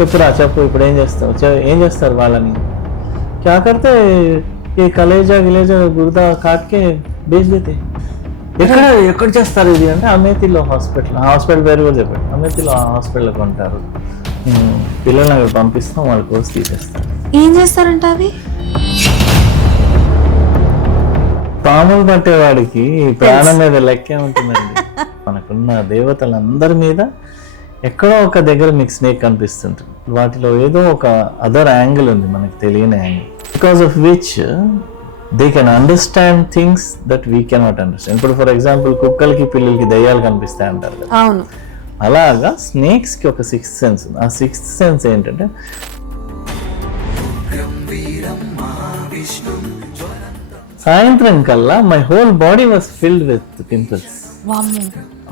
చెప్పురా చెప్పు, ఇప్పుడు ఏం చేస్తావు, ఏం చేస్తారు వాళ్ళని, క్యా కర్తే ఈ కలేజా గిలేజా గుర్దా కాట్కే బేచ్ దేతే. ఎక్కడ చేస్తారు ఇది అంటే అమేథీలో హాస్పిటల్ పేరు కూడా చెప్పాడు. అమేథీలో హాస్పిటల్ కొంటారు, పిల్లల్ని అక్కడ పంపిస్తాం, వాళ్ళ కోర్స్ తీసేస్తారు. ఏం చేస్తారంట అవి? పాములు పట్టేవాడికి ప్రాణం మీద లెక్కే ఉంటుందండి. మనకున్న దేవతలందరి మీద ఎక్కడో ఒక దగ్గర మీకు స్నేక్ కనిపిస్తుంటుంది. వాటిలో ఏదో ఒక అదర్ యాంగిల్ ఉంది, మనకు తెలియని angle, because of which they can understand things that we cannot understand. ఇప్పుడు ఫర్ ఎగ్జాంపుల్ కుక్కలకి పిల్లలకి దయ్యాలు కనిపిస్తాయి అంటారు కదా, అవును. అలాగా స్నేక్స్ కి ఒక సిక్స్త్ సెన్స్ ఉంది. ఆ సిక్స్త్ సెన్స్ ఏంటంటే సాయంత్రం కల్లా my whole body was filled with pimples.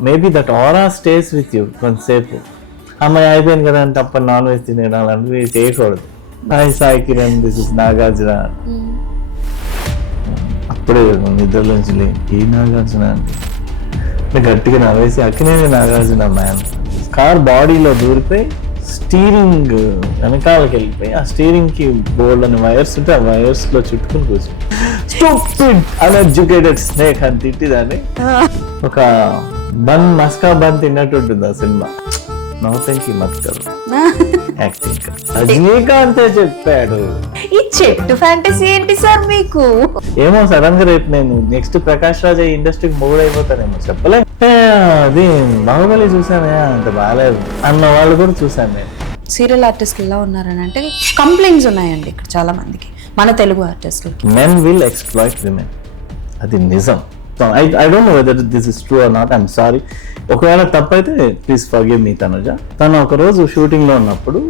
Maybe that aura stays with you కొంతసేపు. అమ్మాయి అయిపోయింది కదా అంటే అప్పుడు నాన్ వెజ్ తినేయడం అలాంటివి చేయకూడదు. Hi Sai Kiran, this is Nagarjuna. అప్పుడే నిద్రలోంచి ఈ నాగార్జున అంటే గట్టిగా నవ్వేసి అక్కినేని నాగార్జున మ్యాన్. కార్ బాడీలో దూరిపోయి స్టీరింగ్ వెనకాలకి వెళ్ళిపోయి ఆ స్టీరింగ్ కి బోల్డ్ అని వైర్స్ ఉంటే ఆ వైర్స్ లో చుట్టుకుని కూర్చొని స్టూపిడ్ అన్ఎడ్యుకేటెడ్ స్నేక్ అని తిట్టిదాన్ని. ఒక మస్కా బన్ తిన్నట్టు ఉంటుంది ఆ సినిమా. నౌతంకి మస్కర్ యాక్టింగ్ రజనీకాంతే చెప్పాడు. ఈ చెట్టు ఫ్యాంటసీ ఏంటి సార్ మీకు? ఏమో సడన్ గా రేపు నేను నెక్స్ట్ ప్రకాష్ రాజ్ ఇండస్ట్రీకి మూవ్ అయిపోతానేమో చెప్పలే. అది బాహుబలి చూసానే అంత బాగాలేదు అన్న వాళ్ళు కూడా చూసాను నేను. సీరియల్ ఆర్టిస్టులు ఎలా ఉన్నారని అంటే కంప్లైంట్స్ ఉన్నాయండి ఇక్కడ చాలా మందికి, మన తెలుగు ఆర్టిస్టులు. Men will exploit women. అది నిజం. I don't know whether this is true or not. I'm sorry. ఒకవేళ తప్పైతే ప్లీజ్ ఫర్గివ్ మీ తనుజ. తను ఒకరోజు షూటింగ్ లో ఉన్నప్పుడు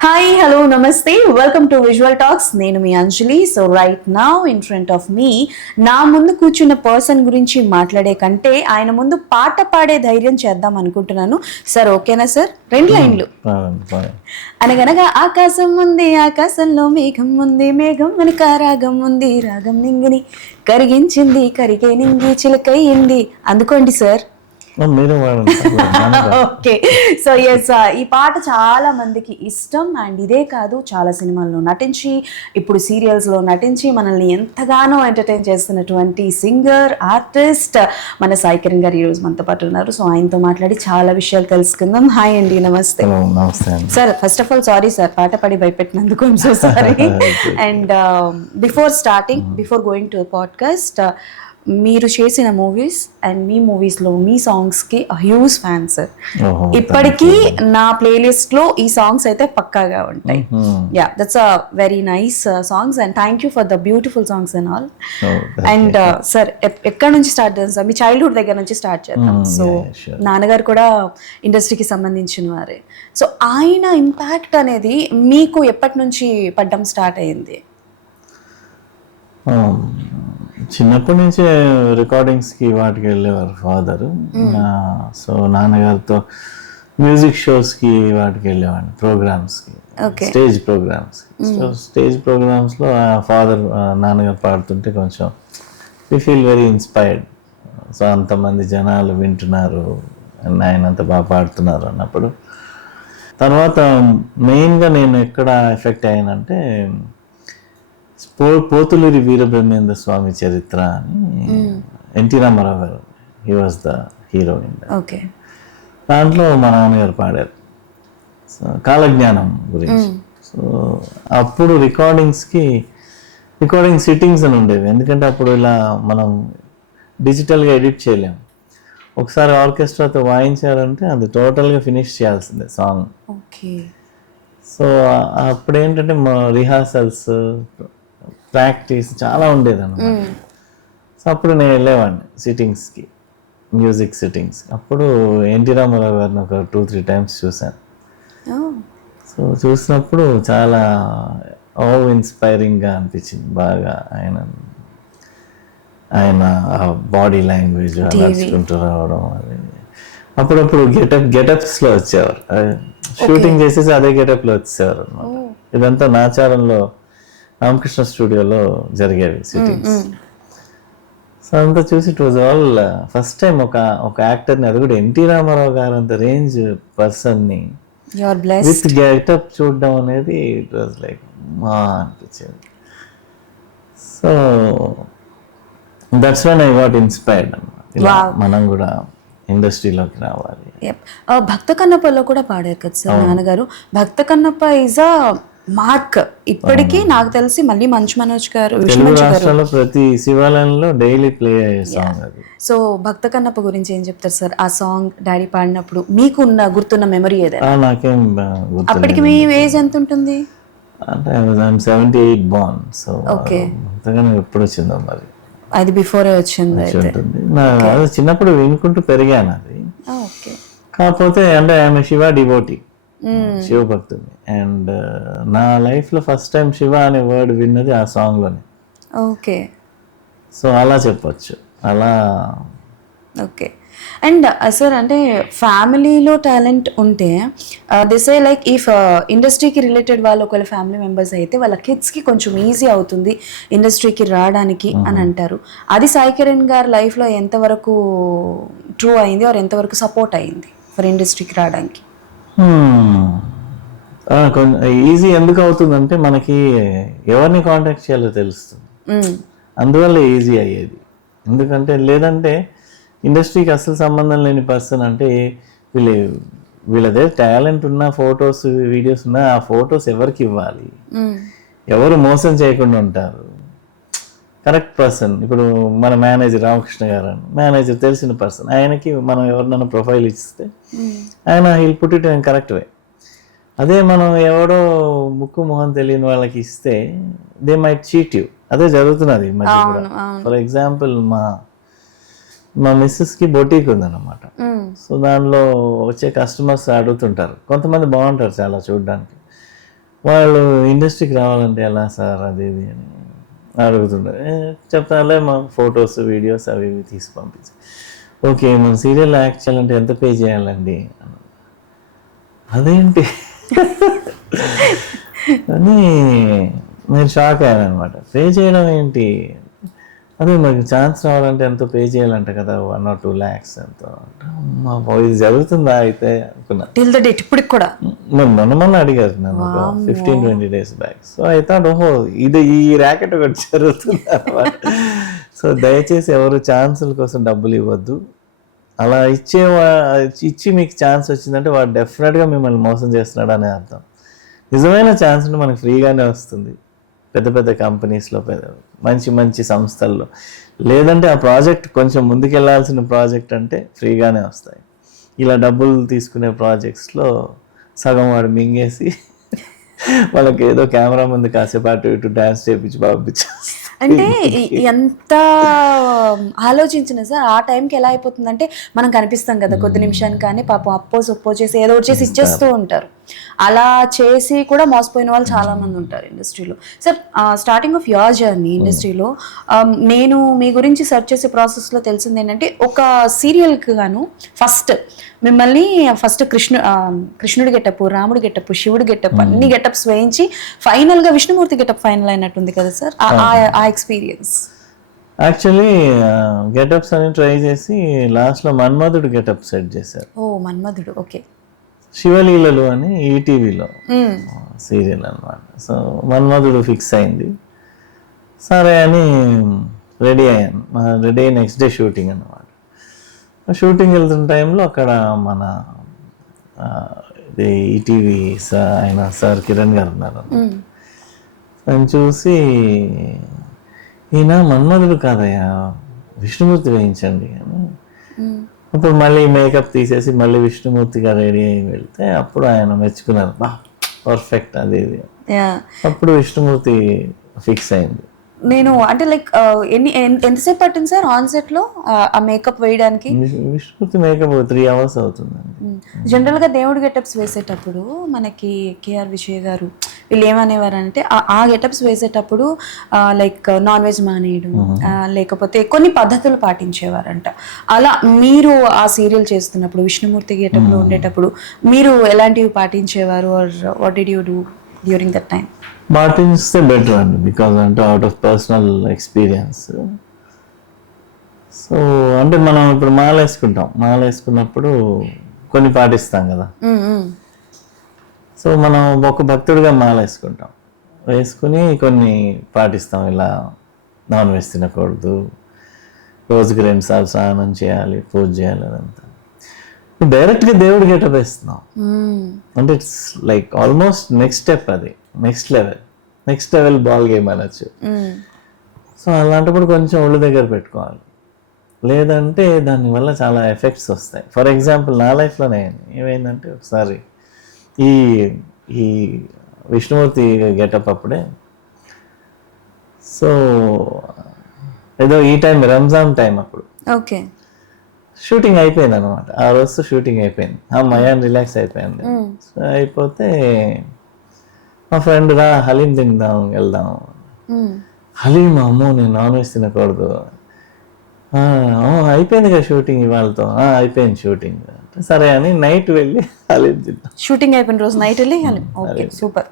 హాయ్, హలో, నమస్తే, వెల్కమ్ టు విజువల్ టాక్స్. నేను మీ Anjali. So right now in front of me, నా ముందు కూర్చున్న పర్సన్ గురించి మాట్లాడే కంటే ఆయన ముందు పాట పాడే ధైర్యం చేద్దాం అనుకుంటున్నాను. సార్ ఓకేనా సార్? 2 లైన్లు. అనగనగా ఆకాశం ఉంది, ఆకాశంలో మేఘం ఉంది, మేఘం వెనుక రాగం ఉంది, రాగం నింగిని కరిగించింది, కరిగే నింగి చిలకయ్యింది. అందుకోండి సార్. ఓకే. సో ఎస్, ఈ పాట చాలా మందికి ఇష్టం. అండ్ ఇదే కాదు, చాలా సినిమాల్లో నటించి ఇప్పుడు సీరియల్స్లో నటించి మనల్ని ఎంతగానో ఎంటర్టైన్ చేస్తున్నటువంటి సింగర్ ఆర్టిస్ట్ మన సాయి కిరణ్ గారు ఈరోజు మనతో పాటు ఉన్నారు. సో ఆయనతో మాట్లాడి చాలా విషయాలు తెలుసుకుందాం. హాయ్ అండి, నమస్తే sir. First of all sorry sir, పాట పాడి భయపెట్టినందుకు. I'm so sorry. And before going to podcast, మీరు చేసిన మూవీస్ అండ్ మీ మూవీస్లో మీ సాంగ్స్కి హ్యూజ్ ఫ్యాన్ సార్. ఇప్పటికీ నా ప్లేలిస్ట్లో ఈ సాంగ్స్ అయితే పక్కాగా ఉంటాయి. Yeah, that's a very nice songs and thank you for the beautiful songs and all. And sir, ఎక్కడి నుంచి స్టార్ట్ చేద్దాం సార్? మీ చైల్డ్హుడ్ దగ్గర నుంచి స్టార్ట్ చేద్దాం. సో నాన్నగారు కూడా ఇండస్ట్రీకి సంబంధించిన వారే. సో ఆయన ఇంపాక్ట్ అనేది మీకు ఎప్పటి నుంచి పడ్డం స్టార్ట్ అయ్యింది? చిన్నప్పటి నుంచే రికార్డింగ్స్కి వాటికి వెళ్ళేవారు ఫాదర్. సో నాన్నగారితో మ్యూజిక్ షోస్కి వాటికి వెళ్ళేవాడిని, ప్రోగ్రామ్స్కి, స్టేజ్ ప్రోగ్రామ్స్కి. సో స్టేజ్ ప్రోగ్రామ్స్లో ఫాదర్ నాన్నగారు పాడుతుంటే కొంచెం we feel very inspired. So అంతమంది జనాలు వింటున్నారు, ఆయన అంత బాగా పాడుతున్నారు అన్నప్పుడు. తర్వాత మెయిన్గా నేను ఎక్కడ ఎఫెక్ట్ అయ్యానంటే పోతులూరి వీరబ్రహ్మేంద్ర స్వామి చరిత్ర అని ఎన్టీ రామారావు గారు, he was the hero in that. దాంట్లో మా నాన్నగారు పాడారు కాలజ్ఞానం గురించి. సో అప్పుడు రికార్డింగ్ సిట్టింగ్స్ అని ఉండేవి, ఎందుకంటే అప్పుడు ఇలా మనం డిజిటల్గా ఎడిట్ చేయలేము. ఒకసారి ఆర్కెస్ట్రాతో వాయించారంటే అది టోటల్గా ఫినిష్ చేయాల్సిందే సాంగ్. సో అప్పుడు ఏంటంటే మా రిహార్సల్స్, ప్రాక్టీస్ చాలా ఉండేది అన్నమాట. సో అప్పుడు నేను వెళ్ళేవాడిని సిట్టింగ్స్కి, మ్యూజిక్ సిట్టింగ్స్. అప్పుడు ఎన్టీ రామారావు గారిని ఒక 2-3 టైమ్స్ చూశాను. సో చూసినప్పుడు చాలా ఇన్స్పైరింగ్గా అనిపించింది బాగా. ఆయన బాడీ లాంగ్వేజ్ నడుచుకుంటూ రావడం, అది అప్పుడప్పుడు గెటప్స్లో వచ్చేవారు. షూటింగ్ చేసేసి అదే గెటప్ లో వచ్చేవారు అనమాట. ఇదంతా నాచారంలో రామకృష్ణ స్టూడియోలో జరిగేవి సిట్టింగ్స్. సో అంతా చూసి it was all first time ఒక యాక్టర్ని, అది కూడా ఎన్టీ రామారావు గారు అంత రేంజ్ పర్సన్ని విత్ గెటప్ చూడడం అనేది ఇట్ వాజ్ లైక్ మా అనిపించేది. So that's when I got inspired అన్నమాట. ఇలా మనం కూడా ఇండస్ట్రీలోకి రావాలి. భక్త కన్నప్పలో కూడా పాడారు కదా సార్ నాన్నగారు. భక్త కన్నప్ప ఈజ్ అ మార్క్ ఇప్పటికీ నాకు తెలిసి. మళ్ళీ మంచు మనోజ్ గారు, తెలుగు రాష్ట్రాల్లో ప్రతి శివాలయంలో డైలీ ప్లే అయ్యే సాంగ్ అది. సో భక్త కన్నప్ప గురించి ఏం చెప్తారు సార్? ఆ సాంగ్ డాడీ పాడినప్పుడు మీకున్న గుర్తున్న మెమరీ ఏదైనా? నాకేం అప్పటికి మీ ఏజ్ ఎంత ఉంటుంది? అంటే 78 బాన్. సో అంతగా ఎప్పుడు వచ్చిందో మరి, అది బిఫోరే వచ్చింది ఉంటుంది. చిన్నప్పుడు వినుకుంటూ పెరిగాను అది. కాకపోతే అంటే ఆమె శివ డివోటీ, శివభక్తుని. అండ్ నా లైఫ్లో ఫస్ట్ టైం శివ అనే వర్డ్ విన్నది ఆ సాంగ్లోనే. ఓకే. సో అలా చెప్పొచ్చు అలా. ఓకే. అండ్ సార్ అంటే ఫ్యామిలీలో టాలెంట్ ఉంటే దిసే లైక్ ఇఫ్ ఇండస్ట్రీకి రిలేటెడ్ వాళ్ళు ఒకవేళ ఫ్యామిలీ మెంబర్స్ అయితే వాళ్ళ కిడ్స్కి కొంచెం ఈజీ అవుతుంది ఇండస్ట్రీకి రావడానికి అని అంటారు. అది సాయి కిరణ్ గారి లైఫ్లో ఎంతవరకు ట్రూ అయింది, ఆర్ ఎంతవరకు సపోర్ట్ అయింది ఫర్ ఇండస్ట్రీకి రావడానికి? ఈజీ ఎందుకు అవుతుందంటే మనకి ఎవరిని కాంటాక్ట్ చేయాలో తెలుస్తుంది, అందువల్ల ఈజీ అయ్యేది. ఎందుకంటే లేదంటే ఇండస్ట్రీకి అసలు సంబంధం లేని పర్సన్ అంటే వీళ్ళ దగ్గర టాలెంట్ ఉన్న ఫొటోస్ వీడియోస్ ఉన్నా ఆ ఫొటోస్ ఎవరికి ఇవ్వాలి, ఎవరు మోసం చేయకుండా ఉంటారు, కరెక్ట్ పర్సన్. ఇప్పుడు మన మేనేజర్ రామకృష్ణ గారు, మేనేజర్ తెలిసిన పర్సన్, ఆయనకి మనం ఎవరినైనా ప్రొఫైల్ ఇస్తే ఆయన he'll put it in correct way. అదే మనం ఎవడో ముక్కు మొహం తెలియని వాళ్ళకి ఇస్తే దే మైట్ చీట్ యూ. అదే జరుగుతున్నది ఈ మధ్య కూడా. ఫర్ ఎగ్జాంపుల్ మా మిస్సెస్కి బొటీక్ ఉందన్నమాట. సో దానిలో వచ్చే కస్టమర్స్ అడుగుతుంటారు, కొంతమంది బాగుంటారు చాలా చూడడానికి, వాళ్ళు ఇండస్ట్రీకి రావాలంటే ఎలా సార్ అది ఇది అని అడుగుతుంటారు. చెప్తానులే మా ఫొటోస్ వీడియోస్ అవి ఇవి తీసి పంపించి, ఓకే మన సీరియల్ యాక్ట్ చేయాలంటే ఎంత పే చేయాలండి, అదేంటి అని నేను షాక్ అయ్యాను అనమాట. పే చేయడం ఏంటి, అదే మనకి ఛాన్స్ రావాలంటే ఎంతో పే చేయాలంట కదా, 1 or 2 lakhs ఎంతో. ఇది జరుగుతుందా అయితే అనుకున్నా. ఇప్పటికి కూడా మొన్న అడిగారు నన్ను 15-20 days బ్యాక్. సో అయితే ఓహో ఇది ఈ ర్యాకెట్ ఒకటి జరుగుతుంది అన్నమాట. సో దయచేసి ఎవరు ఛాన్సుల కోసం డబ్బులు ఇవ్వద్దు. అలా ఇచ్చి మీకు ఛాన్స్ వచ్చిందంటే వాడు డెఫినెట్గా మిమ్మల్ని మోసం చేస్తున్నాడు అనే అర్థం. నిజమైన ఛాన్స్ మనకు ఫ్రీగానే వస్తుంది పెద్ద పెద్ద కంపెనీస్లో, మంచి మంచి సంస్థల్లో. లేదంటే ఆ ప్రాజెక్ట్ కొంచెం ముందుకెళ్లాల్సిన ప్రాజెక్ట్ అంటే ఫ్రీగానే వస్తాయి. ఇలా డబ్బులు తీసుకునే ప్రాజెక్ట్స్లో సగం వాడు మింగేసి వాళ్ళకి ఏదో కెమెరా ముందు కాసేపు అటు ఇటు డ్యాన్స్ చేయించి పంపించేస్తారు. అంటే ఎంత ఆలోచించిన సార్ ఆ టైంకి ఎలా అయిపోతుందంటే మనం కనిపిస్తాం కదా కొద్ది నిమిషానికి, కానీ పాపం అప్పో చేసి ఏదో చేసి ఇచ్చేస్తూ ఉంటారు. అలా చేసి కూడా మోసపోయిన వాళ్ళు చాలా మంది ఉంటారు ఇండస్ట్రీలో. Sir starting of your journey ఇండస్ట్రీలో నేను మీ గురించి సెర్చ్ చేసే ప్రాసెస్లో తెలిసింది ఏంటంటే, ఒక సీరియల్కి గాను మిమ్మల్ని ఫస్ట్ కృష్ణుడి గెటప్, రాముడి గెటప్, శివుడి గెటప్ అన్ని గెటప్స్ వేయించి ఫైనల్గా విష్ణుమూర్తి గెటప్ ఫైనల్ అయినట్టుంది కదా సార్, ఆ ఎక్స్పీరియన్స్? యాక్చువల్లీ గెటప్స్ అని ట్రై చేసి లాస్ట్లో మన్మధుడు గెటప్ సెట్ చేశారు. ఓ మన్మధుడు, ఓకే. శివలీలలు అని ఈటీవీలో సీరియల్ అన్నమాట. సో మన్మధుడు ఫిక్స్ అయింది. సరే అని రెడీ అయ్యాను. రెడీ అయ్యి నెక్స్ట్ డే షూటింగ్ అన్నమాట. షూటింగ్ వెళ్తున్న టైంలో అక్కడ మన ఈటీవీ ఆయన సార్ కిరణ్ గారు ఉన్నారు. ఆయన చూసి, ఈయన మన్మధుడు కాదయ్యా విష్ణుమూర్తి వేయించండి అని. అప్పుడు మళ్ళీ మేకప్ తీసేసి మళ్ళీ విష్ణుమూర్తిగా రెడీ అయ్యి వెళ్తే అప్పుడు ఆయన మెచ్చుకున్నారు, బా పర్ఫెక్ట్ అది ఇది. అప్పుడు విష్ణుమూర్తి ఫిక్స్ అయింది. నేను అంటే లైక్ ఎంతసేపు పట్టింది సార్ ఆన్ సెట్ లో ఆ మేకప్ వేయడానికి? విష్ణుమూర్తి మేకప్ 3 hours అవుతుందండి. జనరల్ గా దేవుడి గెటప్స్ వేసేటప్పుడు మనకి కేఆర్ విజయ్ గారు వీళ్ళు ఏమనేవారు అంటే ఆ గెటప్స్ వేసేటప్పుడు లైక్ నాన్ వెజ్ మానేయడం లేకపోతే కొన్ని పద్ధతులు పాటించేవారంట. అలా మీరు ఆ సీరియల్ చేస్తున్నప్పుడు విష్ణుమూర్తి గెటప్ లో ఉండేటప్పుడు మీరు ఎలాంటివి పాటించేవారు? Or what did you do during that time? పాటిస్తే బెటర్ అండి, బికాజ్ అంటే out of personal experience. So అంటే మనం ఇప్పుడు మాల వేసుకున్నప్పుడు కొన్ని పాటిస్తాం కదా. సో మనం ఒక భక్తుడిగా మాల వేసుకుని కొన్ని పాటిస్తాం. ఇలా నాన్ వెజ్ తినకూడదు, రోజుకి 2 సార్లు స్నానం చేయాలి, పూజ చేయాలి, అదంతా డైరెక్ట్గా దేవుడి గెటప్ వేస్తున్నాం అంటే it's like almost next step, అది నెక్స్ట్ లెవెల్ బాల్ గేమ్ అనొచ్చు. సో అలాంటప్పుడు కొంచెం ఒళ్ళు దగ్గర పెట్టుకోవాలి, లేదంటే దానివల్ల చాలా ఎఫెక్ట్స్ వస్తాయి. ఫర్ ఎగ్జాంపుల్ నా లైఫ్లోనే ఏమైందంటే ఒకసారి ఈ విష్ణుమూర్తి గెటప్ అప్పుడే, సో ఏదో ఈ టైం రంజాన్ టైం అప్పుడు ఓకే షూటింగ్ అయిపోయింది అనమాట. ఆ రోజు షూటింగ్ అయిపోయింది, మయాన్ రిలాక్స్ అయిపోయింది. సో అయిపోతే మా ఫ్రెండ్ రా హలీం వెళ్దాం. హలీం అమ్మో నేను నాన్ వెజ్ తినకూడదు. అయిపోయింది కదా షూటింగ్ ఇవాళతో. అయిపోయింది షూటింగ్. సరే అని నైట్ వెళ్ళి హలీం తిందాం. షూటింగ్ అయిపోయిన రోజు నైట్ వెళ్ళి హలీం. Okay super.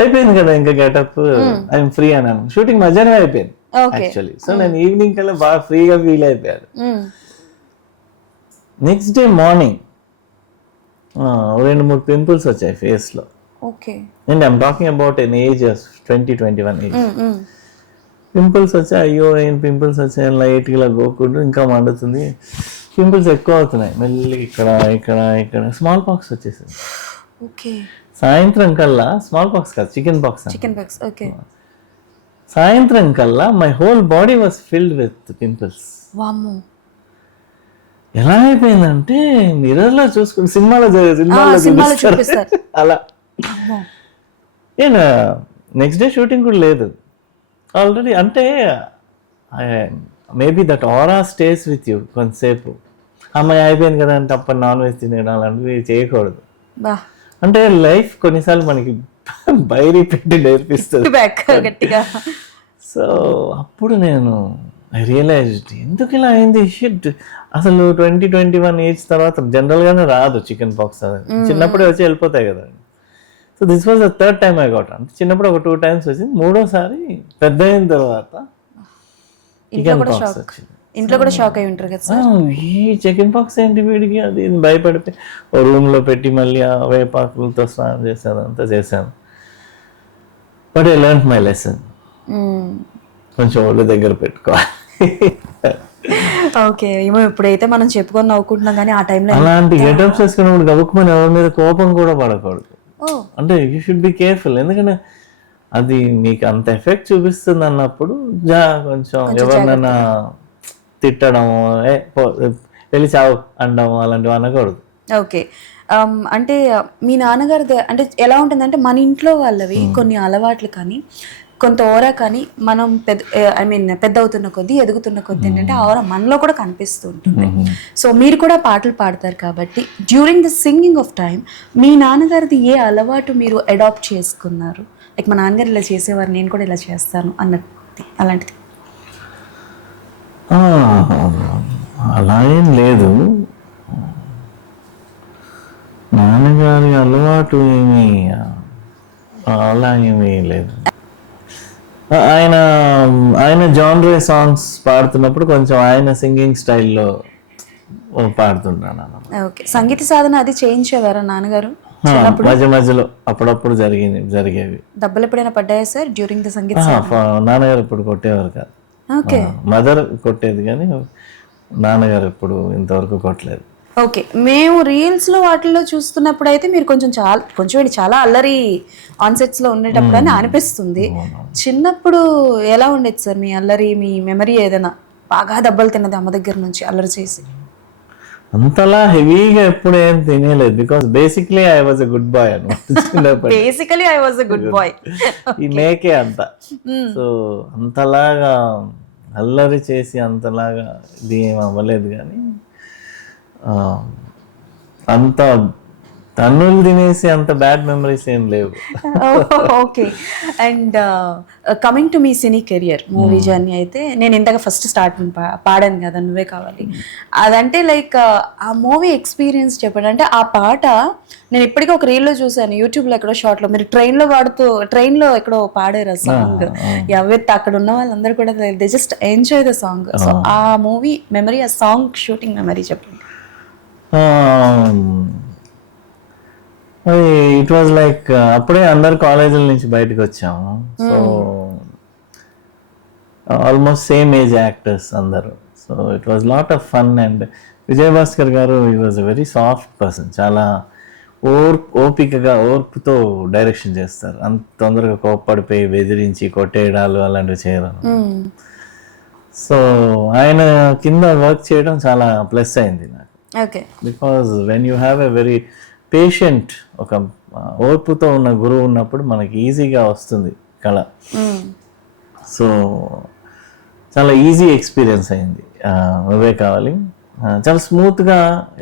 అయిపోయింది కదా ఇంకా గెటప్, ఐఎమ్ ఫ్రీ అన్నాను. షూటింగ్ మధ్యాహ్నం అయిపోయింది యాక్చువల్లీ. సో నేను ఈవినింగ్ కల్లా బాగా ఫ్రీగా ఫీల్ అయిపోయాను. నెక్స్ట్ డే మార్నింగ్ 2-3 పింపుల్స్ వచ్చాయి ఫేస్లో. Okay and I'm talking about an age 20-21 age. Pimples వచ్చాయి. అయ్యో ఏం పింపుల్స్ వచ్చాయి, లైట్గా ఇలా గోకుడు ఇంకా మండుతుంది. పింపుల్స్ ఎక్కువ అవుతున్నాయి మెల్లి, ఇక్కడ స్మాల్ పాక్స్ వచ్చేసింది. ఓకే సాయంత్రం కల్లా స్మాల్ పాక్స్ కాదు, చికెన్ పాక్స్. ఓకే సాయంత్రం కల్లా my whole body was filled with pimples. వామ్మో. ఎలా అయిపోయిందంటే మిర్రర్లో చూసుకుంటే సినిమాలో చూపిస్తారు అలా. నేను నెక్స్ట్ డే షూటింగ్ కూడా లేదు ఆల్రెడీ. అంటే maybe that aura stays with you కొంతసేపు. అమ్మాయి అయిపోయింది కదా అంటే అప్పుడు నాన్ వెజ్ తినేయడం అలాంటివి చేయకూడదు. అంటే లైఫ్ కొన్నిసార్లు మనకి బైరీ పెట్టి నేర్పిస్తుంది. సో అప్పుడు నేను ఐ రియలైజ్డ్ ఎందుకు ఇలా అయింది. షిట్, అసలు 20-21 ఏజ్ తర్వాత జనరల్గానే రాదు చికెన్ పాక్స్. అది చిన్నప్పుడే వచ్చి వెళ్ళిపోతాయి కదా. So this was the third time I got. అంటే చిన్నప్పుడు ఒక 2 times వచ్చింది, 3వసారి పెద్ద అయిన తర్వాత చికెన్ పాక్స్ వచ్చింది. ఇంట్లో కూడా షాక్ అయి ఉంటారు కదా సార్. ఈ చికెన్ పాక్స్ ఏంటి వీడికి, అది భయపడిపోయి ఓ రూమ్లో పెట్టి మళ్ళీ ఆ వేపాకులతో స్నానం చేశాను, అంతా చేశాను. But I learn my lesson. కొంచెం ఒళ్ళు దగ్గర పెట్టుకోవాలి. ఓకే ఏమో ఇప్పుడైతే మనం చెప్పుకొని నవ్వుకుంటున్నాం కానీ ఆ టైంలో అలాంటి గెటప్స్ వేసుకున్నప్పుడు గబుక్కుమని ఎవరి మీద కోపం కూడా పడకూడదు. అంటే యూ షుడ్ బి కేర్ఫుల్. ఎందుకంటే అది మీకు అంత ఎఫెక్ట్ చూపిస్తుంది అన్నప్పుడు కొంచెం ఎవరినైనా తిట్టడము, వెళ్ళి చావు అనడము అలాంటివి అనకూడదు. ఓకే అంటే మీ నాన్నగారి అంటే ఎలా ఉంటుందంటే మన ఇంట్లో వాళ్ళవి కొన్ని అలవాట్లు కానీ కొంత ఓరా కానీ మనం పెద్ద అవుతున్న కొద్దీ ఎదుగుతున్న కొద్దీ ఏంటంటే ఆ ఓరా మనలో కూడా కనిపిస్తూ ఉంటుంది. సో మీరు కూడా పాటలు పాడతారు కాబట్టి during the singing of time మీ నాన్నగారిది ఏ అలవాటు మీరు అడాప్ట్ చేసుకున్నారు? లైక్ మా నాన్నగారు ఇలా చేసేవారు, నేను కూడా ఇలా చేస్తాను అన్నది, అలాంటిది. అలా ఏం లేదు. నాన్నగారి అలవాటు అలా ఏమీ లేదు. ఆయన జాన్రే సాంగ్స్ పాడుతున్నప్పుడు కొంచెం ఆయన సింగింగ్ స్టైల్లో పాడుతున్నాను. ఓకే సంగీత సాధన అది చేయించేవారా నాన్నగారు? మధ్యలో అప్పుడప్పుడు జరిగేవి. దెబ్బలు ఎప్పుడైనా పడ్డాయా సార్ డ్యూరింగ్ ద సంగీత? నాన్నగారు ఇప్పుడు కొట్టేవారు కాదు, మదర్ కొట్టేది కానీ నాన్నగారు ఇప్పుడు ఇంతవరకు కొట్టలేదు. ఓకే మేము రీల్స్లో వాటిల్లో చూస్తున్నప్పుడు అయితే మీరు కొంచెం చాలా అల్లరి ఆన్సెట్స్లో ఉండేటప్పుడు అని అనిపిస్తుంది. చిన్నప్పుడు ఎలా ఉండేది సార్ మీ అల్లరి, మీ మెమరీ ఏదైనా బాగా దెబ్బలు తిన్నది అమ్మ దగ్గర నుంచి అల్లరి చేసి? అంతలా హెవీగా ఎప్పుడు ఏం తినేలేదు, because basically I was a good boy అనమాట చిన్నప్పటి. Basically I was a good boy. ఈ మేకే అంత. సో అంతలాగా అల్లరి చేసి అంతలాగా ఇది ఏం అవ్వలేదు, కానీ అంత తన్నులు తినేసి అంత బ్యాడ్ మెమరీస్ ఏం లేవు. Okay. And coming to me cine career, movie journey అయితే నేను ఇంతగా ఫస్ట్ స్టార్ట్ పాడాను కదా నువ్వే కావాలి, అదంటే లైక్ ఆ మూవీ ఎక్స్పీరియన్స్ చెప్పండి. అంటే ఆ పాట నేను ఇప్పటికీ ఒక రీల్లో చూసాను, యూట్యూబ్లో ఎక్కడో షార్ట్లో మీరు ట్రైన్లో ఎక్కడో పాడారు ఆ సాంగ్. విత్ అక్కడ ఉన్న వాళ్ళందరూ కూడా they just enjoy the song. So ఆ మూవీ మెమరీ, ఆ సాంగ్ షూటింగ్ మెమరీ చెప్పండి. ఇట్ వాజ్ లైక్ అప్పుడే అందరు కాలేజీల నుంచి బయటకు వచ్చాము. So almost same age actors అందరు. So it was lot of fun. And Vijay Bhaskar garu ఈ was a very soft person. చాలా ఓపికగా ఓర్పుతో డైరెక్షన్ చేస్తారు. అంత తొందరగా కోప్పడిపోయి బెదిరించి కొట్టేయడాలు అలాంటివి చేయరు. సో ఆయన కింద వర్క్ చేయడం చాలా ప్లస్ అయింది నాకు. Okay. Because when you have a very patient, ఒక ఓర్పుతో ఉన్న గురువు ఉన్నప్పుడు మనకి ఈజీగా వస్తుంది కళ. సో చాలా ఈజీ ఎక్స్పీరియన్స్ అయింది నువ్వే కావాలి. చాలా స్మూత్గా,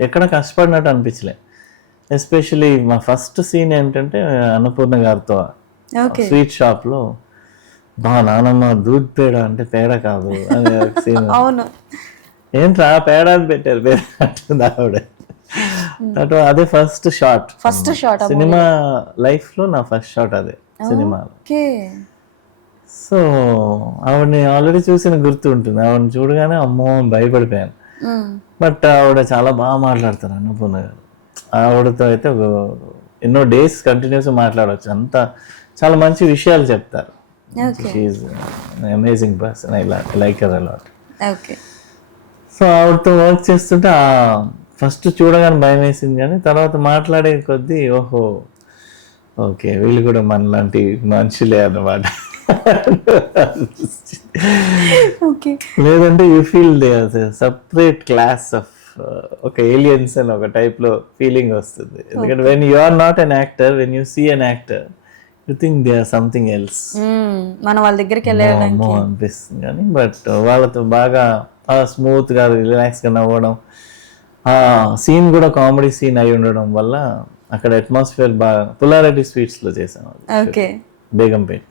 ఎక్కడ కష్టపడినట్టు అనిపించలే. ఎస్పెషలీ మా ఫస్ట్ సీన్ ఏంటంటే అన్నపూర్ణ గారితో స్వీట్ షాప్లో, నానమ్మ దూద్ పేడ అంటే పేడ కాదు అని సీన్. అవును, ఏంట్రా పేడ అని పెట్టారు, పేడ అంటుంది ఆవిడ. అదే ఫస్ట్ షాట్ సినిమా లైఫ్ లో, నా ఫస్ట్ షాట్ అదే సినిమాలో. సో ఆవిడని ఆల్రెడీ చూసిన గుర్తు ఉంటుంది. ఆవిడని చూడగానే అమ్మో భయపడిపోయాను. బట్ ఆవిడ చాలా బాగా మాట్లాడతారు అన్నపూర్ణ గారు. ఆవిడతో అయితే ఎన్నో డేస్ కంటిన్యూస్ మాట్లాడవచ్చు. అంత చాలా మంచి విషయాలు చెప్తారు. She's amazing person. I like her a lot. So ఆవిడతో వర్క్ చేస్తుంటే ఫస్ట్ చూడగానే భయం వేసింది, కానీ తర్వాత మాట్లాడే కొద్దీ ఓహో ఓకే వీళ్ళు కూడా మనలాంటి మనుషులే అన్నమాట. లేదంటే you feel they separate class of ఒక ఏలియన్స్ అని ఒక టైప్లో ఫీలింగ్ వస్తుంది. ఎందుకంటే when you are not an actor, when you see an actor you think they are something else. మనం వాళ్ళ దగ్గరికి వెళ్ళాము అనిపిస్తుంది, కానీ బట్ వాళ్ళతో బాగా స్మూత్గా రిలాక్స్గా నవ్వడం, ఆ సీన్ కూడా కామెడీ సీన్ అయి ఉండడం వల్ల అక్కడ అట్మాస్ఫియర్ బాగా పుల్లారెడ్డి స్వీట్స్లో చేసాం, బేగంపేట.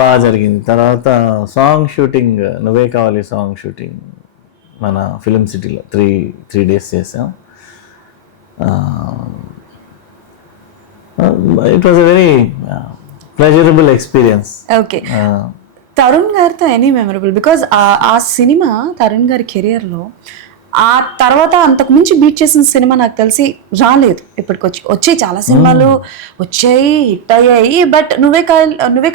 బాగా జరిగింది. తర్వాత సాంగ్ షూటింగ్, నువ్వే కావాలి సాంగ్ షూటింగ్ మన ఫిలిం సిటీలో త్రీ డేస్ చేసాం. It was a very pleasurable experience. Okay. Tarun గారితో ఎనీ మెమరబుల్? బికాజ్ ఆ సినిమా తరుణ్ గారి కెరియర్లో ఆ తర్వాత అంతకు మించి బీట్ చేసిన సినిమా నాకు తెలిసి రాలేదు ఇప్పటికొచ్చి. వచ్చాయి చాలా సినిమాలు వచ్చాయి, హిట్ అయ్యాయి, బట్ నువ్వే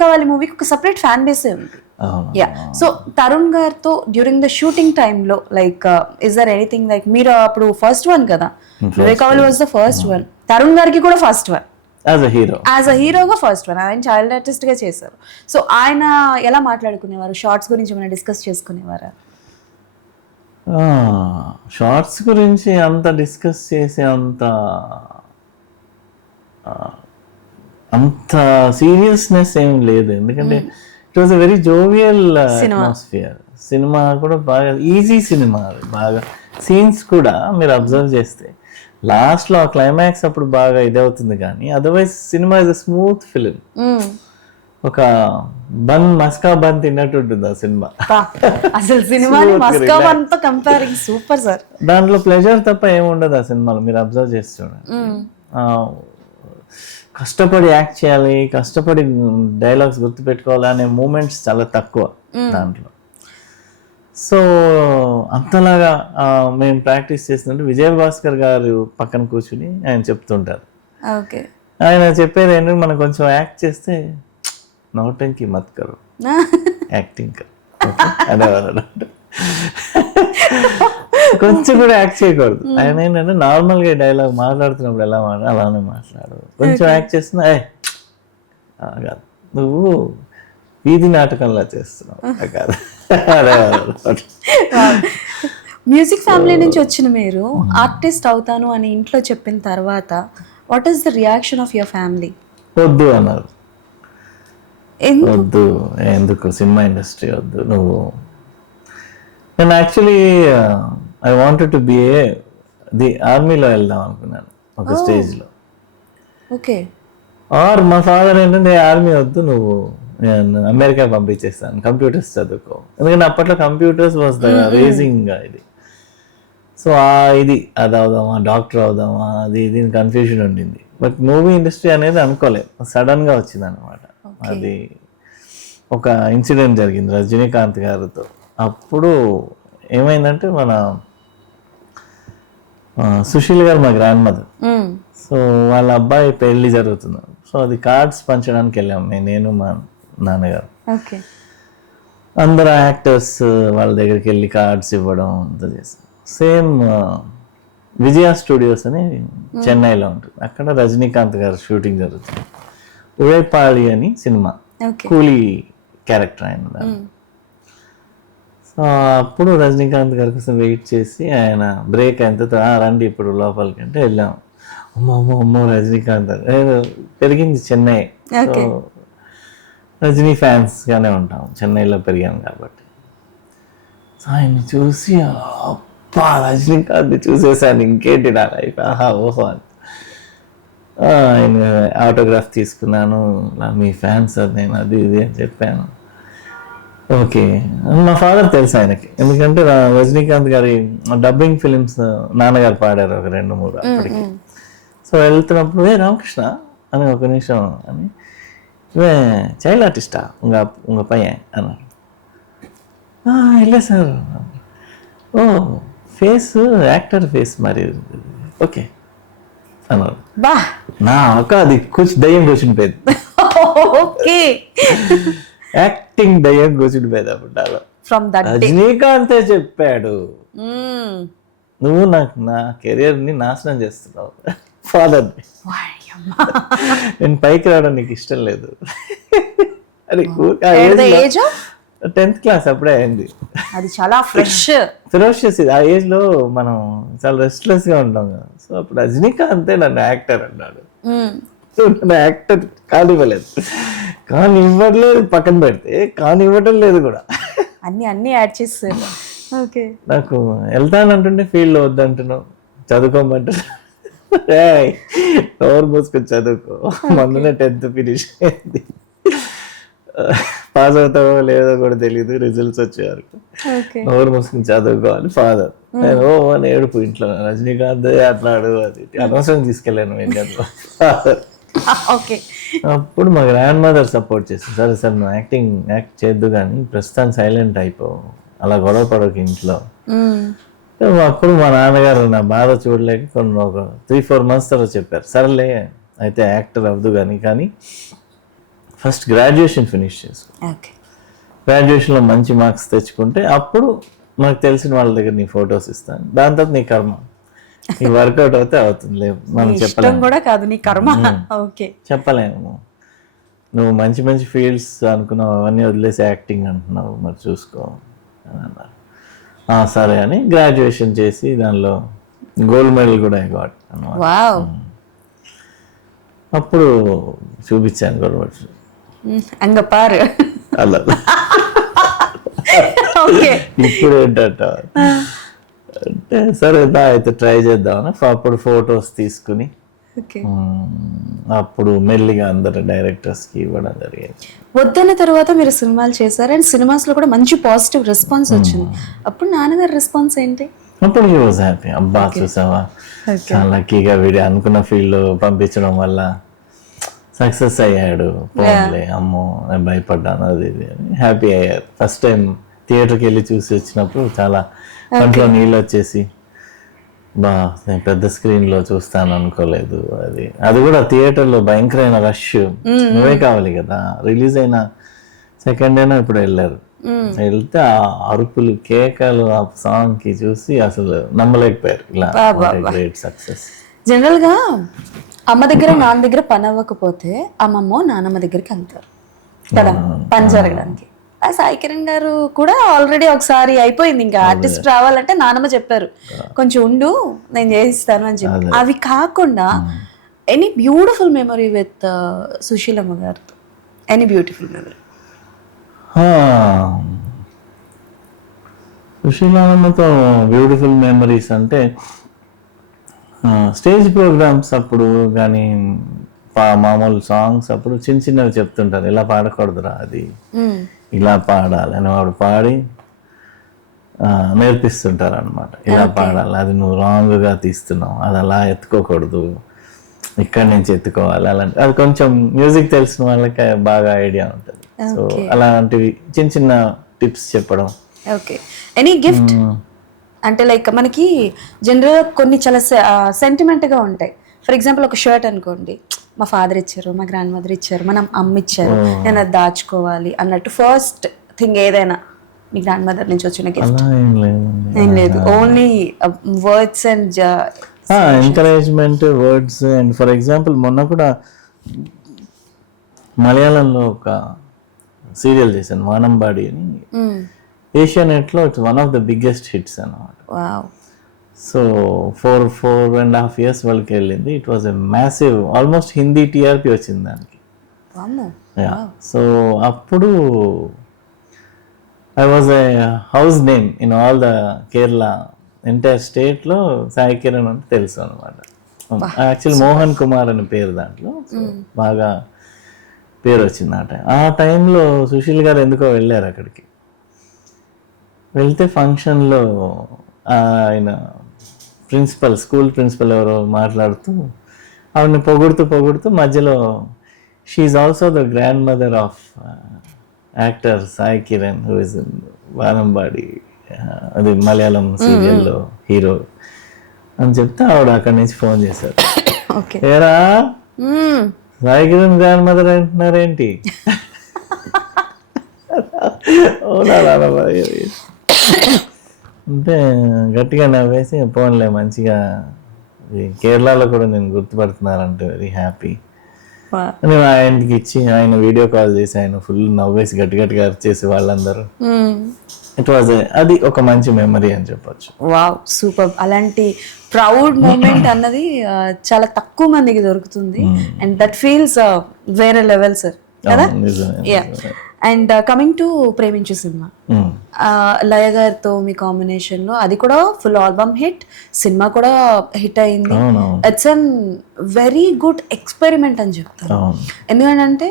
కావాలి మూవీకి ఒక సపరేట్ ఫ్యాన్ బేసే ఉంది. యా. సో తరుణ్ గారితో డ్యూరింగ్ ద షూటింగ్ టైంలో like is there anything like, మీరు అప్పుడు ఫస్ట్ వన్ కదా, Nuvve Kavali was the first one, Tarun గారికి కూడా ఫస్ట్ వన్ యాజ్ అ హీరోగా ఫస్ట్ వన్. ఆయన చైల్డ్ ఆర్టిస్ట్ గా చేశారు. సో ఆయన ఎలా మాట్లాడుకునేవారు? షార్ట్స్ గురించి ఏమైనా డిస్కస్ చేసుకునేవారా? షార్ట్స్ గురించి అంత డిస్కస్ చేసే అంత సీరియస్నెస్ ఏం లేదు. ఎందుకంటే it was a very jovial atmosphere. Cinema కూడా బాగా ఈజీ సినిమా, బాగా సీన్స్ కూడా మీరు అబ్జర్వ్ చేస్తే లాస్ట్ లో క్లైమాక్స్ అప్పుడు బాగా ఇదవుతుంది, కానీ otherwise cinema is a smooth film. ఒక మస్కా బన్ తిన్నట్టు ఉంటుంది ఆ సినిమా. అసలు సినిమా మస్కా బన్ తో కంపేరింగ్ సూపర్ సార్. దాంట్లో ప్లెజర్ తప్ప ఏముండదు ఆ సినిమాలో, మీరు అబ్జర్వ్ చేసి చూడండి. కష్టపడి యాక్ట్ చేయాలి, కష్టపడి డైలాగ్స్ గుర్తుపెట్టుకోవాలి అనే మూమెంట్స్ చాలా తక్కువ దాంట్లో. సో అంతలాగా మేము ప్రాక్టీస్ చేస్తుంటే విజయ్ భాస్కర్ గారు పక్కన కూర్చుని ఆయన చెప్తుంటారు. ఆయన చెప్పేది ఏంటంటే మనం కొంచెం యాక్ట్ చేస్తే నోటంకి మత్ కరు, యాక్టింగ్ కరు అనేవారు. కొంచెం కూడా యాక్ట్ చేయకూడదు. ఆయన ఏంటంటే నార్మల్గా డైలాగ్ మాట్లాడుతున్నప్పుడు ఎలా అలానే మాట్లాడు, కొంచెం యాక్ట్ చేస్తున్నా కాదు నువ్వు వీధి నాటకంలా చేస్తున్నావు కాదు. మ్యూజిక్ ఫ్యామిలీ నుంచి వచ్చిన మీరు ఆర్టిస్ట్ అవుతాను అని ఇంట్లో చెప్పిన తర్వాత what is the reaction of your family? వద్దు అన్నారు. వద్దు, ఎందుకు సినిమా ఇండస్ట్రీ వద్దు నువ్వు. నేను actually I wanted to be the ఆర్మీలో వెళ్దాం అనుకున్నాను ఒక స్టేజ్లో. ఓకే. ఆర్ మా ఫాదర్ ఏంటంటే ఆర్మీ వద్దు, నువ్వు నేను అమెరికా పంపించేస్తాను, కంప్యూటర్స్ చదువుకో. ఎందుకంటే అప్పట్లో కంప్యూటర్స్ వాజ్ ద రేజింగ్ ఇది. సో ఇది అది అవుదామా, డాక్టర్ అవుదామా, అది ఇది కన్ఫ్యూజన్ ఉండింది. బట్ మూవీ ఇండస్ట్రీ అనేది అనుకోలేదు, సడన్గా వచ్చింది అనమాట. అది ఒక ఇన్సిడెంట్ జరిగింది రజనీకాంత్ గారితో. అప్పుడు ఏమైందంటే మన సుశీల్ గారు మా గ్రాండ్ మదర్, సో వాళ్ళ అబ్బాయి పెళ్లి జరుగుతుంది. సో అది కార్డ్స్ పంచడానికి వెళ్ళాము నేను మా నాన్నగారు. అందరు యాక్టర్స్ వాళ్ళ దగ్గరికి వెళ్ళి కార్డ్స్ ఇవ్వడం అంతా చేస్తాం. సేమ్ విజయ స్టూడియోస్ అని చెన్నైలో ఉంటుంది, అక్కడ రజనీకాంత్ గారు షూటింగ్ జరుగుతుంది. ఉడైపాళి అని సినిమా, కూలీ క్యారెక్టర్ ఆయన. సో అప్పుడు రజనీకాంత్ గారి కోసం వెయిట్ చేసి ఆయన బ్రేక్ అయిన తర్వాత రండి ఇప్పుడు లోపలికి అంటే వెళ్ళాము. అమ్మో రజనీకాంత్ పెరిగింది చెన్నై, సో రజనీ ఫ్యాన్స్గానే ఉంటాం, చెన్నైలో పెరిగాం కాబట్టి. సో ఆయన చూసి అబ్బా రజనీకాంత్ చూసేసాను, ఇంకేంటి నా లైఫ్, ఆహా ఓహో అని. ఆయన ఆటోగ్రాఫ్ తీసుకున్నాను, మీ ఫ్యాన్స్ సార్ నేను, అది ఇది అని చెప్పాను. ఓకే, మా ఫాదర్ తెలుసు ఆయనకి, ఎందుకంటే రజనీకాంత్ గారి డబ్బింగ్ ఫిలిమ్స్ నాన్నగారు పాడారు ఒక 2-3 అప్పటికి. సో వెళ్తున్నప్పుడు రామకృష్ణ అని ఒక నిమిషం అని, చైల్డ్ ఆర్టిస్టా ఉంగ పయ్యన్ అన్నారు. இல்லை సార్, ఓ ఫేస్ యాక్టర్ ఫేస్ మరి ఓకే అన్నారు. నా ఒక అది దయ్యం కూర్చుండిపోయింది, యాక్టింగ్ దయ్యం కూర్చుండిపోయింది. అప్పుడు రజనీకాంతే చెప్పాడు, నువ్వు నా కెరియర్ ని నాశనం చేస్తున్నావు ఫాదర్, నేను పైకి రావడం నీకు ఇష్టం లేదు. అది 10th క్లాస్ అప్పుడే అయింది. అది చాలా ఫెరోషియస్. ఆ ఏజ్ లో మనం చాలా రెస్ట్లెస్ గా ఉంటాం కదా. సో అప్పుడు రజనీకాంతే నన్ను యాక్టర్ అన్నాడు. నన్ను యాక్టర్ కానివ్వలేదు, కానివ్వట్లేదు పక్కన పెడితే, కానివ్వటం లేదు కూడా, అన్ని యాడ్ చేస్తారు. నాకు వెళ్తానంటుంటే ఫీల్డ్ వద్దంటున్నావు, చదువుకోమంటున్నావు, నోరు మూసుకొని చదువుకో, మొన్ననే 10th ఫినిష్ అయింది, పాస్ అవుతావో లేదో కూడా తెలియదు, రిజల్ట్స్ వచ్చే వరకు నోరు మూసుకుని చదువుకోవాలి ఫాదర్. నేను అని ఏడుపు ఇంట్లో, రజనీకాంత్ అట్లాడు అది అనవసరం తీసుకెళ్ళాను ఫాదర్. అప్పుడు మా గ్రాండ్ మదర్ సపోర్ట్ చేస్తుంది, సరే సార్ నువ్వు యాక్ట్ చేద్దు కానీ ప్రస్తుతం సైలెంట్ అయిపో, అలా గొడవ పడకు ఇంట్లో. అప్పుడు మా నాన్నగారు నా బాధ చూడలేక కొన్ని ఒక 3-4 months తర్వాత చెప్పారు, సరేలే అయితే యాక్టర్ అవ్వదు కానీ ఫస్ట్ గ్రాడ్యుయేషన్ ఫినిష్ చేసుకో, గ్రాడ్యుయేషన్లో మంచి మార్క్స్ తెచ్చుకుంటే అప్పుడు మనకు తెలిసిన వాళ్ళ దగ్గర నీ ఫొటోస్ ఇస్తాను, దాని తర్వాత నీ కర్మ, నీ వర్కౌట్ అవుతే అవుతుంది, లేదు మనం చెప్పలేము కూడా కాదు, నీ కర్మ చెప్పలేము. నువ్వు మంచి మంచి ఫీల్డ్స్ అనుకున్నావు, అవన్నీ వదిలేసి యాక్టింగ్ అంటున్నావు, మరి చూసుకో అని అన్నారు. సరే అని గ్రాడ్యుయేషన్ చేసి దానిలో గోల్డ్ మెడల్ కూడా అవార్డ్ అన్నమాట. అప్పుడు చూపించాను గోల్డ్ మెడల్. అలా ఇప్పుడు ఏంటంట అంటే సరే అయితే ట్రై చేద్దామని అప్పుడు ఫొటోస్ తీసుకుని అప్పుడు మెల్లిగా అందరు డైరెక్టర్స్కి ఇవ్వడం జరిగింది. వద్దన్న తర్వాత మీరు సినిమాలు చేశారు అండ్ సినిమాస్ లో కూడా మంచి పాజిటివ్ రెస్పాన్స్ వచ్చింది. అప్పుడు నాన్నగారి రెస్పాన్స్ ఏంటి? అప్పుడు హీ వాజ్ హ్యాపీ. అబ్బా చూసావా చాలా లక్కీగా వీడి అనుకున్న ఫీల్డ్ పంపించడం వల్ల సక్సెస్ అయ్యాడు, పోన్లే అమ్మో నేను భయపడ్డాను అది ఇది అని హ్యాపీ అయ్యారు. ఫస్ట్ టైం థియేటర్కి వెళ్ళి చూసి వచ్చినప్పుడు చాలా కంట్లో నీళ్ళు వచ్చేసి, బా నేను పెద్ద స్క్రీన్ లో చూస్తాను అనుకోలేదు, అది కూడా థియేటర్లో భయంకరమైన రష్, నువ్వే కావాలి కదా. రిలీజ్ అయిన సెకండ్ డేనా ఇప్పుడు వెళ్ళారు, వెళ్తే ఆ అరుపులు కేకలు ఆ సాంగ్ కి చూసి అసలు నమ్మలేకపోయారు. ఇలా గ్రేట్ సక్సెస్. జనరల్ గా అమ్మ దగ్గర నాన్న దగ్గర పని అవ్వకపోతే అమ్మమ్మో నాన్నమ్మ దగ్గరికి వెళ్తారు కదా పని జరగడానికి. ఆ సాయి కిరణ్ గారు కూడా ఆల్రెడీ ఒకసారి అయిపోయింది, ఇంకా ఆర్టిస్ట్ రావాలంటే నానమ్మ చెప్పారు కొంచెం ఉండు నేను చేయిస్తాను అని చెప్పి. అవి కాకుండా any beautiful memory with Susheelamma గారితో, ఎనీ బ్యూటిఫుల్ మెమరీ? సుశీలమ్మతో బ్యూటిఫుల్ మెమరీస్ అంటే స్టేజ్ ప్రోగ్రామ్స్ అప్పుడు కానీ మామూలు సాంగ్స్ అప్పుడు చిన్న చిన్నవి చెప్తుంటారు, ఇలా పాడకూడదురా అది ఇలా పాడాలి అని వాడు పాడి నేర్పిస్తుంటారు అనమాట. ఇలా పాడాలి, అది నువ్వు రాంగ్గా తీస్తున్నావు, అది అలా ఎత్తుకోకూడదు, ఇక్కడి నుంచి ఎత్తుకోవాలి అలాంటి. అది కొంచెం మ్యూజిక్ తెలిసిన వాళ్ళకి బాగా ఐడియా ఉంటుంది. సో అలాంటివి చిన్న చిన్న టిప్స్ చెప్పడం. ఓకే, ఎనీ గిఫ్ట్ అంటే లైక్ మనకి జనరల్గా కొన్ని చాలా సెంటిమెంట్గా ఉంటాయి. ఫర్ ఎగ్జాంపుల్ ఒక షర్ట్ అనుకోండి, మా ఫాదర్ ఇచ్చారు, మా గ్రాండ్ మదర్ ఇచ్చారు, మనం అమ్మ ఇచ్చారు, నేను అది దాచుకోవాలి అన్నట్టు. ఫస్ట్ థింగ్ ఏదైనా మీ గ్రాండ్ మదర్ నుంచి వచ్చిన గిఫ్ట్? ఏం లేదు, only words and encouragement, words. And for example మొన్న కూడా మలయాళంలో ఒక సీరియల్ చేశాను, వానంబాడి అని. ఏషియానెట్లో it's one of the biggest hits అన్నమాట. సో 4.5 years వాళ్ళకి వెళ్ళింది. It was a massive, almost Hindi TRP వచ్చింది దానికి. సో అప్పుడు I was a house name in all the Kerala entire స్టేట్లో. సాయి కిరణ్ అంటే తెలుసు అనమాట. యాక్చువల్లీ మోహన్ కుమార్ అని పేరు దాంట్లో. బాగా పేరు వచ్చింది ఆ టైంలో. సుశీల్ గారు ఎందుకో వెళ్ళారు అక్కడికి. వెళ్తే ఫంక్షన్లో ఆయన ప్రిన్సిపల్, స్కూల్ ప్రిన్సిపల్ ఎవరో మాట్లాడుతూ ఆవిడని పొగుడుతూ మధ్యలో she also the grand mother of actor Sai Kiran who is in Vanambadi, అది మలయాళం సీరియల్లో హీరో అని చెప్తే ఆవిడ అక్కడి నుంచి ఫోన్ చేశారు. ఏరా సాయి కిరణ్ గ్రాండ్ మదర్ అంటున్నారేంటి? అంటే గట్టిగా నవ్వేసి పోన్లే మంచిగా కేరళలో కూడా నేను గుర్తుపడుతున్నారంటే వెరీ హ్యాపీ అని ఆయనకి ఇచ్చి, ఆయన వీడియో కాల్ చేసి ఆయన ఫుల్ నవ్వేసి గట్టిగా అరిచేసి వాళ్ళందరూ. ఇట్ వాజ్ అది ఒక మంచి మెమరీ అని చెప్పొచ్చు. Wow, super. అలాంటి ప్రౌడ్ మూమెంట్ అన్నది చాలా తక్కువ మందికి దొరుకుతుంది. అండ్ దట్ ఫీల్స్ వేరే లెవెల్ సార్ కదా. అండ్ కమింగ్ టు ప్రేమించు సినిమా, లయ గారితో మీ కాంబినేషన్ లో, అది కూడా ఫుల్ ఆల్బమ్ హిట్, సినిమా కూడా హిట్ అయింది. It's an very good experiment అని చెప్తాను. ఎందుకంటే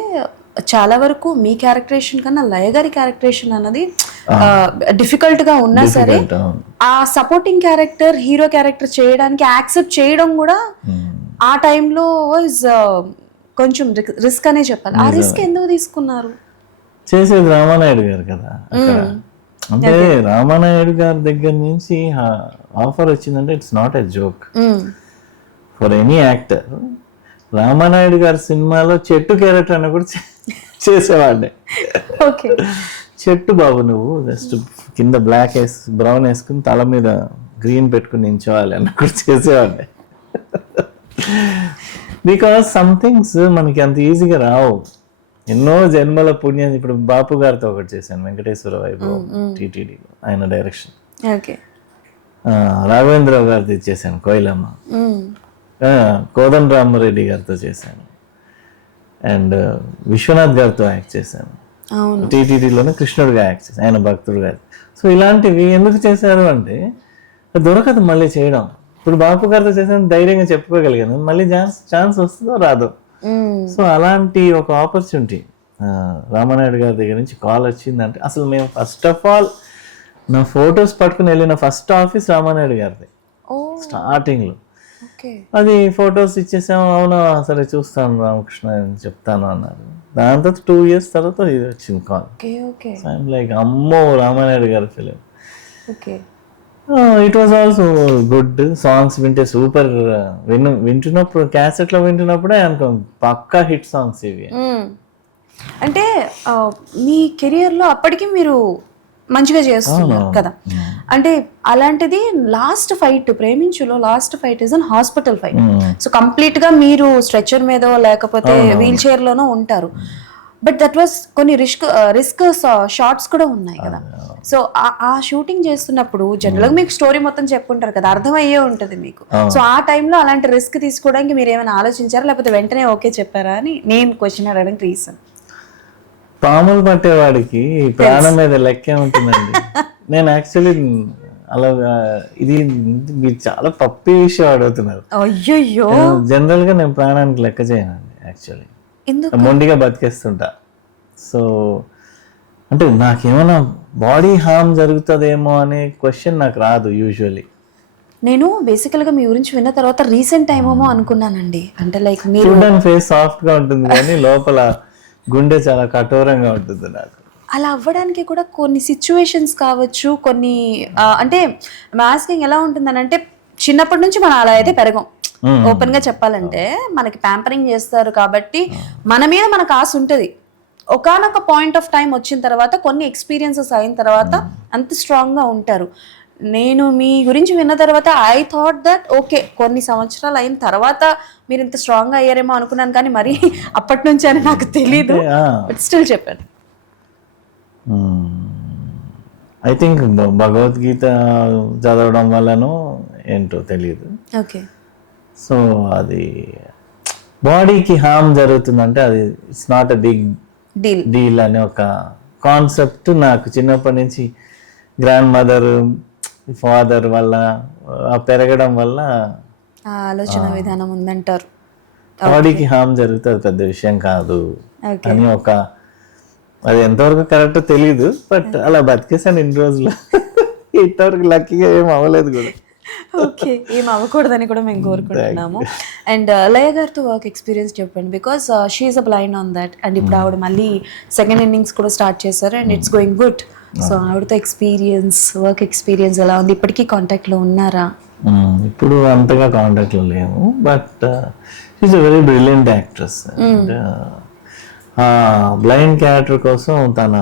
చాలా వరకు మీ క్యారెక్టరేషన్ కన్నా లయ గారి క్యారెక్టరేషన్ అన్నది డిఫికల్ట్ గా ఉన్నా సరే, ఆ సపోర్టింగ్ క్యారెక్టర్ హీరో క్యారెక్టర్ చేయడానికి యాక్సెప్ట్ చేయడం కూడా ఆ టైంలో కొంచెం రిస్క్ అనే చెప్పాలి. ఆ రిస్క్ ఎందుకు తీసుకున్నారు? చేసేది రామానాయుడు గారు కదా అక్కడ. అంటే రామానాయుడు గారి దగ్గర నుంచి ఆఫర్ వచ్చిందంటే it's not a joke for any actor. Ramanaidu గారి సినిమాలో చెట్టు క్యారెక్టర్ అని కూడా చేసేవాడిని. చెట్టు బాబు నువ్వు జస్ట్ కింద బ్లాక్ బ్రౌన్ వేసుకుని తల మీద గ్రీన్ పెట్టుకుని నించోవాలి అన్న కూడా చేసేవాడిని. బికాస్ సమ్ థింగ్స్ మనకి అంత ఈజీగా రావు. ఎన్నో జన్మల పుణ్యం. ఇప్పుడు బాపు గారితో ఒకటి చేశాను, వెంకటేశ్వర వైభవ్ టీటీడీలో, ఆయన డైరెక్షన్. రాఘవేంద్రరావు గారితో చేశాను కోయిలమ్మ. కోదండ రామరెడ్డి గారితో చేశాను. అండ్ విశ్వనాథ్ గారితో యాక్ట్ చేశాను. టీటీడీలోనే కృష్ణుడిగా యాక్ట్ చేశాను, ఆయన భక్తుడు గారు. సో ఇలాంటివి ఎందుకు చేశారు అంటే దొరకదు మళ్ళీ చేయడం. ఇప్పుడు బాపు గారితో చేశాను, ధైర్యంగా చెప్పుకోగలిగాను. మళ్ళీ ఛాన్స్ వస్తుందో రాదో. సో అలాంటి ఒక ఆపర్చునిటీ రామానాయుడు గారి దగ్గర నుంచి కాల్ వచ్చిందంటే, అసలు మేము ఫస్ట్ ఆఫ్ ఆల్ నా ఫొటోస్ పట్టుకుని వెళ్ళిన ఫస్ట్ ఆఫీస్ రామానాయుడు గారిది స్టార్టింగ్లో. అది ఫొటోస్ ఇచ్చేసాము. అవునా సరే చూస్తాను రామకృష్ణ అని చెప్తాను అన్నారు. దాని తర్వాత 2 years తర్వాత ఇది వచ్చింది కాల్. ఐఎమ్ లైక్ అమ్మో రామానాయుడు గారి film. It was also good. Songs వింటే సూపర్. వింటున్నప్పుడు క్యాసెట్లో వింటున్నప్పుడే అనుకో పక్కా హిట్ సాంగ్స్ ఇవి. అంటే మీ కెరియర్లో అప్పటికి మీరు మంచిగా చేస్తున్నారు కదా. అంటే అలాంటిది లాస్ట్ ఫైట్, ప్రేమించులో last fight is an hospital fight. So complete గా మీరు స్ట్రెచర్ మీదో లేకపోతే వీల్ చైర్ లోనో ఉంటారు. బట్ దట్ వాస్ కొన్ని రిస్క్ షార్ట్స్ కూడా ఉన్నాయి కదా. సో ఆ షూటింగ్ చేస్తున్నప్పుడు జనరల్గా మీకు స్టోరీ మొత్తం చెప్పుంటారు కదా, అర్థమయ్యే ఉంటుంది మీకు. సో ఆ టైంలో అలాంటి రిస్క్ తీసుకోవడానికి మీరు ఏమైనా ఆలోచించారా, లేకపోతే వెంటనే ఓకే చెప్పారా అని నేను క్వశ్చన్ అడగడానికి రీజన్. పాములు పట్టేవాడికి ప్రాణం మీద లెక్కే ఉంటుందండి. నేను యాక్చువల్లీ అలా ఇది మీరు చాలా తప్పి విషయం అడుగుతున్నారు. అయ్యయ్యో, జనరల్ గా నేను ప్రాణానికి లెక్క చేయనండి యాక్చువల్లీ, ఎందుకు? మొండిగా బతికేస్తుంటా. సో అంటే నాకేమైనా బాడీ హార్మ్ జరుగుతుందేమో అనే క్వశ్చన్ నాకు రాదు యూజువల్లీ. నేను బేసికల్గా మీ గురించి విన్న తర్వాత రీసెంట్ టైం ఏమో అనుకున్నానండి. అంటే లైక్ మీరు చూడడానికి ఫేస్ సాఫ్ట్ గా ఉంటుంది కానీ లోపల గుండె చాలా కఠోరంగా ఉంటుంది నాకు. అలా అవ్వడానికి కూడా కొన్ని సిచ్యువేషన్స్ కావచ్చు, కొన్ని అంటే మాస్కింగ్ ఎలా ఉంటుందని అంటే చిన్నప్పటి నుంచి మనం అలా అయితే పెరగం. ఓపెన్ గా చెప్పాలంటే మనకి ప్యాంపరింగ్ చేస్తారు కాబట్టి మన మీద మనకు ఆశ ఉంటుంది. ఒకానొక పాయింట్ ఆఫ్ టైం వచ్చిన తర్వాత కొన్ని ఎక్స్పీరియన్సెస్ అయిన తర్వాత అంత స్ట్రాంగ్ గా ఉంటారు. నేను మీ గురించి విన్న తర్వాత ఐ థాట్ దట్ ఓకే కొన్ని సంవత్సరాలు అయిన తర్వాత మీరు ఇంత స్ట్రాంగ్ గా అయ్యారేమో అనుకున్నాను, కానీ మరి అప్పటి నుంచి అని నాకు తెలీదు. బట్ స్టిల్ చెప్పాను. ఐ థింక్ భగవద్గీత చదవడం వల్లనో ఏంటో తెలియదు. ఓకే. సో అది బాడీకి హార్మ్ జరుగుతుందంటే అది it's not a big deal అనే ఒక కాన్సెప్ట్ నాకు చిన్నప్పటి నుంచి గ్రాండ్ మదర్ ఫాదర్ వల్ల పెరగడం వల్ల ఆలోచన విధానం ఉందంటారు. బాడీకి హార్మ్ జరిగితే అది పెద్ద విషయం కాదు అని ఒక, అది ఎంతవరకు కరెక్ట్ తెలియదు బట్ అలా బతికేసాను ఇన్ని రోజులు. ఇంతవరకు లక్కీగా ఏం అవ్వలేదు కూడా. ఓకే, ఏం అవ్వకూడదని కూడా మేము కోరుకుంటున్నాము. అండ్ లయ గారితో వర్క్ ఎక్స్పీరియన్స్ చెప్పండి, because she's a blind on that. And ఇప్పుడు ఆవిడ మళ్ళీ సెకండ్ ఇన్నింగ్స్ కూడా స్టార్ట్ చేశారు and it's going good. So ఆవిడతో వర్క్ ఎక్స్పీరియన్స్ ఎలా ఉంది? ఇప్పటికీ కాంటాక్ట్ లో ఉన్నారా? ఇప్పుడు అంతగా కాంటాక్ట్ లో లేము, but she's a very brilliant actress. Blind character కోసం తన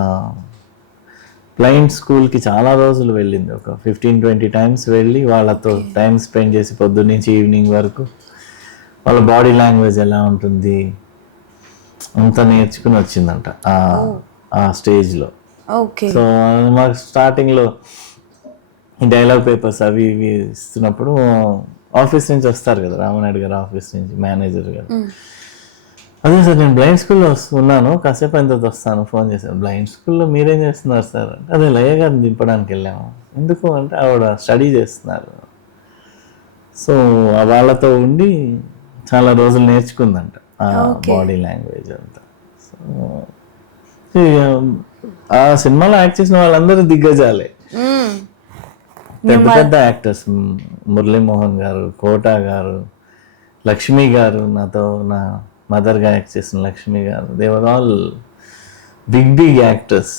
బ్లైండ్ స్కూల్కి చాలా రోజులు వెళ్ళింది, ఒక 15-20 టైమ్స్ వెళ్ళి వాళ్ళతో టైం స్పెండ్ చేసి పొద్దున్న నుంచి ఈవినింగ్ వరకు వాళ్ళ బాడీ లాంగ్వేజ్ ఎలా ఉంటుంది అంత నేర్చుకుని వచ్చిందంట ఆ స్టేజ్లో. సో మాకు స్టార్టింగ్లో డైలాగ్ పేపర్స్ అవి ఇవి ఇస్తున్నప్పుడు ఆఫీస్ నుంచి వస్తారు కదా, రామనాయుడు గారు ఆఫీస్ నుంచి మేనేజర్ గారు, అదే సార్ నేను బ్లైండ్ స్కూల్లో ఉన్నాను, కాసేపు అయిన తర్వాత వస్తాను, ఫోన్ చేశాను. బ్లైండ్ స్కూల్లో మీరేం చేస్తున్నారు సార్ అంటే, అదే లయ గారిని దింపడానికి వెళ్ళాము. ఎందుకు అంటే ఆవిడ స్టడీ చేస్తున్నారు. సో వాళ్ళతో ఉండి చాలా రోజులు నేర్చుకుందంట ఆ బాడీ లాంగ్వేజ్ అంతా. సో ఆ సినిమాలో యాక్ట్ చేసిన వాళ్ళందరూ దిగ్గజాలే, పెద్ద పెద్ద యాక్టర్స్. మురళీమోహన్ గారు, కోటా గారు, లక్ష్మి గారు, నాతో నా మదర్గా యాక్ట్ చేసిన లక్ష్మి గారు, they were all big actors.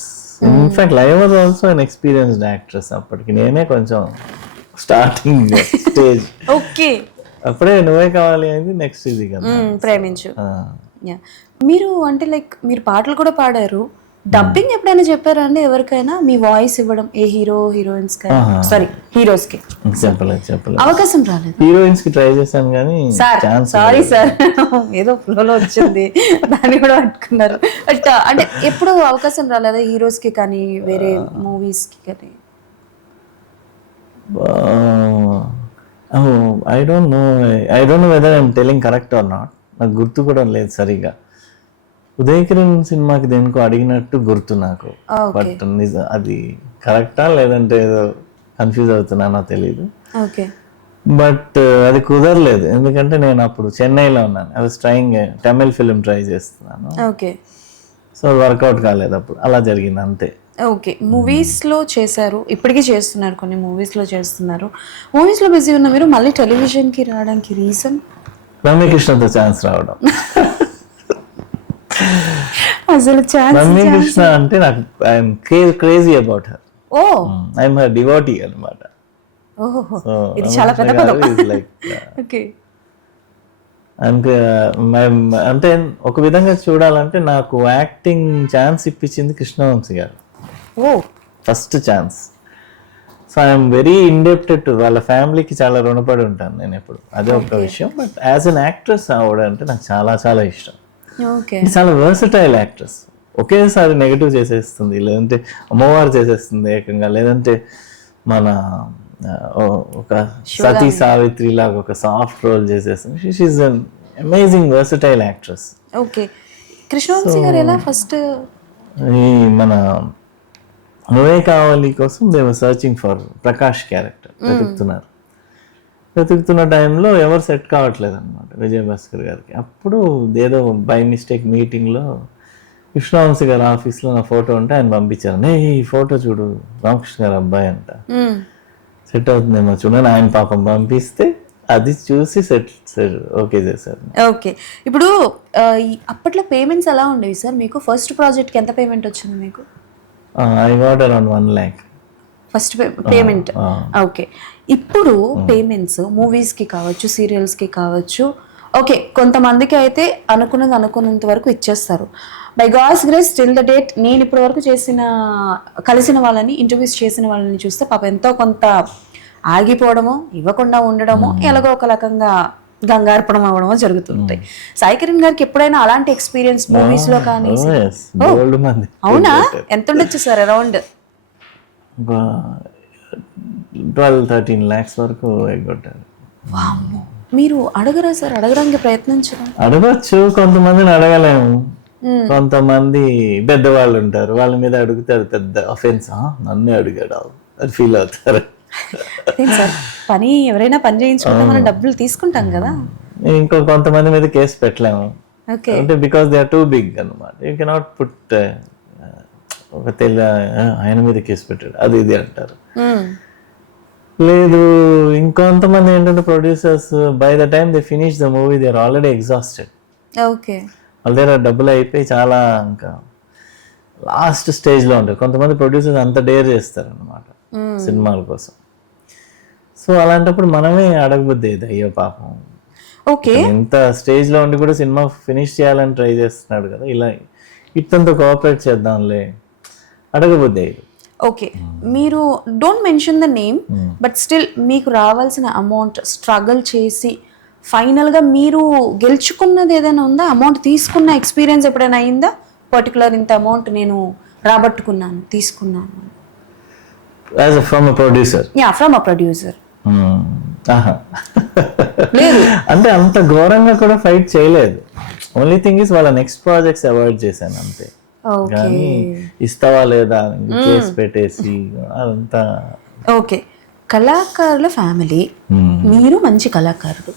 In fact Laya was also an experienced actress. అప్పటికి నేనే కొంచెం స్టార్టింగ్ స్టేజ్. ఓకే, అప్పుడే నువ్వే కావాలి అనేది నెక్స్ట్ ఇది కదా, ప్రేమించు. మీరు అంటే లైక్ మీరు పాటలు కూడా పాడారు, డబ్బింగ్ ఎప్పుడైనా చెప్పారా అండి ఎవరికైనా? మీ వాయిస్ ఇవ్వడం ఏ హీరోయిన్స్ హీరోస్ కి చెప్పలేదు, అవకాశం రాలేదు. హీరోయిన్స్ కి ట్రై చేశాను కానీ సారీ సార్ ఏదో ఫ్లోలో వచ్చింది దాన్ని కూడా పట్టుకున్నారు. బట్ అంటే ఎప్పుడు అవకాశం రాలేదా హీరోస్ కి కానీ వేరే మూవీస్ కి కానీ? I don't know whether I'm telling correct or not, నాకు గుర్తు కూడా లేదు సరిగా. ఉదయ్ కిరణ్ సినిమాకి దేనికో అడిగినట్టు గుర్తు నాకు, బట్ అది కరెక్టా లేదంటే ఏదో కన్ఫ్యూజ్ అవుతున్నానో తెలీదు. బట్ అది కుదరలేదు, ఎందుకంటే నేను అప్పుడు చెన్నైలో ఉన్నాను. I was trying Tamil film try చేస్తున్నాను. సో వర్కౌట్ కాలేదు అప్పుడు, అలా జరిగింది అంతే. ఓకే, మూవీస్ లో చేశారు, ఇప్పటికీ చేస్తున్నారు, కొన్ని మూవీస్ లో చేస్తున్నారు. మూవీస్ లో బిజీ ఉన్న మీరు మళ్ళీ టెలివిజన్ కి రావడానికి రీజన్? రమ్యకృష్ణతో ఛాన్స్ రావడం. అసలు రమ్యకృష్ణ అంటే నాకు I'm crazy about her. I'm her devotee అన్నమాట. ఇది చాలా పెద్ద పదం. అంటే ఒక విధంగా చూడాలంటే నాకు యాక్టింగ్ ఛాన్స్ ఇప్పించింది కృష్ణవంశీ గారు, first chance. So I'm very indebted to వాళ్ళ ఫ్యామిలీకి, చాలా రుణపడి ఉంటాను నేను ఎప్పుడు, అదే ఒక విషయం. బట్ యాజ్ అన్ యాక్ట్రెస్ ఆవిడ అంటే నాకు చాలా చాలా ఇష్టం. చాలా వర్సటైల్ యాక్ట్రెస్, ఒకేసారి నెగిటివ్ చేసేస్తుంది, లేదంటే అమ్మవారు చేసేస్తుంది ఏకంగా, లేదంటే మన ఒక సతీ సావిత్రి లాగా ఒక సాఫ్ట్ రోల్ చేసేస్తుంది. She's an amazing versatile actress. Okay, Krishnavamsi గారు ఎలా ఫస్ట్ ఈ మన నువ్వే కావాలి కోసం they were searching for Prakash character వెతుకుతున్న టైంలో ఎవరు సెట్ కావట్లేదు అనమాట విజయభాస్కర్ గారికి. అప్పుడు ఏదో బై మిస్టేక్ మీటింగ్లో కృష్ణవంశీ గారి ఆఫీస్లో నా ఫోటో ఉంటే ఆయన పంపించారు. ఈ ఫోటో చూడు రామకృష్ణ గారు అబ్బాయి అంట, సెట్ అవుతుందేమో చూడని ఆయన పాపం పంపిస్తే అది చూసి సెట్ ఓకే చేశారు. ఓకే, ఇప్పుడు అప్పట్లో పేమెంట్స్ ఎలా ఉండేవి సార్ మీకు? ఫస్ట్ ప్రాజెక్ట్కి ఎంత పేమెంట్ వచ్చింది మీకు? I got around 1 lakh first payment. Okay, ఇప్పుడు పేమెంట్స్ మూవీస్కి కావచ్చు, సీరియల్స్కి కావచ్చు, ఓకే కొంతమందికి అయితే అనుకున్నంత వరకు ఇచ్చేస్తారు. By God's grace still the date నేను ఇప్పటి వరకు కలిసిన వాళ్ళని, ఇంటర్వ్యూస్ చేసిన వాళ్ళని చూస్తే పాప ఎంతో కొంత ఆగిపోవడమో, ఇవ్వకుండా ఉండడమో, ఎలాగో ఒక రకంగా గంగార్పణం అవ్వడమో జరుగుతుంటాయి. సాయి కిరణ్ గారికి ఎప్పుడైనా అలాంటి ఎక్స్పీరియన్స్ మూవీస్ లో కానీ? అవునా, ఎంత ఉండొచ్చు సార్? అరౌండ్ 12-13 lakhs వరకు ఎగ్గొట్టారు. మీరు అడగరా సార్? అడగడానికి ప్రయత్నించరా? అడగచ్చు, కొంతమందిని అడగలేము. కొంతమంది పెద్దవాళ్ళు ఉంటారు, వాళ్ళ మీద అడుగుతారు, పెద్ద అఫెన్స్, నన్నే అడిగాడు అది ఫీల్ అవుతారు. సార్ పని ఎవరైనా పని చేయించుకుంటే మనం డబ్బులు తీసుకుంటాం కదా. ఇంకో కొంతమంది మీద కేసు పెట్టలేము, అంటే because they are too big అనమాట. యూ కెనాట్ పుట్ ఒక ఆయన మీద కేసు పెట్టాడు అది ఇది అంటారు. లేదు, ఇంకొంతమంది ఏంటంటే producers by the time they finish the movie they are already exhausted. Okay, వాళ్ళ దగ్గర డబ్బులు అయిపోయి చాలా ఇంకా లాస్ట్ స్టేజ్లో ఉంటారు. కొంతమంది ప్రొడ్యూసర్స్ అంత డేర్ చేస్తారు అనమాట సినిమాల కోసం. సో అలాంటప్పుడు మనమే అడగబుద్ది ఇది, అయ్యో పాపం ఓకే ఎంత స్టేజ్లో ఉండి కూడా సినిమా ఫినిష్ చేయాలని ట్రై చేస్తున్నాడు కదా, ఇలా ఇట్టంతా కోఆపరేట్ చేద్దాంలే అడగబుద్ది. ఓకే, మీరు don't mention the name, but still మీకు రావాల్సిన అమౌంట్ స్ట్రగుల్ చేసి ఫైనల్గా మీరు గెలుచుకున్నది ఏదైనా ఉందా? అమౌంట్ తీసుకున్న ఎక్స్పీరియన్స్ ఎప్పుడైనా అయిందా? పర్టికులర్ ఇంత అమౌంట్ నేను రాబట్టుకున్నాను, తీసుకున్నాను from a producer? Yeah, from a producer. లేదు అంటే అంత ఘోరంగా కూడా ఫైట్ చేయలేదు. ఓన్లీ థింగ్ ఇస్ వాళ్ళ నెక్స్ట్ ప్రాజెక్ట్స్ అవాయిడ్ చేశాను అంతే. కానీ ఇస్తావా లేదా కేసు పెట్టేసి అదంతా. ఓకే, కళాకారుల ఫ్యామిలీ, మీరు మంచి కళాకారుడు.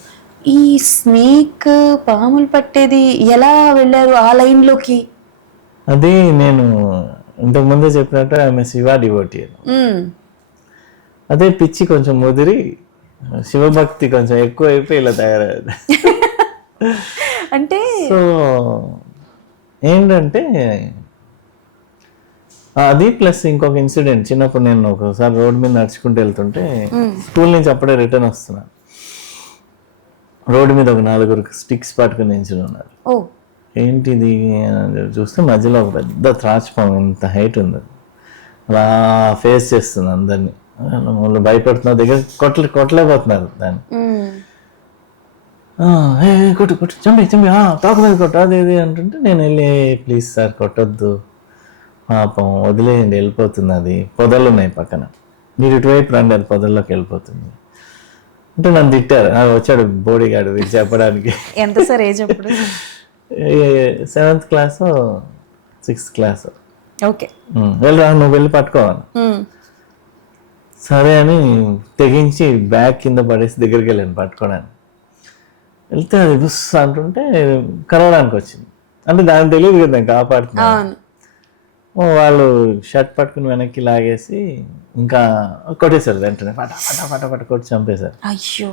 ఈ స్నేక్ పాములు పట్టేది ఎలా వెళ్ళారు ఆ లైన్లోకి? అది నేను ఇంతకు ముందే చెప్పినట్టు ఆమె శివ డివోటీ. అదే పిచ్చి కొంచెం ముదిరి శివభక్తి కొంచెం ఎక్కువ అయిపోయి ఇలా తయారయ్యేది. అంటే సో ఏంటంటే అది ప్లస్ ఇంకొక ఇన్సిడెంట్. చిన్నప్పుడు నేను ఒకసారి రోడ్ మీద నడుచుకుంటూ వెళ్తుంటే, స్కూల్ నుంచి అప్పుడే రిటర్న్ వస్తున్నాను, రోడ్డు మీద ఒక 4 స్టిక్స్ పట్టుకుని నించుని ఉన్నారు. ఏంటిది చూస్తే మధ్యలో ఒక పెద్ద త్రాచుపాము, ఇంత హైట్ ఉంది, అలా ఫేస్ చేస్తుంది అందరినీ. వాళ్ళు భయపడుతున్నారు, దగ్గర కొట్టలేకపోతున్నారు దాన్ని. కొట్టు చంపి తాకు మీద కొట్టు అది ఇది అంటుంటే నేను వెళ్ళి ప్లీజ్ సార్ కొట్టొద్దు, పాపం వదిలేయండి, వెళ్ళిపోతుంది, అది పొదలు ఉన్నాయి పక్కన, మీరు ఇటువైపు రండి, అది పొదల్లోకి వెళ్ళిపోతుంది అంటే నన్ను తిట్టారు. వచ్చాడు బోడీ గార్డు వీళ్ళు చెప్పడానికి. ఎంత సార్ ఏజ్ అప్పుడు? 7th class 6th class. Okay, వెళ్ళరా నువ్వు వెళ్ళి పట్టుకోవాలి. సరే అని తెగించి బ్యాగ్ కింద పడేసి దగ్గరికి వెళ్ళాను పట్టుకోవడానికి. వెళ్తే అది బుస్ అంటుంటే కలవడానికి వచ్చింది. అంటే దానికి తెలియదు కదా నేను కాపాడుతున్నాను. వాళ్ళు షర్ట్ పట్టుకుని వెనక్కి లాగేసి ఇంకా కొట్టేశారు, వెంటనే పట కొట్టి చంపేశారు. అయ్యో.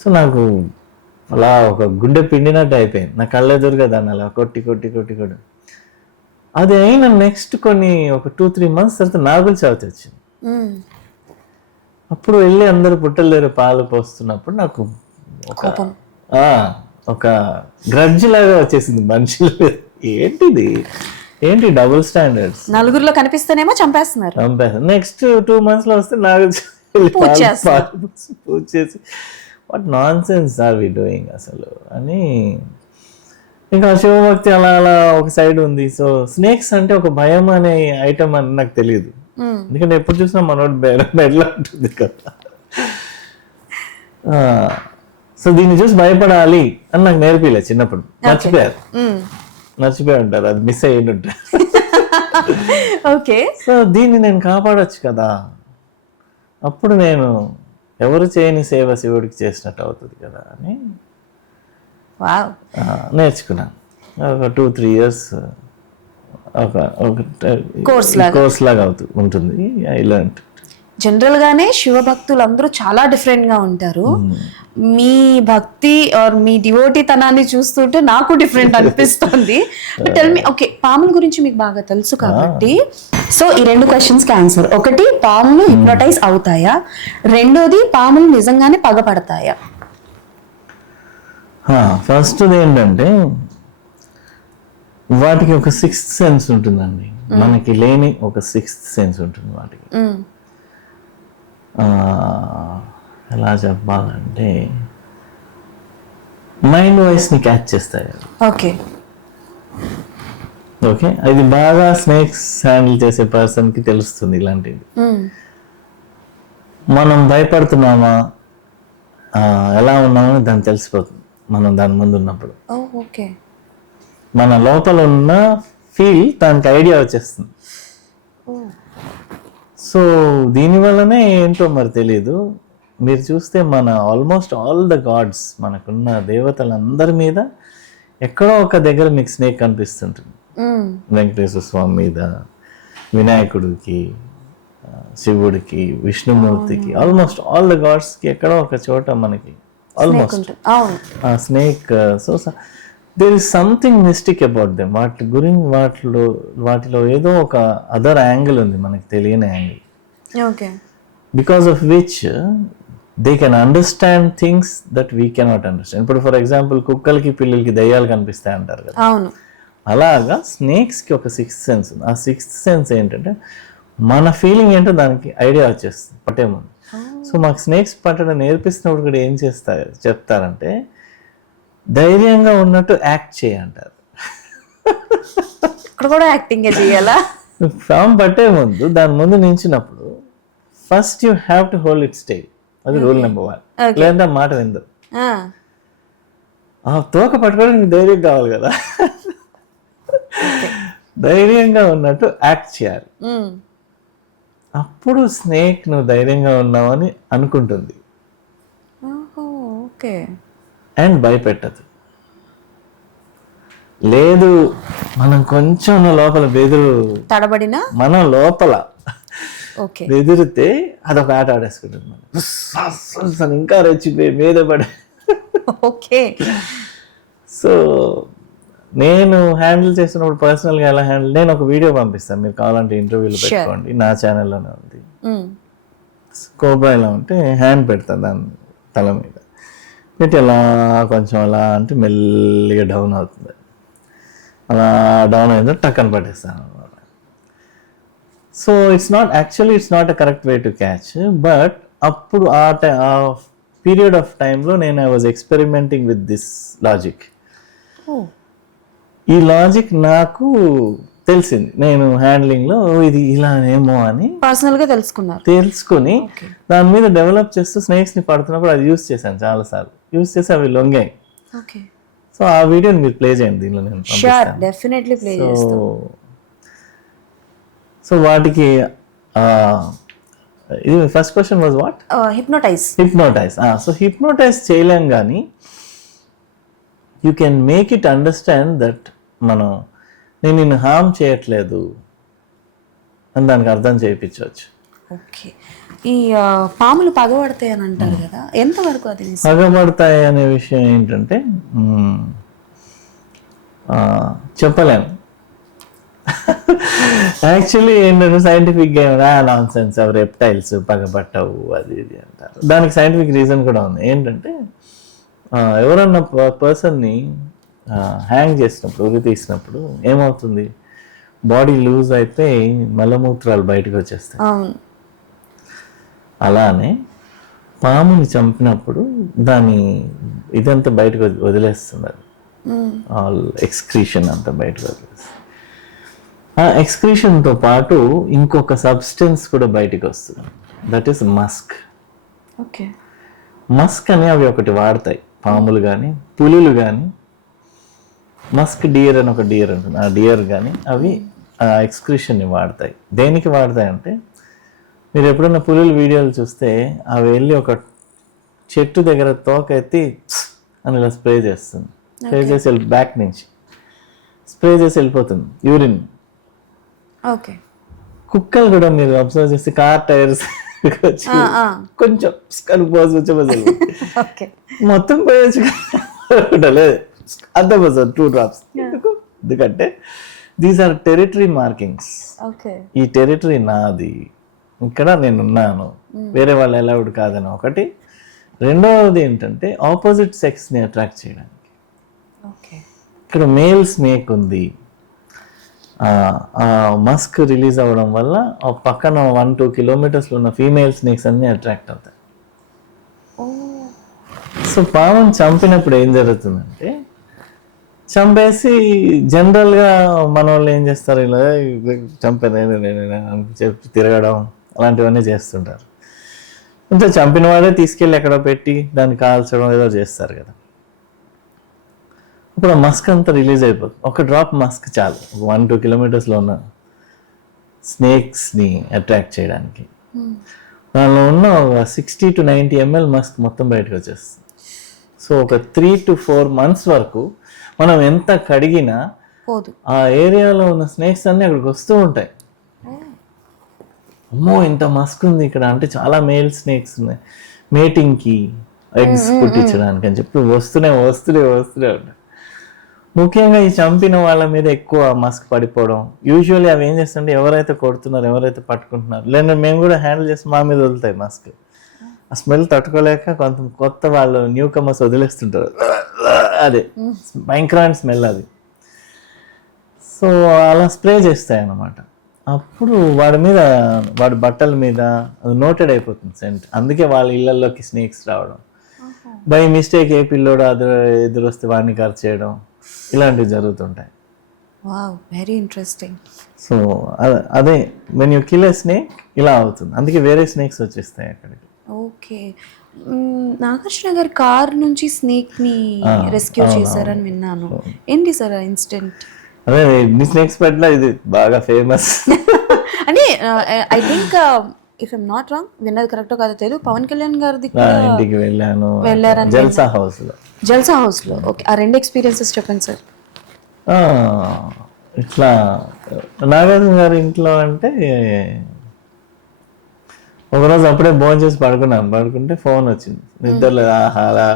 సో నాకు అలా ఒక గుండె పిండినట్టు అయిపోయింది, నా కళ్ళెదురుగా దాన్ని అలా కొట్టి. అది అయిన నెక్స్ట్ ఒక 2-3 months తర్వాత నాగుల చవితి వచ్చింది. అప్పుడు వెళ్ళి అందరు పుట్టల దగ్గర పాలు పోస్తున్నప్పుడు నాకు ఒక గ్రడ్జ్ లాగా వచ్చేసింది మనుషులు. ఏంటి డబుల్ స్టాండర్డ్స్, నలుగురిలో కనిపిస్తేనేమో చంపేస్తున్నారు. నెక్స్ట్ 2 months లో వస్తే నాగుల పూజ చేసి what nonsense are we doing అసలు అని ఇంకా శివభక్తి అలా అలా ఒక సైడ్ ఉంది. సో స్నేక్స్ అంటే ఒక భయం అనే ఐటమ్ అని నాకు తెలియదు, ఎందుకంటే ఎప్పుడు చూసినా మనోడు బెడ్లా ఉంటుంది కదా. సో దీన్ని చూసి భయపడాలి అని నాకు నేర్పిలేదు చిన్నప్పుడు. మర్చిపోయి ఉంటారు, అది మిస్ అయ్యి ఉంటారు. ఓకే, సో దీన్ని నేను కాపాడొచ్చు కదా, అప్పుడు నేను ఎవరు చేయని సేవ శివుడికి చేసినట్టు అవుతుంది కదా అని నేర్చుకున్నాను. ఒక 2-3 years ఒక కోర్స్ లాగా ఉంటుంది. I learned. జనరల్ గానే శివభక్తులు అందరూ చాలా డిఫరెంట్ గా ఉంటారు. మీ భక్తి ఆర్ మీ డివోటీతనాన్ని చూస్తుంటే నాకు డిఫరెంట్ అనిపిస్తుంది. టెల్ మీ, ఓకే, పాముల గురించి మీకు బాగా తెలుసు కాబట్టి సో ఈ 2 questions కి ఆన్సర్. ఒకటి, పాములు హిప్నోటైజ్ అవుతాయా? రెండోది, పాములు నిజంగానే పగపడతాయా? ఫస్ట్ ఏంటంటే వాటికి ఒక 6th sense ఉంటుందండి, మనకి లేని ఒక 6th sense ఉంటుంది వాటికి. ఎలా చెప్పాలంటే మైండ్ వాయిస్ని క్యాచ్ చేస్తాయి. ఓకే, ఓకే, అది బాగా స్నేక్స్ హ్యాండిల్ చేసే పర్సన్కి తెలుస్తుంది ఇలాంటిది. మనం భయపడుతున్నామా, ఎలా ఉన్నామని దానికి తెలిసిపోతుంది మనం దాని ముందు ఉన్నప్పుడు. ఓకే, మన లోపల ఉన్న ఫీల్ దానికి ఐడియా వచ్చేస్తుంది. సో దీనివల్లనే ఏంటో మరి తెలీదు, మీరు చూస్తే మన ఆల్మోస్ట్ ఆల్ ద గాడ్స్, మనకున్న దేవతలందరి మీద ఎక్కడో ఒక దగ్గర మీకు స్నేక్ కనిపిస్తుంటుంది. వెంకటేశ్వర స్వామి మీద, వినాయకుడికి, శివుడికి, విష్ణుమూర్తికి, ఆల్మోస్ట్ ఆల్ ద గాడ్స్కి ఎక్కడో ఒక చోట మనకి almost a snake. So there is something mystic about them. వాటి గురించి వాటిలో ఏదో ఒక అదర్ యాంగిల్ ఉంది, మనకి తెలియని angle. Okay, because of which they can understand things that we cannot understand. ఇప్పుడు ఫర్ ఎగ్జాంపుల్ కుక్కలకి, పిల్లలకి దయ్యాలు కనిపిస్తాయి అంటారు కదా, అవును, అలాగా స్నేక్స్కి ఒక 6th sense ఉంది. ఆ 6th sense ఏంటంటే మన ఫీలింగ్ ఏంటో దానికి ఐడియా వచ్చేస్తుంది పట్టే ముందు. సో మాకు స్నేక్స్ పట్టడం నేర్పిస్తున్నప్పుడు కూడా ఏం చెప్తారంటే ధైర్యంగా ఉన్నట్టు యాక్ట్ చేయంటారు. ఇక్కడ కూడా యాక్టింగ్ చేయాలా? పాము పట్టే ముందు దాని ముందు నించినప్పుడు first you have to hold it stay, అది రూల్ నెంబర్ 1. లేదంటే మాట విందు. ఆ తోక పట్టుకోవడానికి ధైర్యం కావాలి కదా, ధైర్యంగా ఉన్నట్టు యాక్ట్ చేయాలి. అప్పుడు స్నేక్ నువ్వు ధైర్యంగా ఉన్నావని అనుకుంటుంది అండ్ భయపెట్టదు. లేదు మనం కొంచెం లోపల బెదురు తడబడినా, మన లోపల బెదిరితే అదొక ఆట ఆడేసుకుంటుంది, మనం ఇంకా రెచ్చిపోయి మీద పడే. ఓకే, సో నేను హ్యాండిల్ చేస్తున్నప్పుడు పర్సనల్గా ఎలా హ్యాండిల్, నేను ఒక వీడియో పంపిస్తాను, మీరు కావాలంటే ఇంటర్వ్యూలు పెట్టుకోండి, నా ఛానల్లోనే ఉంది. కోబ్రా ఇలా ఉంటే హ్యాండ్ పెడతాను దాని తల మీద పెట్టి అలా కొంచెం అలా అంటే మెల్లిగా డౌన్ అవుతుంది. అలా డౌన్ అయిందో టక్కన పట్టేస్తాను అనమాట. So it's not a correct way to catch. But అప్పుడు ఆ పీరియడ్ ఆఫ్ టైంలో నేను I was experimenting with this logic. ఈ లాజిక్ నాకు తెలిసింది, నేను హ్యాండ్లింగ్లో ఇది ఇలానేమో అని పర్సనల్గా తెలుసుకుని దాని మీద డెవలప్ చేస్తూ స్నేక్స్ని పడుతున్నప్పుడు అది యూస్ చేశాను చాలాసార్లు. యూస్ చేసి అవి లొంగాయి. సో ఆ వీడియోని మీరు ప్లే చేయండి దీనిలో, నేను సో వాటికి ఇది first question was what? Hypnotise. So hypnotise చేయలేం కానీ you can make it understand that నేను నిన్ను హార్మ్ చేయట్లేదు అని దానికి అర్థం చేయించవచ్చు. ఓకే, ఈ పాములు పగబడతాయి అని అంటారు కదా, ఎంతవరకు అది పగబడతాయి అనే విషయం ఏంటంటే చెప్పలేము. యాక్చువల్లీ ఏంటంటే సైంటిఫిక్గా నాన్ సెన్స్, అవి రెప్టైల్స్ పగబట్టవు అది ఇది అంటారు. దానికి సైంటిఫిక్ రీజన్ కూడా ఉంది. ఏంటంటే ఎవరన్నా పర్సన్ని హ్యాంగ్ చేసినప్పుడు, ఉరి తీసినప్పుడు ఏమవుతుంది, బాడీ లూజ్ అయిపోయి మలమూత్రాలు బయటకు వచ్చేస్తాయి. అలానే పాముని చంపినప్పుడు దాని ఇదంతా బయటకు వదిలేస్తుంది. అది ఆల్ ఎక్స్క్రీషన్ అంతా బయటకు వదిలేసి ఆ ఎక్స్క్రీషన్తో పాటు ఇంకొక సబ్స్టెన్స్ కూడా బయటికి వస్తుంది, that is Musk. Okay. Musk అని అవి ఒకటి వాడతాయి, పాములు కానీ పులులు కానీ. మస్క్ డియర్ అని ఒక డియర్ ఉంటుంది, ఆ డియర్ కానీ అవి ఆ ఎక్స్క్రీషన్ని వాడతాయి. దేనికి వాడతాయి అంటే, మీరు ఎప్పుడైనా పులులు వీడియోలు చూస్తే అవి వెళ్ళి ఒక చెట్టు దగ్గర తోక ఎత్తి అని ఇలా స్ప్రే చేస్తుంది, స్ప్రే చేసి బ్యాక్ నుంచి స్ప్రే చేసి వెళ్ళిపోతుంది యూరిన్. ఓకే. కుక్కలు కూడా మీరు అబ్జర్వ్ చేస్తే కార్ టైర్స్ కొంచెం పోసి మొత్తం పోయొచ్చు లేదు, అంత పోతుంది 2 drops. ఎందుకంటే దీస్ ఆర్ టెరిటరీ మార్కింగ్స్. ఈ టెరిటరీ నాది, ఇక్కడ నేనున్నాను, వేరే వాళ్ళు అలౌడ్ కాదని ఒకటి. రెండవది ఏంటంటే ఆపోజిట్ సెక్స్ని అట్రాక్ట్ చేయడానికి. ఇక్కడ మేల్ స్నేక్ ఉంది, మస్క్ రిలీజ్ అవ్వడం వల్ల ఆ పక్కన 1-2 kilometers ఉన్న ఫీమేల్ స్నేక్స్ అన్ని అట్రాక్ట్ అవుతాయి. సో పాముని చంపినప్పుడు ఏం జరుగుతుందంటే, చంపేసి జనరల్గా మన వాళ్ళు ఏం చేస్తారు, ఇలా చెప్పి తిరగడం అలాంటివన్నీ చేస్తుంటారు. అంటే చంపిన వాడే తీసుకెళ్ళి ఎక్కడో పెట్టి దాన్ని కాల్చడం ఏదో చేస్తారు కదా. ఇప్పుడు ఆ మస్క్ అంతా రిలీజ్ అయిపోతుంది, ఒక డ్రాప్ మస్క్ చాలు 1-2 kilometers ఉన్న స్నేక్స్ని అట్రాక్ట్ చేయడానికి. దానిలో ఉన్న 60 to 90 ml మస్క్ మొత్తం బయటకు వచ్చేస్తుంది. సో ఒక 3 to 4 months వరకు మనం ఎంత కడిగినా ఆ ఏరియాలో ఉన్న స్నేక్స్ అన్నీ అక్కడికి వస్తూ ఉంటాయి. అమ్మో ఇంత మస్క్ ఉంది ఇక్కడ అంటే, చాలా మేల్ స్నేక్స్ ఉన్నాయి మేటింగ్కి, ఎగ్స్ పుట్టించడానికి అని చెప్పి వస్తూనే ఉంటాయి. ముఖ్యంగా ఈ చంపిన వాళ్ళ మీద ఎక్కువ మస్క్ పడిపోవడం. యూజువల్లీ అవి ఏం చేస్తుంటే, ఎవరైతే కొడుతున్నారు, ఎవరైతే పట్టుకుంటున్నారు, లేదా మేము కూడా హ్యాండిల్ చేసి మా మీద వదులుతాయి మస్క్. ఆ స్మెల్ తట్టుకోలేక కొత్త వాళ్ళు న్యూ కమర్స్ వదిలేస్తుంటారు, అదే భయంకరమైన స్మెల్ అది. సో అలా స్ప్రే చేస్తాయి అన్నమాట. అప్పుడు వాడి బట్టల మీద అది నోటెడ్ అయిపోతుంది సెంట్. అందుకే వాళ్ళ ఇళ్లలోకి స్నేక్స్ రావడం, బై మిస్టేక్ ఏ పిల్లోడు ఎదురొస్తే వాడిని కర్ చేయడం, ఇలాంటివి జరుగుతుంటాయి. Very interesting. సో అదే when you kill a snake ఇలా అవుతుంది, అందుకే వేరే స్నేక్స్ వచ్చేస్తాయి అక్కడికి. ఓకే. నాగార్జున గారి కార్ నుంచి స్నేక్ ని రెస్క్యూ చేశారని విన్నాను, ఏంటి సార్ ఆ ఇన్సిడెంట్? అదే ఎన్ని స్నేక్స్ పట్ల ఇది బాగా ఫేమస్. అంటే I think if I'm not wrong, విన్నది కరెక్టో కాదో తెలియదు, పవన్ కళ్యాణ్ గారిది ఇంటికి వెళ్ళారని జల్సా హౌస్ లో. ఓకే, ఆ 2 ఎక్స్పీరియన్సెస్ చెప్పండి సార్. ఇట్లా నాగార్జున గారి ఇంట్లో అంటే, ఒకరోజు అప్పుడే భోజనం చేసి పడుకుంటే ఫోన్ వచ్చింది, నిద్రలో అలా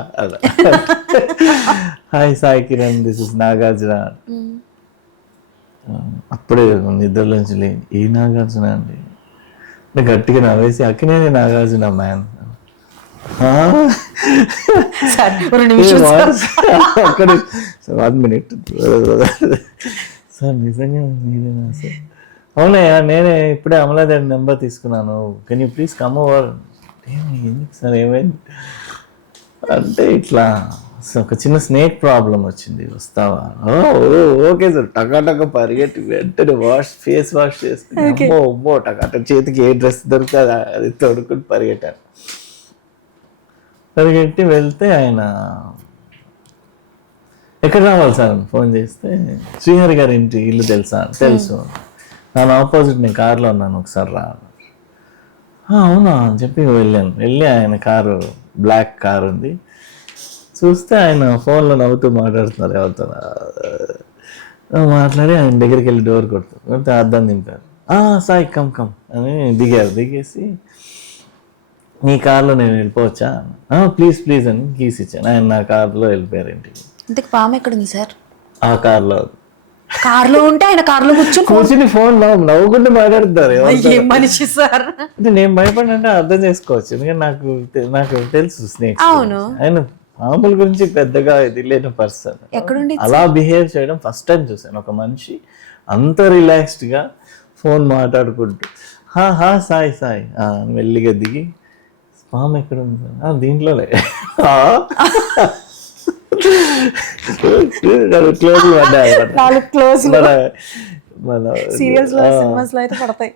hi Sai Kiran, this is Nagarjuna. అప్పుడే నిద్రలోంచి ఏ నాగార్జున అండి అంటే గట్టిగా నవ్వేసి, అక్కినేని నాగార్జున మ్యాన్. సార్ నిజంగా మీరేనా సార్? అవునయ్యా, నేనే ఇప్పుడే అమలాదేవి నెంబర్ తీసుకున్నాను, can you please come over. ఎందుకు సార్, ఏమైంది అంటే, ఇట్లా ఒక చిన్న స్నేక్ ప్రాబ్లం వచ్చింది, వస్తావా? ఓకే సార్, టకాటక పరిగెట్టి వెంటనే ఫేస్ వాష్ చేసుకుని, అమ్మో టకాటక చేతికి ఏ డ్రెస్ దొరుకుతుంది అది తొడుకుని పరిగెట్టాను. పరిగెట్టి వెళ్తే ఆయన ఎక్కడ రావాలి సార్ అని ఫోన్ చేస్తే, శ్రీహరి గారి ఇంటి ఇల్లు తెలుసు, ನಾನು ఆపోజిట్ నేను కార్లో ఉన్నాను, ఒకసారి రా. అవునా అని చెప్పి వెళ్ళి ఆయన కారు, బ్లాక్ కార్ ఉంది, చూస్తే ఆయన ఫోన్లో నవ్వుతూ మాట్లాడుతున్నారు ఎవరితో. మాట్లాడి ఆయన దగ్గరికి వెళ్ళి డోర్ కొడుతూ అద్దం దింపారు. సాయి కమ్ అని దిగేసి, నీ కార్లో నేను వెళ్ళిపోవచ్చా? ప్లీజ్ అని కీస్ ఇచ్చాను. ఆయన నా కార్లో వెళ్ళిపోయారు ఇంటికి. ఇంతకు పాము ఎక్కడుంది సార్? ఆ కార్లో ఉంటే ఆయన కార్లో కూర్చొని ఫోన్ నవ్వుకుంటూ మాట్లాడుతారు. మనిషి సార్ అంటే నేను భయపడినంటే అర్థం చేసుకోవచ్చు, ఎందుకంటే నాకు తెలుసు స్నేక్స్. అవును, ఆయన పాముల గురించి పెద్దగా ఇది లేని పర్సన్. అలా బిహేవ్ చేయడం ఫస్ట్ టైం చూసాను. ఒక మనిషి అంత రిలాక్స్డ్ గా ఫోన్ మాట్లాడుకుంటూ సాయి మెల్లిగా దిగి, పాము ఎక్కడ ఉంది దీంట్లోనే క్లోజ్ పడ్డాయి అన్నమాట. 4 క్లోజ్ మన సీరియల్స్ లో సినిమాస్ లో అయితే పడతాయి.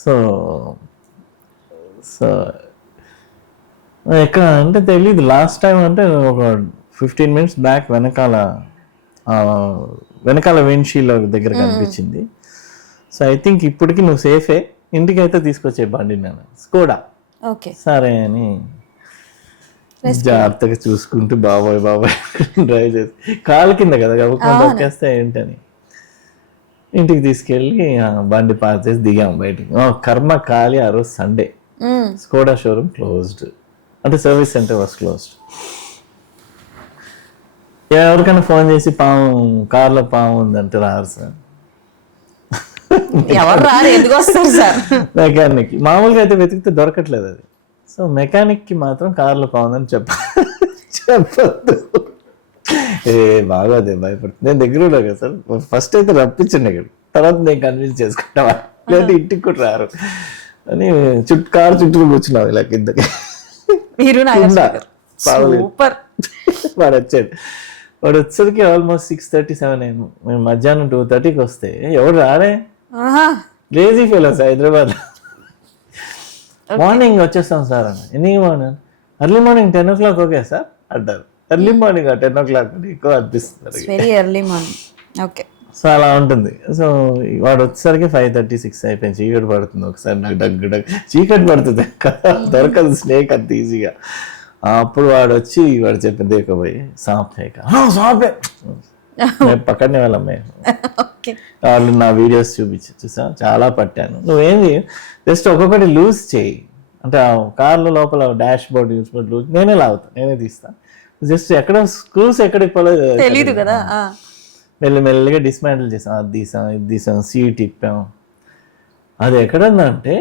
సో సో ఎక్కడ అంటే తెలీదు. లాస్ట్ టైం అంటే ఒక 15 minutes బ్యాక్ వెనకాల విండ్షీల్డ్ దగ్గర కనిపించింది. సో ఐ థింక్ ఇప్పటికి నువ్వు సేఫే, ఇంటికి అయితే తీసుకొచ్చే బండి నేను స్కోడా. ఓకే సరే అని జాగ్రత్తగా చూసుకుంటూ బాబాయ్ డ్రైవ్ చేసి కాలు కింద కదా గబుకొని దొక్కేస్తే ఏంటని ఇంటికి తీసుకెళ్ళి బండి పార్క్ చేసి దిగాము బయటికి. కర్మ ఖాళీ ఆ రోజు సండే, స్కోడా షోరూమ్ క్లోజ్డ్, అంటే సర్వీస్ సెంటర్ వాస్ క్లోజ్డ్. ఎవరికైనా ఫోన్ చేసి కార్లో పాము ఉందంటే రారు సార్, ఎవరు రారు, ఎందుకు వస్తారు సార్? మెకానిక్ మామూలుగా అయితే వెతికితే దొరకట్లేదు అది. సో మెకానిక్ కి మాత్రం కార్లో పాముందని చెప్పొద్దు. బాగా అదే భయపడుతుంది. నేను దగ్గర ఉన్నా కదా సార్, ఫస్ట్ అయితే రప్పించండి ఇక్కడ, తర్వాత నేను కన్విన్స్ చేసుకుంటావా లేదంటే ఇంటికి కూడా రారు అని కారు చుట్టూ కూర్చున్నావు ఇలా కిందకి. మీరు సూపర్. వాడు వచ్చేసరికి ఆల్మోస్ట్ 6:37 అయింది. మేము మధ్యాహ్నం 2:30కి వస్తే ఎవరు రారే, లేజీ ఫెలోస్ హైదరాబాద్. మార్నింగ్ వచ్చేస్తాం సార్ అన్న. ఎన్ని morning? Early morning 10 o'clock okay sir అంటారు. ఎర్లీ మార్నింగ్ 10 o'clock ఎక్కువ అనిపిస్తుంది. Very early morning. Okay so అలా ఉంటుంది. సో వాడు వచ్చేసరికి 5:36 అయిపోయింది. చీకటి పడుతుంది. ఒకసారి నాకు దగ్గర చీకటి పడుతుంది కదా, దొరకదు స్నేక్ అంత ఈజీగా. అప్పుడు వాడు చెప్పింది పోయి సాంపే పక్కనే వాళ్ళమ్మాయి వాళ్ళు నా వీడియోస్ చూసా, చాలా పట్టాను. నువ్వేంది జస్ట్ ఒక్కొక్కటి లూజ్ చేయి, అంటే ఆ కార్ల లోపల డాష్ బోర్డ్ లూజ్ నేనే లాగుతాను, నేనే తీస్తాను. జస్ట్ ఎక్కడ స్క్రూస్ ఎక్కడ తెలీదు కదా, మెల్లిమెల్లిగా డిస్మాంటిల్ చేసాం. అది ఇది తీసాం, సీట్ ఇప్పాం. అది ఎక్కడుందంటే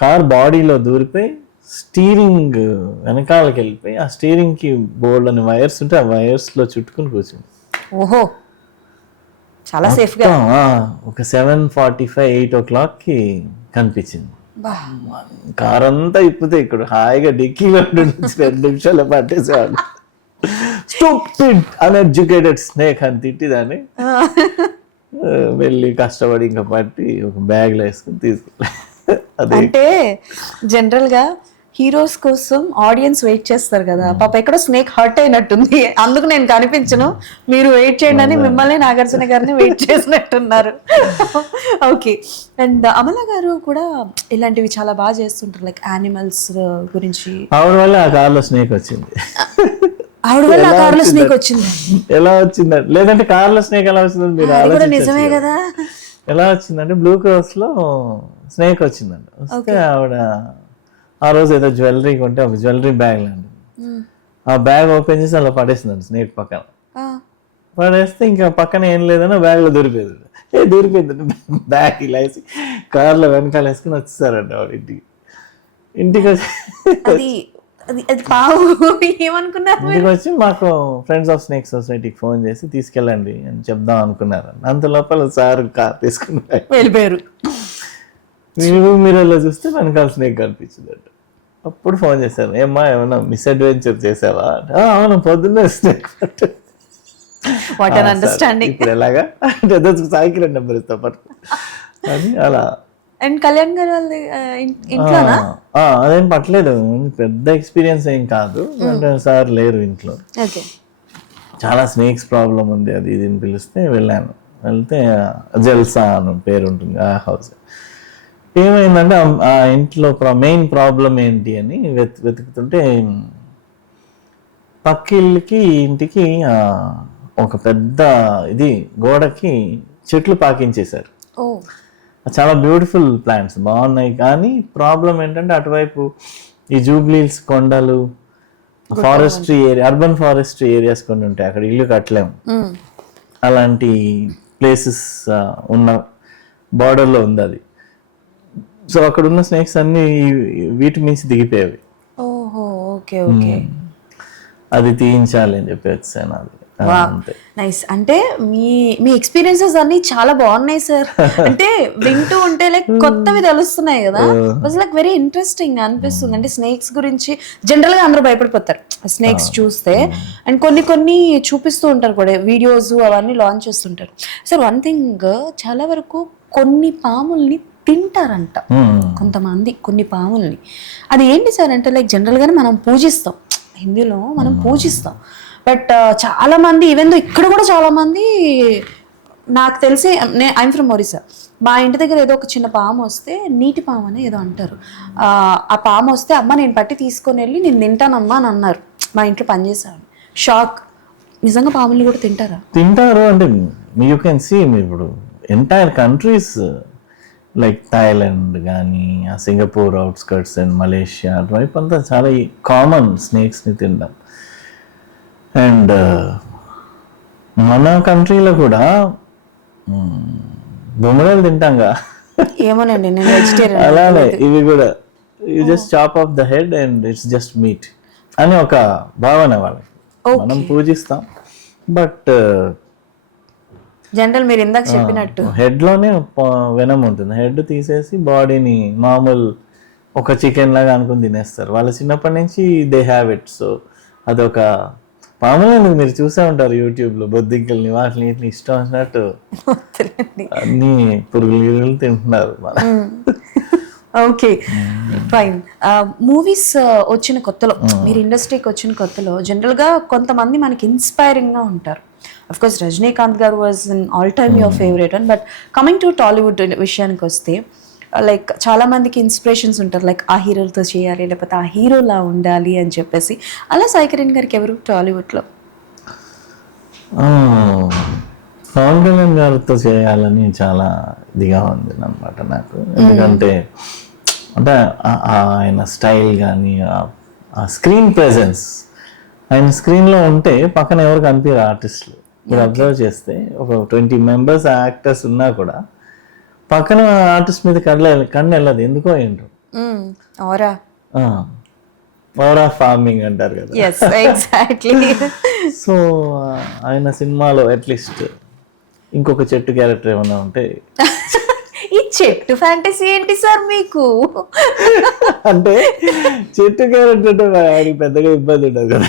కార్ బాడీలో దూరిపోయి స్టీరింగ్ వెనకాలకి వెళ్ళిపోయి ఆ స్టీరింగ్కి బోర్డ్ అని వైర్స్ ఉంటే ఆ వైర్స్లో చుట్టుకుని కూర్చుంది. ఓహో చాలా సేఫ్గా. ఒక 7:45 8 o'clockకి కనిపించింది. కార్ అంతా ఇప్పితే ఇక్కడ హాయిగా డిక్కీలో 2 నిమిషాలు పట్టేసేవాళ్ళు. స్టూపిడ్ అన్ఎడ్యుకేటెడ్ స్నేక్ అని తిట్టిదాన్ని వెళ్ళి కష్టపడి ఇంకా పట్టి ఒక బ్యాగ్లో వేసుకుని తీసుకెళ్ళి. అంటే జనరల్ గా హీరోస్ కోసం ఆడియన్స్ వెయిట్ చేస్తారు కదా, పాప ఎక్కడో స్నేక్ హర్ట్ అయినట్టుంది, అందుకు నేను కనిపించను, మీరు వెయిట్ చేయండి అని మిమ్మల్ని నాగార్జున గారిని వెయిట్ చేసినట్టున్నారు. ఓకే. అండ్ అమల గారు కూడా ఇలాంటివి చాలా బాగా చేస్తుంటారు, లైక్ యానిమల్స్ గురించి. ఆవిడ వల్ల ఆ కార్లో స్నేక్ వచ్చింది. ఆవిడ వల్ల ఆ కార్లో స్నేక్ వచ్చింది. ఎలా వచ్చిందంటే, లేదంటే కార్లో స్నేక్ ఎలా వచ్చిందని మీరు ఆలోచించండి. నిజమే కదా. ఎలా వచ్చిందంటే బ్లూ క్రాస్ లో స్నేక్ వచ్చిందండి. వస్తే ఆవిడ ఆ రోజు ఏదో జ్యువెలరీ కొంటే ఒక జ్యువెలరీ బ్యాగ్ లాంటి, ఆ బ్యాగ్ ఓపెన్ చేసి అలా పడేసిందండి స్నేక్ పక్కన. పడేస్తే ఇంకా పక్కన ఏం లేదని బ్యాగ్ లో దూరిపోయింది. బ్యాగ్ ఇలా వేసి కార్లో వెనకాల వేసుకుని వచ్చేసారండి ఆవిడ ఇంటికి వచ్చి ఇంటికి వచ్చి మాకు ఫ్రెండ్స్ ఆఫ్ స్నేక్ సొసైటీకి ఫోన్ చేసి తీసుకెళ్ళండి అని చెప్దాం అనుకున్నారు. అంత లోపల సార్ కార్ తీసుకుని వెళ్ళిపోయారు. మీరు అలా చూస్తే వెనకాల స్నేక్ కనిపించిందంట. అప్పుడు ఫోన్ చేశాను, ఏమన్నా మిస్అడ్వెంచర్ చేసావా? అవును, పొద్దున్నే స్నేక్ పట్టు. ఇప్పుడు ఎలాగా అంటే సాయికి 2 నెంబర్ ఇస్తా పట్టు అని అలా. అండ్ కళ్యాణ్ గారు వాళ్ళది ఇంట్లోనా? అదేం పట్టలేదు, పెద్ద ఎక్స్పీరియన్స్ ఏం కాదు. అంటే సార్ లేరు ఇంట్లో, చాలా స్నేక్స్ ప్రాబ్లం ఉంది అది ఇది అని పిలిస్తే వెళ్ళాను. వెళ్తే జల్సా అని పేరు ఉంటుంది ఆ హౌస్. ఏమైందంటే ఆ ఇంట్లో మెయిన్ ప్రాబ్లం ఏంటి అని వెతుకుతుంటే పక్కిళ్ళకి ఇంటికి ఒక పెద్ద గోడకి చెట్లు పాకించేశారు. చాలా బ్యూటిఫుల్ ప్లాంట్స్ బాగున్నాయి, కానీ ప్రాబ్లం ఏంటంటే అటువైపు ఈ జూబ్లీస్ కొండలు, forestry area, urban forestry areas కొన్ని ఉంటాయి, అక్కడ ఇల్లు కట్టలేము. అలాంటి ప్లేసెస్ ఉన్న బార్డర్లో ఉంది అది. సో అక్కడ ఉన్న స్నేక్స్ అన్ని వీటి మించి దిగిపోయేవి. అది తీయించాలి అని చెప్పి వచ్చాను. నైస్. అంటే మీ ఎక్స్పీరియన్సెస్ అన్ని చాలా బాగున్నాయి సార్. అంటే వింటూ ఉంటే లైక్ కొత్తవి తెలుస్తున్నాయి కదా. వాజ్ లైక్ వెరీ ఇంట్రెస్టింగ్ అనిపిస్తుంది. అంటే స్నేక్స్ గురించి జనరల్ గా అందరూ భయపడిపోతారు స్నేక్స్ చూస్తే, అండ్ కొన్ని చూపిస్తూ ఉంటారు కూడా వీడియోస్ అవన్నీ లాంచ్ చేస్తుంటారు. సార్ వన్ థింగ్, చాలా వరకు కొన్ని పాముల్ని తింటారంట కొంతమంది, కొన్ని పాముల్ని. అది ఏంటి సార్ అంటే లైక్ జనరల్ గానే మనం పూజిస్తాం, హిందీలో మనం పూజిస్తాం. బట్ చాలా మంది ఈవెన్ ఇక్కడ కూడా చాలా మంది, నాకు తెలిసి ఐఎమ్ ఫ్రమ్ ఒరిస్సా, మా ఇంటి దగ్గర ఏదో ఒక చిన్న పాము వస్తే, నీటి పాము అని ఏదో అంటారు, ఆ పాము వస్తే అమ్మ నేను పట్టి తీసుకొని వెళ్ళి నేను తింటానమ్మా అని అన్నారు. మా ఇంట్లో పనిచేసాను, షాక్. నిజంగా పాముల్ని కూడా తింటారు అంటే యూ కెన్ సీ ఇప్పుడు ఎంటైర్ కంట్రీస్ లైక్ థాయిలాండ్ కానీ, సింగపూర్ అవుట్స్కర్ట్స్ అండ్ మలేషియా అటువైపు అంతా చాలా కామన్ స్నేక్స్ని తినడం. అండ్ మన కంట్రీలో కూడా బొమ్మరాలు తింటాంగా, ఏమోనండి నేను వెజిటేరియన్. అలానే ఇవి కూడా you just chop off the head and it's just meat అని ఒక భావన వాళ్ళకి. మనం పూజిస్తాం, బట్ జనరల్ మీరు ఇందాక చెప్పినట్టు హెడ్ లోనే వెనం ఉంటుంది. హెడ్ తీసేసి బాడీని మామూలు ఒక చికెన్ లాగా అనుకుని తినేస్తారు. వాళ్ళ చిన్నప్పటి నుంచి దే హ్యావ్ ఇట్. సో అదొక పాములు మీరు చూసే ఉంటారు యూట్యూబ్ లో, బొద్దింకల్ని వాటిని ఇష్టం వచ్చినట్టు అన్ని పురుగులు తింటున్నారు. Okay fine. మూవీస్ వచ్చిన కొత్తలో, మీరు ఇండస్ట్రీకి వచ్చిన కొత్తలో జనరల్గా కొంతమంది మనకి ఇన్స్పైరింగ్గా ఉంటారు. అఫ్ కోర్స్ రజనీకాంత్ గారు was an all time your favourite one. But coming to Tollywood విషయానికి వస్తే, లైక్ చాలా మందికి ఇన్స్పిరేషన్స్ ఉంటారు, లైక్ ఆ హీరోలతో చేయాలి, లేకపోతే ఆ హీరోలా ఉండాలి అని చెప్పేసి. అలా సాయి కిరణ్ గారికి ఎవరు టాలీవుడ్లో? పవన్ కళ్యాణ్ గారితో చేయాలని చాలా ఇదిగా ఉంది అన్నమాట నాకు. ఎందుకంటే అంటే ఆయన స్టైల్ కానీ, ఆ స్క్రీన్ ప్రెజెన్స్, ఆయన స్క్రీన్లో ఉంటే పక్కన ఎవరు కనిపించారు ఆర్టిస్టులు. మీరు అబ్జర్వ్ చేస్తే ఒక 20 మెంబర్స్ యాక్టర్స్ ఉన్నా కూడా పక్కన ఆర్టిస్ట్ మీద కన్ను వెళ్ళదు, ఎందుకో ఏంటో. ఓరా ఫార్మింగ్ అంటారు కదా. సో ఆయన సినిమాలో అట్లీస్ట్ ఇంకొక చెట్టు క్యారెక్టర్ ఏమైనా ఉంటే. ఈ చెట్టు ఫ్యాంటసీ ఏంటి సార్ మీకు? అంటే చెట్టు క్యారెక్టర్ అంటే ఆయనకి పెద్దగా ఇబ్బంది ఉండదు కదా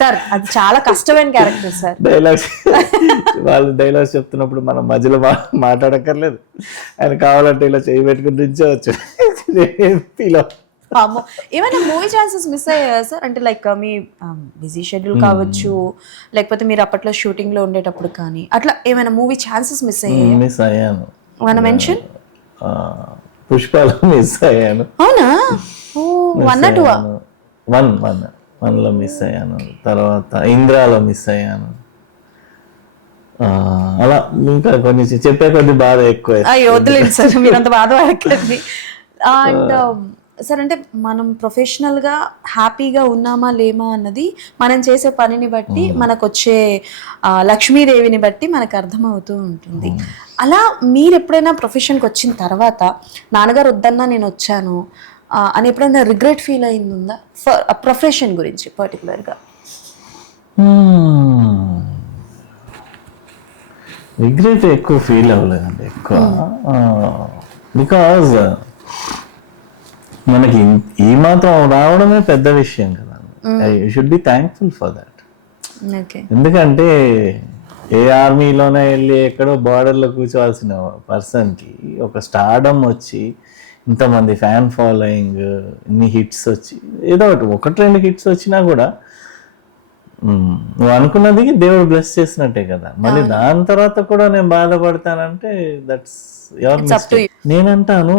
సార్. అది చాలా కష్టమైన క్యారెక్టర్ సార్. డైలాగ్స్ వాళ్ళు డైలాగ్స్ చెప్తున్నప్పుడు మనం మధ్యలో మాట్లాడక్కర్లేదు. ఆయన కావాలంటే ఇలా చేయి పెట్టుకుని దించవచ్చు. ఏమైనా మూవీ ఛాన్సెస్ మిస్ అయ్యాయా సార్? అంటే లైక్ మీ బిజీ షెడ్యూల్ కావచ్చు, లేకపోతే మీరు అప్పట్లో షూటింగ్ లో ఉండేటప్పుడు కానీ అట్లా ఏమైనా మూవీ ఛాన్సెస్ మిస్ అయ్యాయా? మిస్ అయ్యాను. మన మెన్షన్ పుష్పలో మిస్ అయ్యాను. అవునా? వన్ లో మిస్ అయ్యాను, తర్వాత ఇంద్రాలో మిస్ అయ్యాను. అలా ఇంకా కొన్ని చెప్పే కొద్ది బాధ ఎక్కువ. వద్దులేదు సార్, మీరు అంత బాధ పడకండి. అండ్ సార్ అంటే మనం ప్రొఫెషనల్గా హ్యాపీగా ఉన్నామా లేమా అన్నది మనం చేసే పనిని బట్టి, మనకు వచ్చే లక్ష్మీదేవిని బట్టి మనకు అర్థమవుతూ ఉంటుంది. అలా మీరు ఎప్పుడైనా ప్రొఫెషన్కి వచ్చిన తర్వాత నాన్నగారు వద్దన్నా నేను వచ్చాను అని ఎప్పుడైనా రిగ్రెట్ ఫీల్ అయిందా ప్రొఫెషన్ గురించి పర్టికులర్గా? రిగ్రెట్ ఎక్కువ ఫీల్ అవ్వలేదండి ఎక్కువ. బికాజ్ మనకి ఈ మాత్రం రావడమే పెద్ద విషయం కదా. You should be thankful for that. ఎందుకంటే ఏ ఆర్మీలోనే వెళ్ళి ఎక్కడో బార్డర్లో కూర్చోవాల్సిన పర్సన్కి ఒక స్టార్డమ్ వచ్చి, ఇంతమంది ఫ్యాన్ ఫాలోయింగ్, ఇన్ని హిట్స్ వచ్చి, ఏదో ఒకటి 2 హిట్స్ వచ్చినా కూడా నువ్వు అనుకున్నది దేవుడు బ్లెస్ చేసినట్టే కదా. మళ్ళీ దాని తర్వాత కూడా నేను బాధపడతానంటే దట్స్ యువర్ మిస్టేక్. నేనంటాను,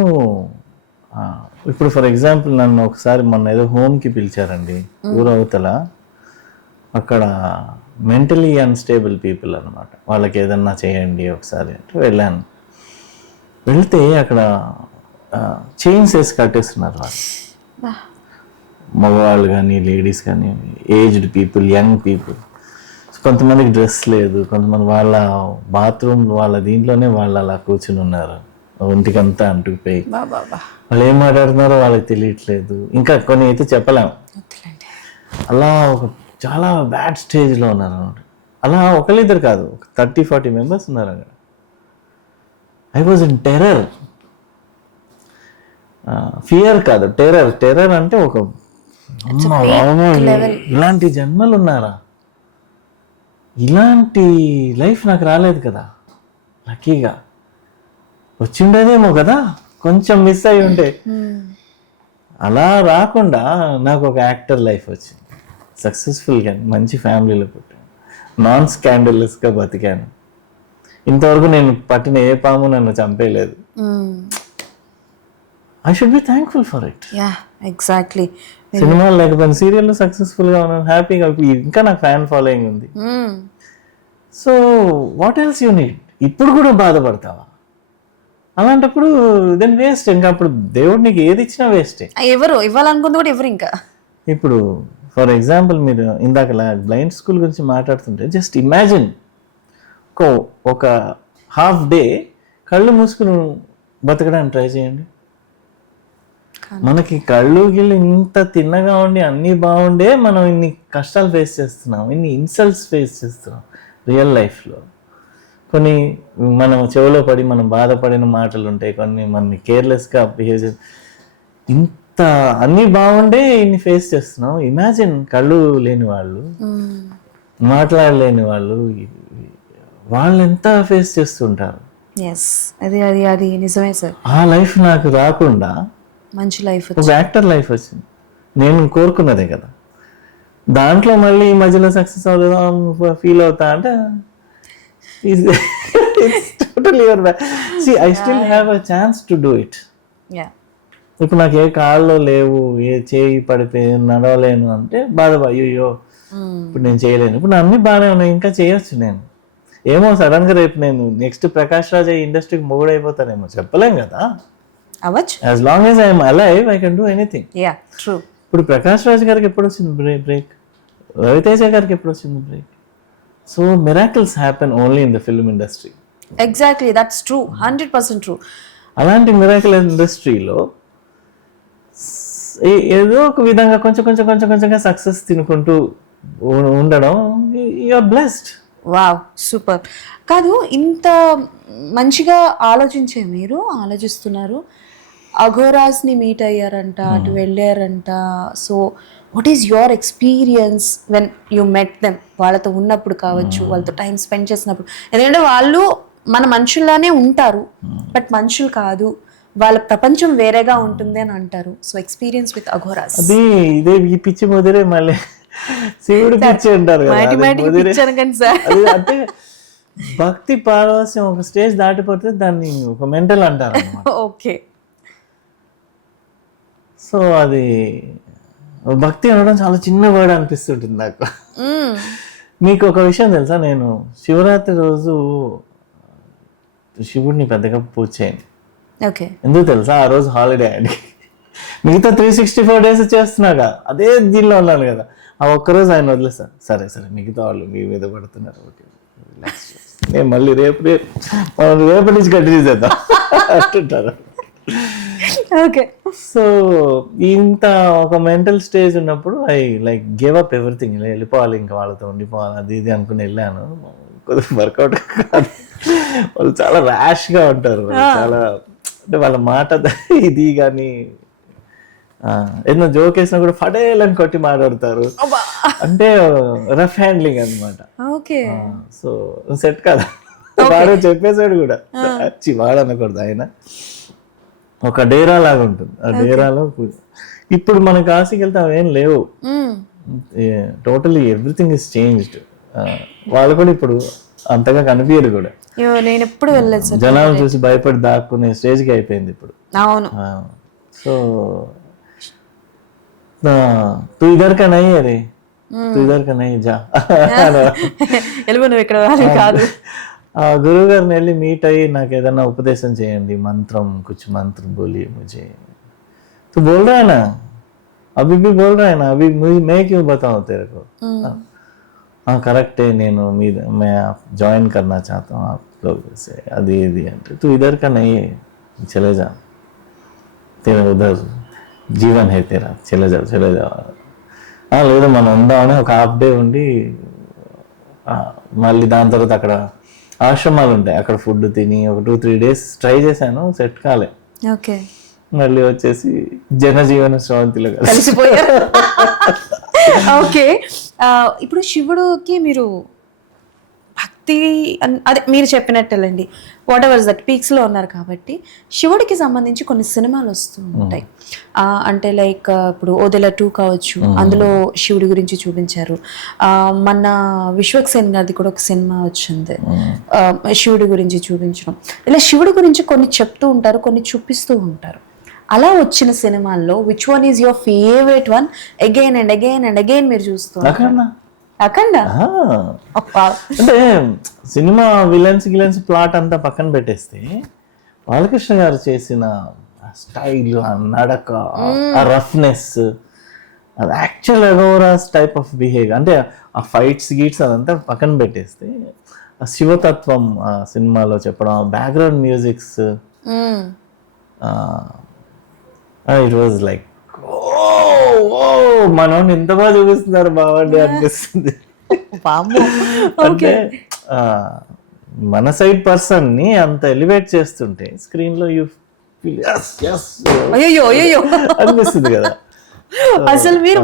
ఇప్పుడు ఫర్ ఎగ్జాంపుల్ నన్ను ఒకసారి మొన్న ఏదో హోమ్కి పిలిచారండి ఊరవతల. అక్కడ మెంటలీ అన్స్టేబుల్ పీపుల్ అనమాట, వాళ్ళకి ఏదన్నా చేయండి ఒకసారి అంటే వెళ్ళాను. వెళ్తే అక్కడ చైన్స్ వేసి కట్టేస్తున్నారు వాళ్ళు, మగవాళ్ళు కానీ లేడీస్ కానీ, ఏజ్డ్ పీపుల్, యంగ్ పీపుల్. కొంతమందికి డ్రెస్ లేదు, కొంతమంది వాళ్ళ బాత్రూమ్ వాళ్ళ దీంట్లోనే వాళ్ళు అలా కూర్చుని ఉన్నారు, ఒంటికంతా అంటుకుపోయి. వాళ్ళు ఏం మాట్లాడుతున్నారో వాళ్ళకి తెలియట్లేదు. ఇంకా కొన్ని అయితే చెప్పలేము. అలా ఒక చాలా బ్యాడ్ స్టేజ్లో ఉన్నారు అన్నమాట. అలా ఒకళ్ళిద్దరు కాదు, ఒక 30-40 మెంబర్స్ ఉన్నారు అక్కడ. I was in terror. Fear కాదు, టెర్రర్. టెర్రర్ అంటే ఒక ఇలాంటి జన్మలు ఉన్నారా, ఇలాంటి లైఫ్ నాకు రాలేదు కదా, లక్కీగా వచ్చిండేదేమో కదా, కొంచెం మిస్ అయి ఉంటే. అలా రాకుండా నాకు ఒక యాక్టర్ లైఫ్ వచ్చింది, సక్సెస్ఫుల్గా మంచి ఫ్యామిలీలో పుట్టాను, నాన్ స్కాండలస్గా బతికాను. ఇంతవరకు నేను పట్టిన ఏ పాము నన్ను చంపేయలేదు. I should be thankful for it. Exactly. సినిమాలు లేకపోయినా సీరియల్లో సక్సెస్ఫుల్గా ఉన్నాను, హ్యాపీగా. ఇంకా నాకు ఫ్యాన్ ఫాలోయింగ్ ఉంది. So what else you need? ఇప్పుడు కూడా బాధపడతావా? అలాంటప్పుడు దెన్ వేస్ట్. ఇంకా అప్పుడు దేవుడు నీకు ఏది ఇచ్చినా వేస్టే. ఎవరు ఇవ్వాలనుకుంది కూడా ఎవరు. ఇంకా ఇప్పుడు ఫర్ ఎగ్జాంపుల్ మీరు ఇందాక బ్లైండ్ స్కూల్ గురించి మాట్లాడుతుంటే జస్ట్ ఇమాజిన్, ఒక హాఫ్ డే కళ్ళు మూసుకుని బతకడానికి ట్రై చేయండి. మనకి కళ్ళు గిళ్ళు ఇంత తిన్నగా ఉండి అన్నీ బాగుండే మనం ఇన్ని కష్టాలు ఫేస్ చేస్తున్నాం, ఇన్ని ఇన్సల్ట్స్ ఫేస్ చేస్తున్నాం రియల్ లైఫ్లో. కొన్ని మనం చెవిలో పడి మనం బాధపడిన మాటలు ఉంటాయి, కొన్ని మనని కేర్లెస్గా బిహేవ్ చేసి ఇంత అన్నీ బాగుండే ఇన్ని ఫేస్ చేస్తున్నాం. ఇమాజిన్ కళ్ళు లేని వాళ్ళు, మాట్లాడలేని వాళ్ళు, వాళ్ళు ఎంత ఫేస్ చేస్తుంటారు. అది నిజమే సార్. ఆ లైఫ్ నాకు రాకుండా మంచి లైఫ్, ఒక యాక్టర్ లైఫ్ వచ్చింది. నేను కోరుకున్నదే కదా. దాంట్లో మళ్ళీ ఈ మధ్యలో సక్సెస్ అవుతా ఫీల్ అవుతా అంటే I still have a chance to do it. ఇప్పుడు నాకు ఏ కాళ్ళు లేవు, ఏ చేయి పడిపోయి నడవలేను అంటే అయ్యో ఇప్పుడు నేను చేయలేను. ఇప్పుడు అన్నీ బాగానే ఉన్నాయి, ఇంకా చేయొచ్చు నేను. ఏమో సడన్ గా రేపు నేను నెక్స్ట్ ప్రకాష్ రాజ్ ఇండస్ట్రీకి మూడైపోతానేమో, చెప్పలేం కదా. As long as I am alive, I can do anything. Yeah, true. ఇప్పుడు ప్రకాష్ రాజ్ గారికి ఎప్పుడు వచ్చింది బ్రేక్? రవితేజ గారికి ఎప్పుడు వచ్చింది break? So miracles happen only in the film industry. Exactly, that's true. 100% true. అలాంటి మిరాకిల్ ఇండస్ట్రీలో ఏదో ఒక విధంగా కొంచెంగా సక్సెస్ తినుకుంటూ ఉండడం, you are blessed. Wow, super. కాదు, ఇంత మంచిగా మీరు ఆలోచిస్తున్నారు. అఘోరాస్ని మీట్ అయ్యారంట, అటు వెళ్ళారంట. So what is your experience when you met them? వాళ్ళతో ఉన్నప్పుడు కావచ్చు, వాళ్ళతో టైం స్పెండ్ చేసినప్పుడు. ఎందుకంటే వాళ్ళు మన మనుషుల్లానే ఉంటారు, బట్ మనుషులు కాదు, వాళ్ళ ప్రపంచం వేరేగా ఉంటుంది అని అంటారు. So experience with Aghoras. అది ఇదే ఈ పిచ్చి మొదలే మళ్ళీ శివుడు పిచ్చి అంటారు కదా, అంటే భక్తి పారవస్యం ఒక స్టేజ్ దాటిపోతే దాన్ని ఒక మెంటల్ అంటారు. ఓకే. సో అది భక్తి అనడం చాలా చిన్న వర్డ్ అనిపిస్తుంటుంది నాకు. మీకు ఒక విషయం తెలుసా, నేను శివరాత్రి రోజు శివుడిని పెద్దగా పూజ చేయను. ఎందుకు తెలుసా? ఆ రోజు హాలిడే అండి. మిగతా 364 days చేస్తున్నాగా అదే దీనిలో ఉన్నాను కదా. ఆ ఒక్కరోజు ఆయన వదిలేస్తాను. సరే మిగతా వాళ్ళు మీ మీద పడుతున్నారు, ఓకే నేను మళ్ళీ రేపటి నుంచి కంటిన్యూ చేద్దాం అంటుంటారు. ఓకే. సో ఇంత ఒక మెంటల్ స్టేజ్ ఉన్నప్పుడు I like gave up everything. వెళ్ళిపోవాలి, ఇంకా వాళ్ళతో ఉండిపోవాలి, అది ఇది అనుకుని వెళ్ళాను. కొద్దిగా వర్కౌట్ కాదు. వాళ్ళు చాలా ర్యాష్గా ఉంటారు, చాలా అంటే వాళ్ళ మాట ఇది కానీ ఏదైనా జోక్ వేసినా కూడా ఫడేలని కొట్టి మాట్లాడతారు. అంటే రఫ్ హ్యాండ్లింగ్ అనమాట. సో సెట్ కదా, వాడు చెప్పేశాడు కూడా. వాడనకూడదు, ఆయన ఒక డేరా లాగా ఉంటుంది. ఆ డేరాలో ఇప్పుడు మన కాశీకి వెళ్తే అవేం లేవు. Totally everything is changed. వాళ్ళు కూడా ఇప్పుడు అంతగా కనిపించరు కూడా. నేను ఎప్పుడు వెళ్ళలేదు. జనాలు చూసి భయపడి దాక్కునే స్టేజ్కి అయిపోయింది ఇప్పుడు. అవును. సో तू इधर का नहीं है रे, तू इधर का नहीं जा. గురువు గారిని వెళ్ళి మీట్ అయ్యి నాకు ఏదైనా ఉపదేశం చేయండి, మంత్రం కుछ मंत्र बोलिए मुझे. तो बोल रहा है ना, अभी भी बोल रहा है ना, अभी मैं क्यों बताऊं तेरे को. हाँ करेक्ट है, मैं ज्वाइन करना चाहता हूँ आप लोग से, अदी అంటే तू इधर का नहीं है, चले जा, तेरा उधर जीवन है तेरा, चले जाओ. లేదు మనం ఉందామని ఒక హాఫ్ డే ఉండి మళ్ళీ దాని తర్వాత అక్కడ ఆశ్రమాలు ఉంటాయి, అక్కడ ఫుడ్ తిని ఒక 2-3 days ట్రై చేశాను, సెట్ కాలే. ఓకే, మళ్ళీ వచ్చేసి జనజీవన స్రవంతిలో కలిసిపోయారు. ఓకే, ఇప్పుడు శివుడికి మీరు భక్తి అదే మీరు చెప్పినట్టేలండి, వాట్ ఎవర్ దట్ పీక్స్లో ఉన్నారు కాబట్టి శివుడికి సంబంధించి కొన్ని సినిమాలు వస్తూ ఉంటాయి. అంటే లైక్ ఇప్పుడు ఓదెల 2 కావచ్చు, అందులో శివుడి గురించి చూపించారు. మన విశ్వక్సేన్ గారిది కూడా ఒక సినిమా వచ్చింది శివుడి గురించి చూపించడం. ఇలా శివుడి గురించి కొన్ని చెప్తూ ఉంటారు, కొన్ని చూపిస్తూ ఉంటారు. అలా వచ్చిన సినిమాల్లో which one is your favourite one, again and again and again మీరు చూస్తూ అఖండ? అంటే సినిమా గిలన్స్ ప్లాట్ అంతా పక్కన పెట్టేస్తే బాలకృష్ణ గారు చేసిన స్టైల్, ఆ నడక, ఆ రఫ్నెస్, అది యాక్చువల్ అగోరాస్ టైప్ ఆఫ్ బిహేవియర్, అంటే ఆ ఫైట్స్ గీట్స్ అదంతా పక్కన పెట్టేస్తే ఆ శివతత్వం ఆ సినిమాలో చెప్పడం, background musics, it was like మనోని ఎంత బాగా చూపిస్తున్నారు బాగుండి అనిపిస్తుంది. అంటే మన సైడ్ పర్సన్ ని అంత ఎలివేట్ చేస్తుంటే స్క్రీన్ లో యూ ఫీల్ అనిపిస్తుంది కదా. అసలు మీరు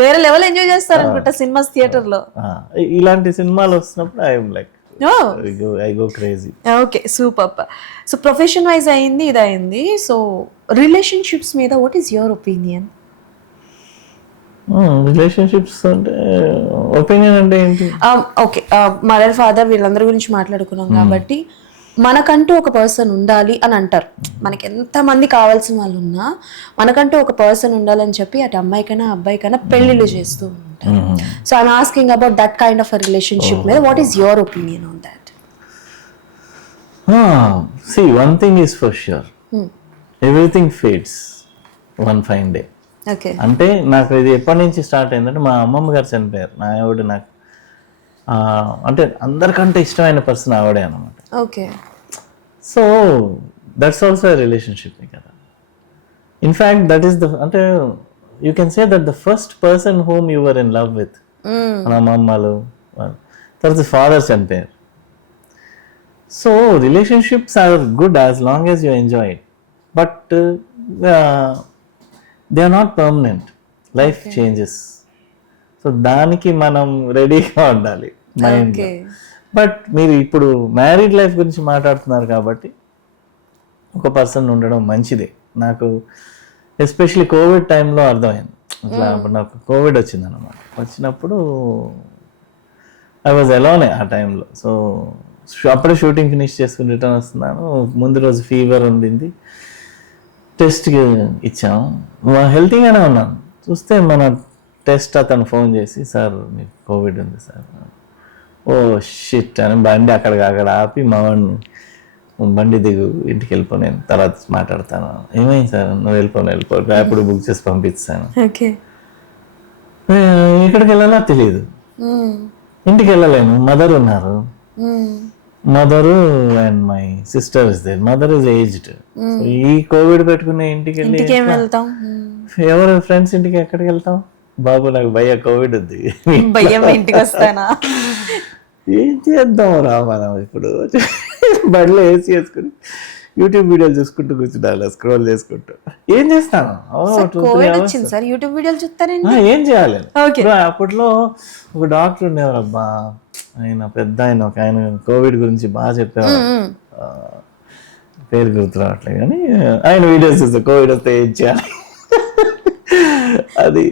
వేరే లెవెల్ ఎంజాయ్ చేస్తారు అనుకుంటా సినిమాస్ థియేటర్ లో. ఇలాంటి సినిమాలు వస్తున్నప్పుడు I'm like I go crazy. Okay, super. So profession wise అయింది, ఇది అయింది. సో రిలేషన్షిప్స్ మీద what is your opinion? Relationships అంటే ఒపీనియన్ అంటే ఏంటి? ఓకే, మదర్ ఫాదర్ వీళ్ళందరి గురించి మాట్లాడుకున్నాం కాబట్టి మనకంటూ ఒక పర్సన్ ఉండాలి అని అంటారు. మనకి ఎంతమంది కావాల్సిన వాళ్ళు ఉన్నా మనకంటూ ఒక పర్సన్ ఉండాలని చెప్పి అటు అమ్మాయికైనా అబ్బాయికైనా పెళ్లిళ్ళు చేస్తూ ఉంటారు. So I'm asking about that kind of relationship మీద what is your opinion on that? See, one thing is for sure, everything fades one fine day. Okay, అంటే నాకు ఇది ఎప్పటి నుంచి స్టార్ట్ అయిందంటే మా అమ్మమ్మ గారు చనిపోయారు. నా ఆవిడ నాకు అంటే అందరికంటే ఇష్టమైన పర్సన్ ఆవిడే అనమాట. Okay, so that's also relationship కదా. ఇన్ఫ్యాక్ట్ దట్ ఈస్ ద, అంటే you can say that the first person whom you were in love with, మన అమ్మమ్మలు, తర్వాత ఫాదర్ చనిపోయారు. So relationships are good as long as you enjoy it, but they are not permanent. Life changes. So దానికి మనం రెడీగా ఉండాలి mind. But మీరు ఇప్పుడు మ్యారీడ్ లైఫ్ గురించి మాట్లాడుతున్నారు కాబట్టి ఒక పర్సన్ ఉండడం మంచిదే. నాకు ఎస్పెషలీ కోవిడ్ టైంలో అర్థమైంది. అట్లా అప్పుడు నాకు కోవిడ్ వచ్చింది అనమాట. వచ్చినప్పుడు ఐ వాజ్ అలోనే ఆ టైంలో. సో అప్పుడే షూటింగ్ ఫినిష్ చేసుకుని రిటర్న్ వస్తున్నాను. ముందు రోజు ఫీవర్ ఉండింది, టెస్ట్కి ఇచ్చాము, హెల్తీగానే ఉన్నాను. చూస్తే మన టెస్ట్ అతను ఫోన్ చేసి, సార్ మీకు కోవిడ్ ఉంది సార్. ఓ షిట్ అని బండి అక్కడ ఆపి మా వాడిని, బండి దిగు, ఇంటికి వెళ్ళిపో, నేను తర్వాత మాట్లాడతాను. ఏమైంది సార్? నువ్వు వెళ్ళిపో, ర్యాపిడో బుక్ చేసి పంపిస్తాను. ఎక్కడికి వెళ్ళాలో తెలియదు, ఇంటికి వెళ్ళలేను. మదర్ ఉన్నారు, mother and my sister is there. Mother is aged. ఈ కోవిడ్ పెట్టుకునే ఇంటికి వెళ్ళి ఎవరు ఫ్రెండ్స్ ఇంటికి ఎక్కడికి వెళ్తాం? బాబు నాకు భయ్య కోవిడ్ ఉంది, ఇంటికి వస్తానా? ఏం చేద్దాం రా మనం ఇప్పుడు? బండిలో ఏసీ వేసుకుని యూట్యూబ్ వీడియోలు చూసుకుంటూ కూర్చుంటాను, స్క్రోల్ చేసుకుంటూ. ఏం చేస్తాను? యూట్యూబ్ వీడియోలు చూస్తారండి. ఏం చేయాలి? అప్పట్లో ఒక డాక్టర్ ఉండేవారు అబ్బా, ఆయన పెద్ద ఆయన, ఒక ఆయన కోవిడ్ గురించి బాగా చెప్పేవారు, పేరు గుర్తురావట్లేదు కానీ ఆయన వీడియోస్ చూస్తే కోవిడ్ వస్తే ఏం చేయాలి అది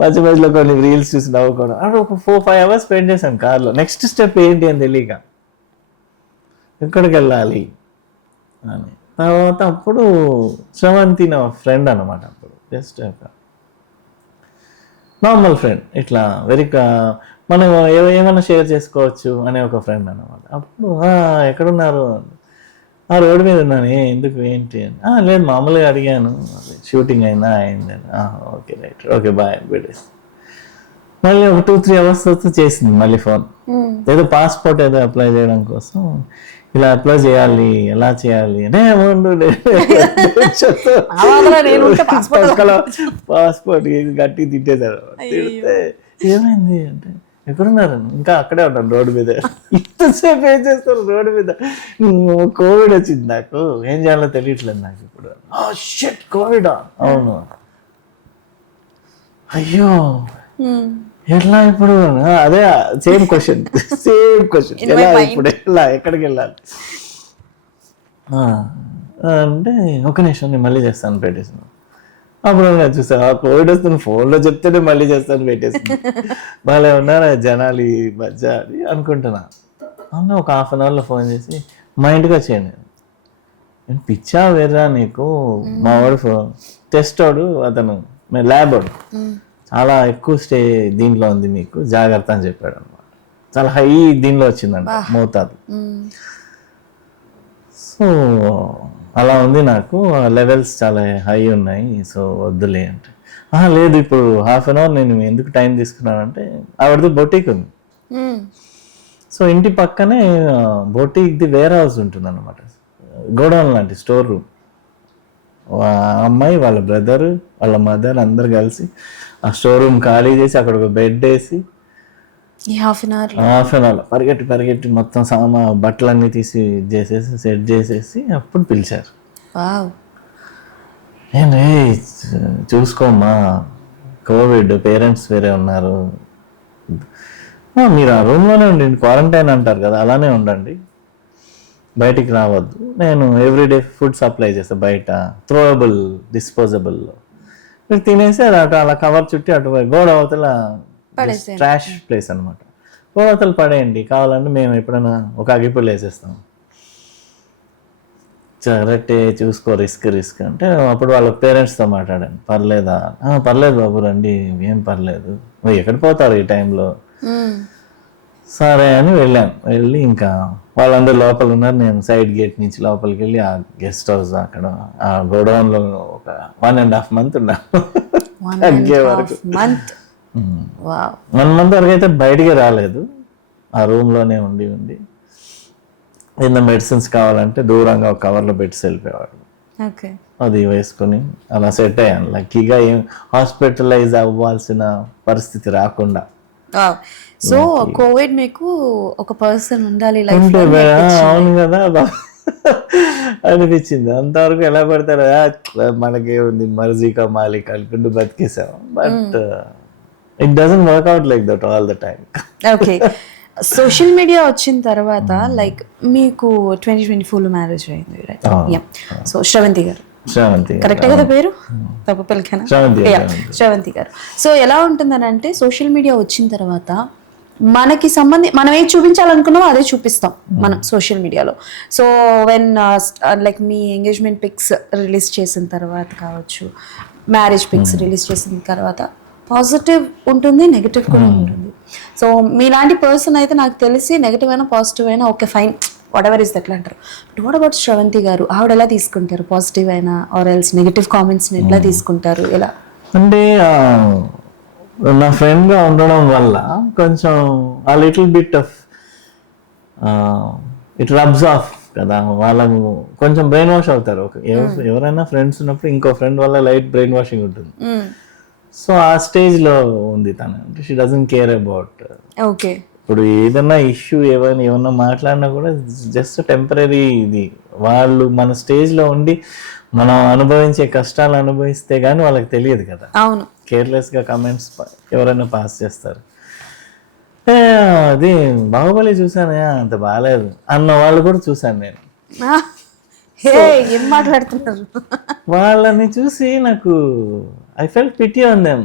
మధ్య మధ్యలో కొన్ని రీల్స్ చూసి నవ్వుకోవడం. అక్కడ ఒక 4-5 hours స్పెండ్ చేశాను కార్లో. నెక్స్ట్ స్టెప్ ఏంటి అని తెలియక ఎక్కడికి వెళ్ళాలి అని. తర్వాత అప్పుడు శ్రవంతి నా ఫ్రెండ్ అనమాట. అప్పుడు జస్ట్ నార్మల్ ఫ్రెండ్, ఇట్లా మనం ఏమైనా షేర్ చేసుకోవచ్చు అనే ఒక ఫ్రెండ్ అనమాట. అప్పుడు ఎక్కడున్నారు? రోడ్డు మీద ఉన్నాను. ఎందుకు ఏంటి అని. లేదు మామూలుగా అడిగాను, షూటింగ్ అయిందా? అయిందని. ఓకే రైట్, ఓకే బాయ్ అని పెట్టేసి మళ్ళీ ఒక 2-3 hours చేసింది మళ్ళీ ఫోన్. ఏదో పాస్పోర్ట్ ఏదో అప్లై చేయడం కోసం. ఇలా అప్లై చేయాలి, ఎలా చేయాలి అంటే పాస్పోర్ట్ గట్టి తిట్టేశారు. తిడితే ఏమైంది అంటే ఎక్కడున్నారు, ఇంకా అక్కడే ఉంటాను రోడ్డు మీద. ఇంతసేపు ఏం చేస్తారు రోడ్డు మీద, కోవిడ్ వచ్చింది నాకు, ఏం చేయాలో తెలియట్లేదు నాకు ఇప్పుడు. షిట్ కోవిడ్, అవును, అయ్యో ఎట్లా ఇప్పుడు, అదే సేమ్ క్వశ్చన్ ఎలా ఇప్పుడు, ఎలా ఎక్కడికి వెళ్ళాలి అంటే ఒక నిమిషం నేను మళ్ళీ చేస్తాను పెట్టేసాను. అప్పుడు నేను చూసాను కోవిడ్ వస్తుంది, ఫోన్లో చెప్తేనే మళ్ళీ చేస్తాను పెట్టేసాను. వాళ్ళే ఉన్నారా జనాలు ఈ మధ్య అని అనుకుంటున్నా. అవును, ఒక 1/2 అవర్లో ఫోన్ చేసి మా ఇంటికి వచ్చేయండి. నేను పిచ్చా వేరా నీకు, మా వాడు టెస్ట్ వాడు, అతను ల్యాబ్ వాడు, చాలా ఎక్కువ దీంట్లో ఉంది మీకు జాగ్రత్త అని చెప్పాడు అనమాట. చాలా హై దీనిలో వచ్చిందంట మోతాదు. సో అలా ఉంది నాకు, లెవెల్స్ చాలా హై ఉన్నాయి, సో వద్దులే అంటే లేదు ఇప్పుడు 1/2 అవర్ నేను ఎందుకు టైం తీసుకున్నానంటే ఆవిడది బొటీక్ ఉంది. సో ఇంటి పక్కనే బొటీక్ది వేర్ హౌస్ ఉంటుంది అనమాట, గోడౌన్ లాంటి స్టోర్ రూమ్. అమ్మాయి వాళ్ళ బ్రదర్ వాళ్ళ మదర్ అందరు కలిసి ఆ స్టోర్ రూమ్ ఖాళీ చేసి అక్కడ ఒక బెడ్ వేసి 1/2 అవర్ పరిగెట్టి మొత్తం బట్టలన్నీ తీసి చేసేసి సెట్ చేసేసి అప్పుడు పిలిచారు. ఏంటి చూసుకోమ్మా, కోవిడ్, పేరెంట్స్ వేరే ఉన్నారు, మీరు ఆ రూమ్లోనే ఉండండి, క్వారంటైన్ అంటారు కదా అలానే ఉండండి, బయటికి రావద్దు. నేను ఎవ్రీడే ఫుడ్ సప్లై చేస్తాను బయట, థ్రోయబుల్ డిస్పోజబుల్లో. మీరు తినేసి అది అలా కవర్ చుట్టి అటు గోడ అవతల ట్రాష్ ప్లేస్ అనమాట, గోడ అవతల పడేయండి, కావాలంటే మేము ఎప్పుడైనా ఒక అగిపులు వేసేస్తాం. కరెక్టే, చూసుకో, రిస్క్ అంటే అప్పుడు వాళ్ళ పేరెంట్స్తో మాట్లాడాను. పర్లేదా? పర్లేదు బాబు రండి, ఏం పర్లేదు, ఎక్కడ పోతారు ఈ టైంలో, సరే అని వెళ్ళి ఇంకా వాళ్ళందరూ లోపల ఉన్నారు, నేను సైడ్ గేట్ నుంచి లోపలికి వెళ్ళి ఆ గెస్ట్ హౌస్ అక్కడ ఆ గోడౌన్లో ఒక 1.5 month ఉన్నాను. తగ్గే వరకు 1 month వరకు అయితే బయటికి రాలేదు, ఆ రూమ్లోనే ఉండి ఏదైనా మెడిసిన్స్ కావాలంటే దూరంగా ఒక కవర్లో పెట్టి వెళ్ళిపోయేవాడు. అది వేసుకుని అలా సెట్ అయ్యాను. లక్కీగా ఏం హాస్పిటలైజ్ అవ్వాల్సిన పరిస్థితి రాకుండా. సో కోవిడ్ మీకు ఒక పర్సన్ ఉండాలి అవును కదా అనిపించింది. అంతవరకు ఎలా పడతారు, మనకే ఉంది మర్జీకా మాలిక్ అనుకుంటూ బతికేసాం. But it doesn't work out like that all the time. Okay, social media వచ్చిన తర్వాత లైక్ మీకు 2024లో మ్యారేజ్ అయింది, రైట్? సో శ్రవంతి గారు, కరెక్ట్ కదా పేరు? తప్పు పిల్లకనా? శ్రవంతి గారు. సో ఎలా ఉంటుందని అంటే సోషల్ మీడియా వచ్చిన తర్వాత మనకి మనం ఏది చూపించాలనుకున్నామో అదే చూపిస్తాం మనం సోషల్ మీడియాలో. So when like me engagement pics release చేసిన తర్వాత కావచ్చు, మ్యారేజ్ పిక్స్ రిలీజ్ చేసిన తర్వాత పాజిటివ్ ఉంటుంది, నెగిటివ్ కూడా ఉంటుంది. సో మీలాంటి పర్సన్ అయితే నాకు తెలిసి నెగిటివ్ అయినా పాజిటివ్ అయినా okay fine, what ever is that అంటారు. బట్ వాట్ అబౌట్ శ్రవంతి గారు, ఆవిడ ఎలా తీసుకుంటారు? పాజిటివ్ అయినా ఆర్ ఎల్స్ నెగిటివ్ కామెంట్స్ని ఎట్లా తీసుకుంటారు? ఎలా అంటే నా ఫ్రెండ్గా ఉండడం వల్ల కొంచెం ఆ little bit of it rubs of కదా, వాళ్ళకు కొంచెం బ్రెయిన్ వాష్ అవుతారు. ఎవరైనా ఫ్రెండ్స్ ఉన్నప్పుడు ఇంకో ఫ్రెండ్ వల్ల లైట్ బ్రెయిన్ వాషింగ్ ఉంటుంది. సో ఆ స్టేజ్లో ఉంది తను, అంటే she doesn't care about. Okay, ఇప్పుడు ఏదన్నా ఇష్యూ ఏమన్నా మాట్లాడినా కూడా జస్ట్ టెంపరీ. ఇది వాళ్ళు మన స్టేజ్లో ఉండి మనం అనుభవించే కష్టాలు అనుభవిస్తే కానీ వాళ్ళకి తెలియదు కదా. అవును, కేర్లెస్గా కమెంట్స్ ఎవరైనా పాస్ చేస్తారు. అది బాహుబలి చూసాను, అంత బాగాలేదు అన్న వాళ్ళు కూడా చూసాను నేను. ఏం మాట్లాడుతున్నారు? వాళ్ళని చూసి నాకు I felt pity on them.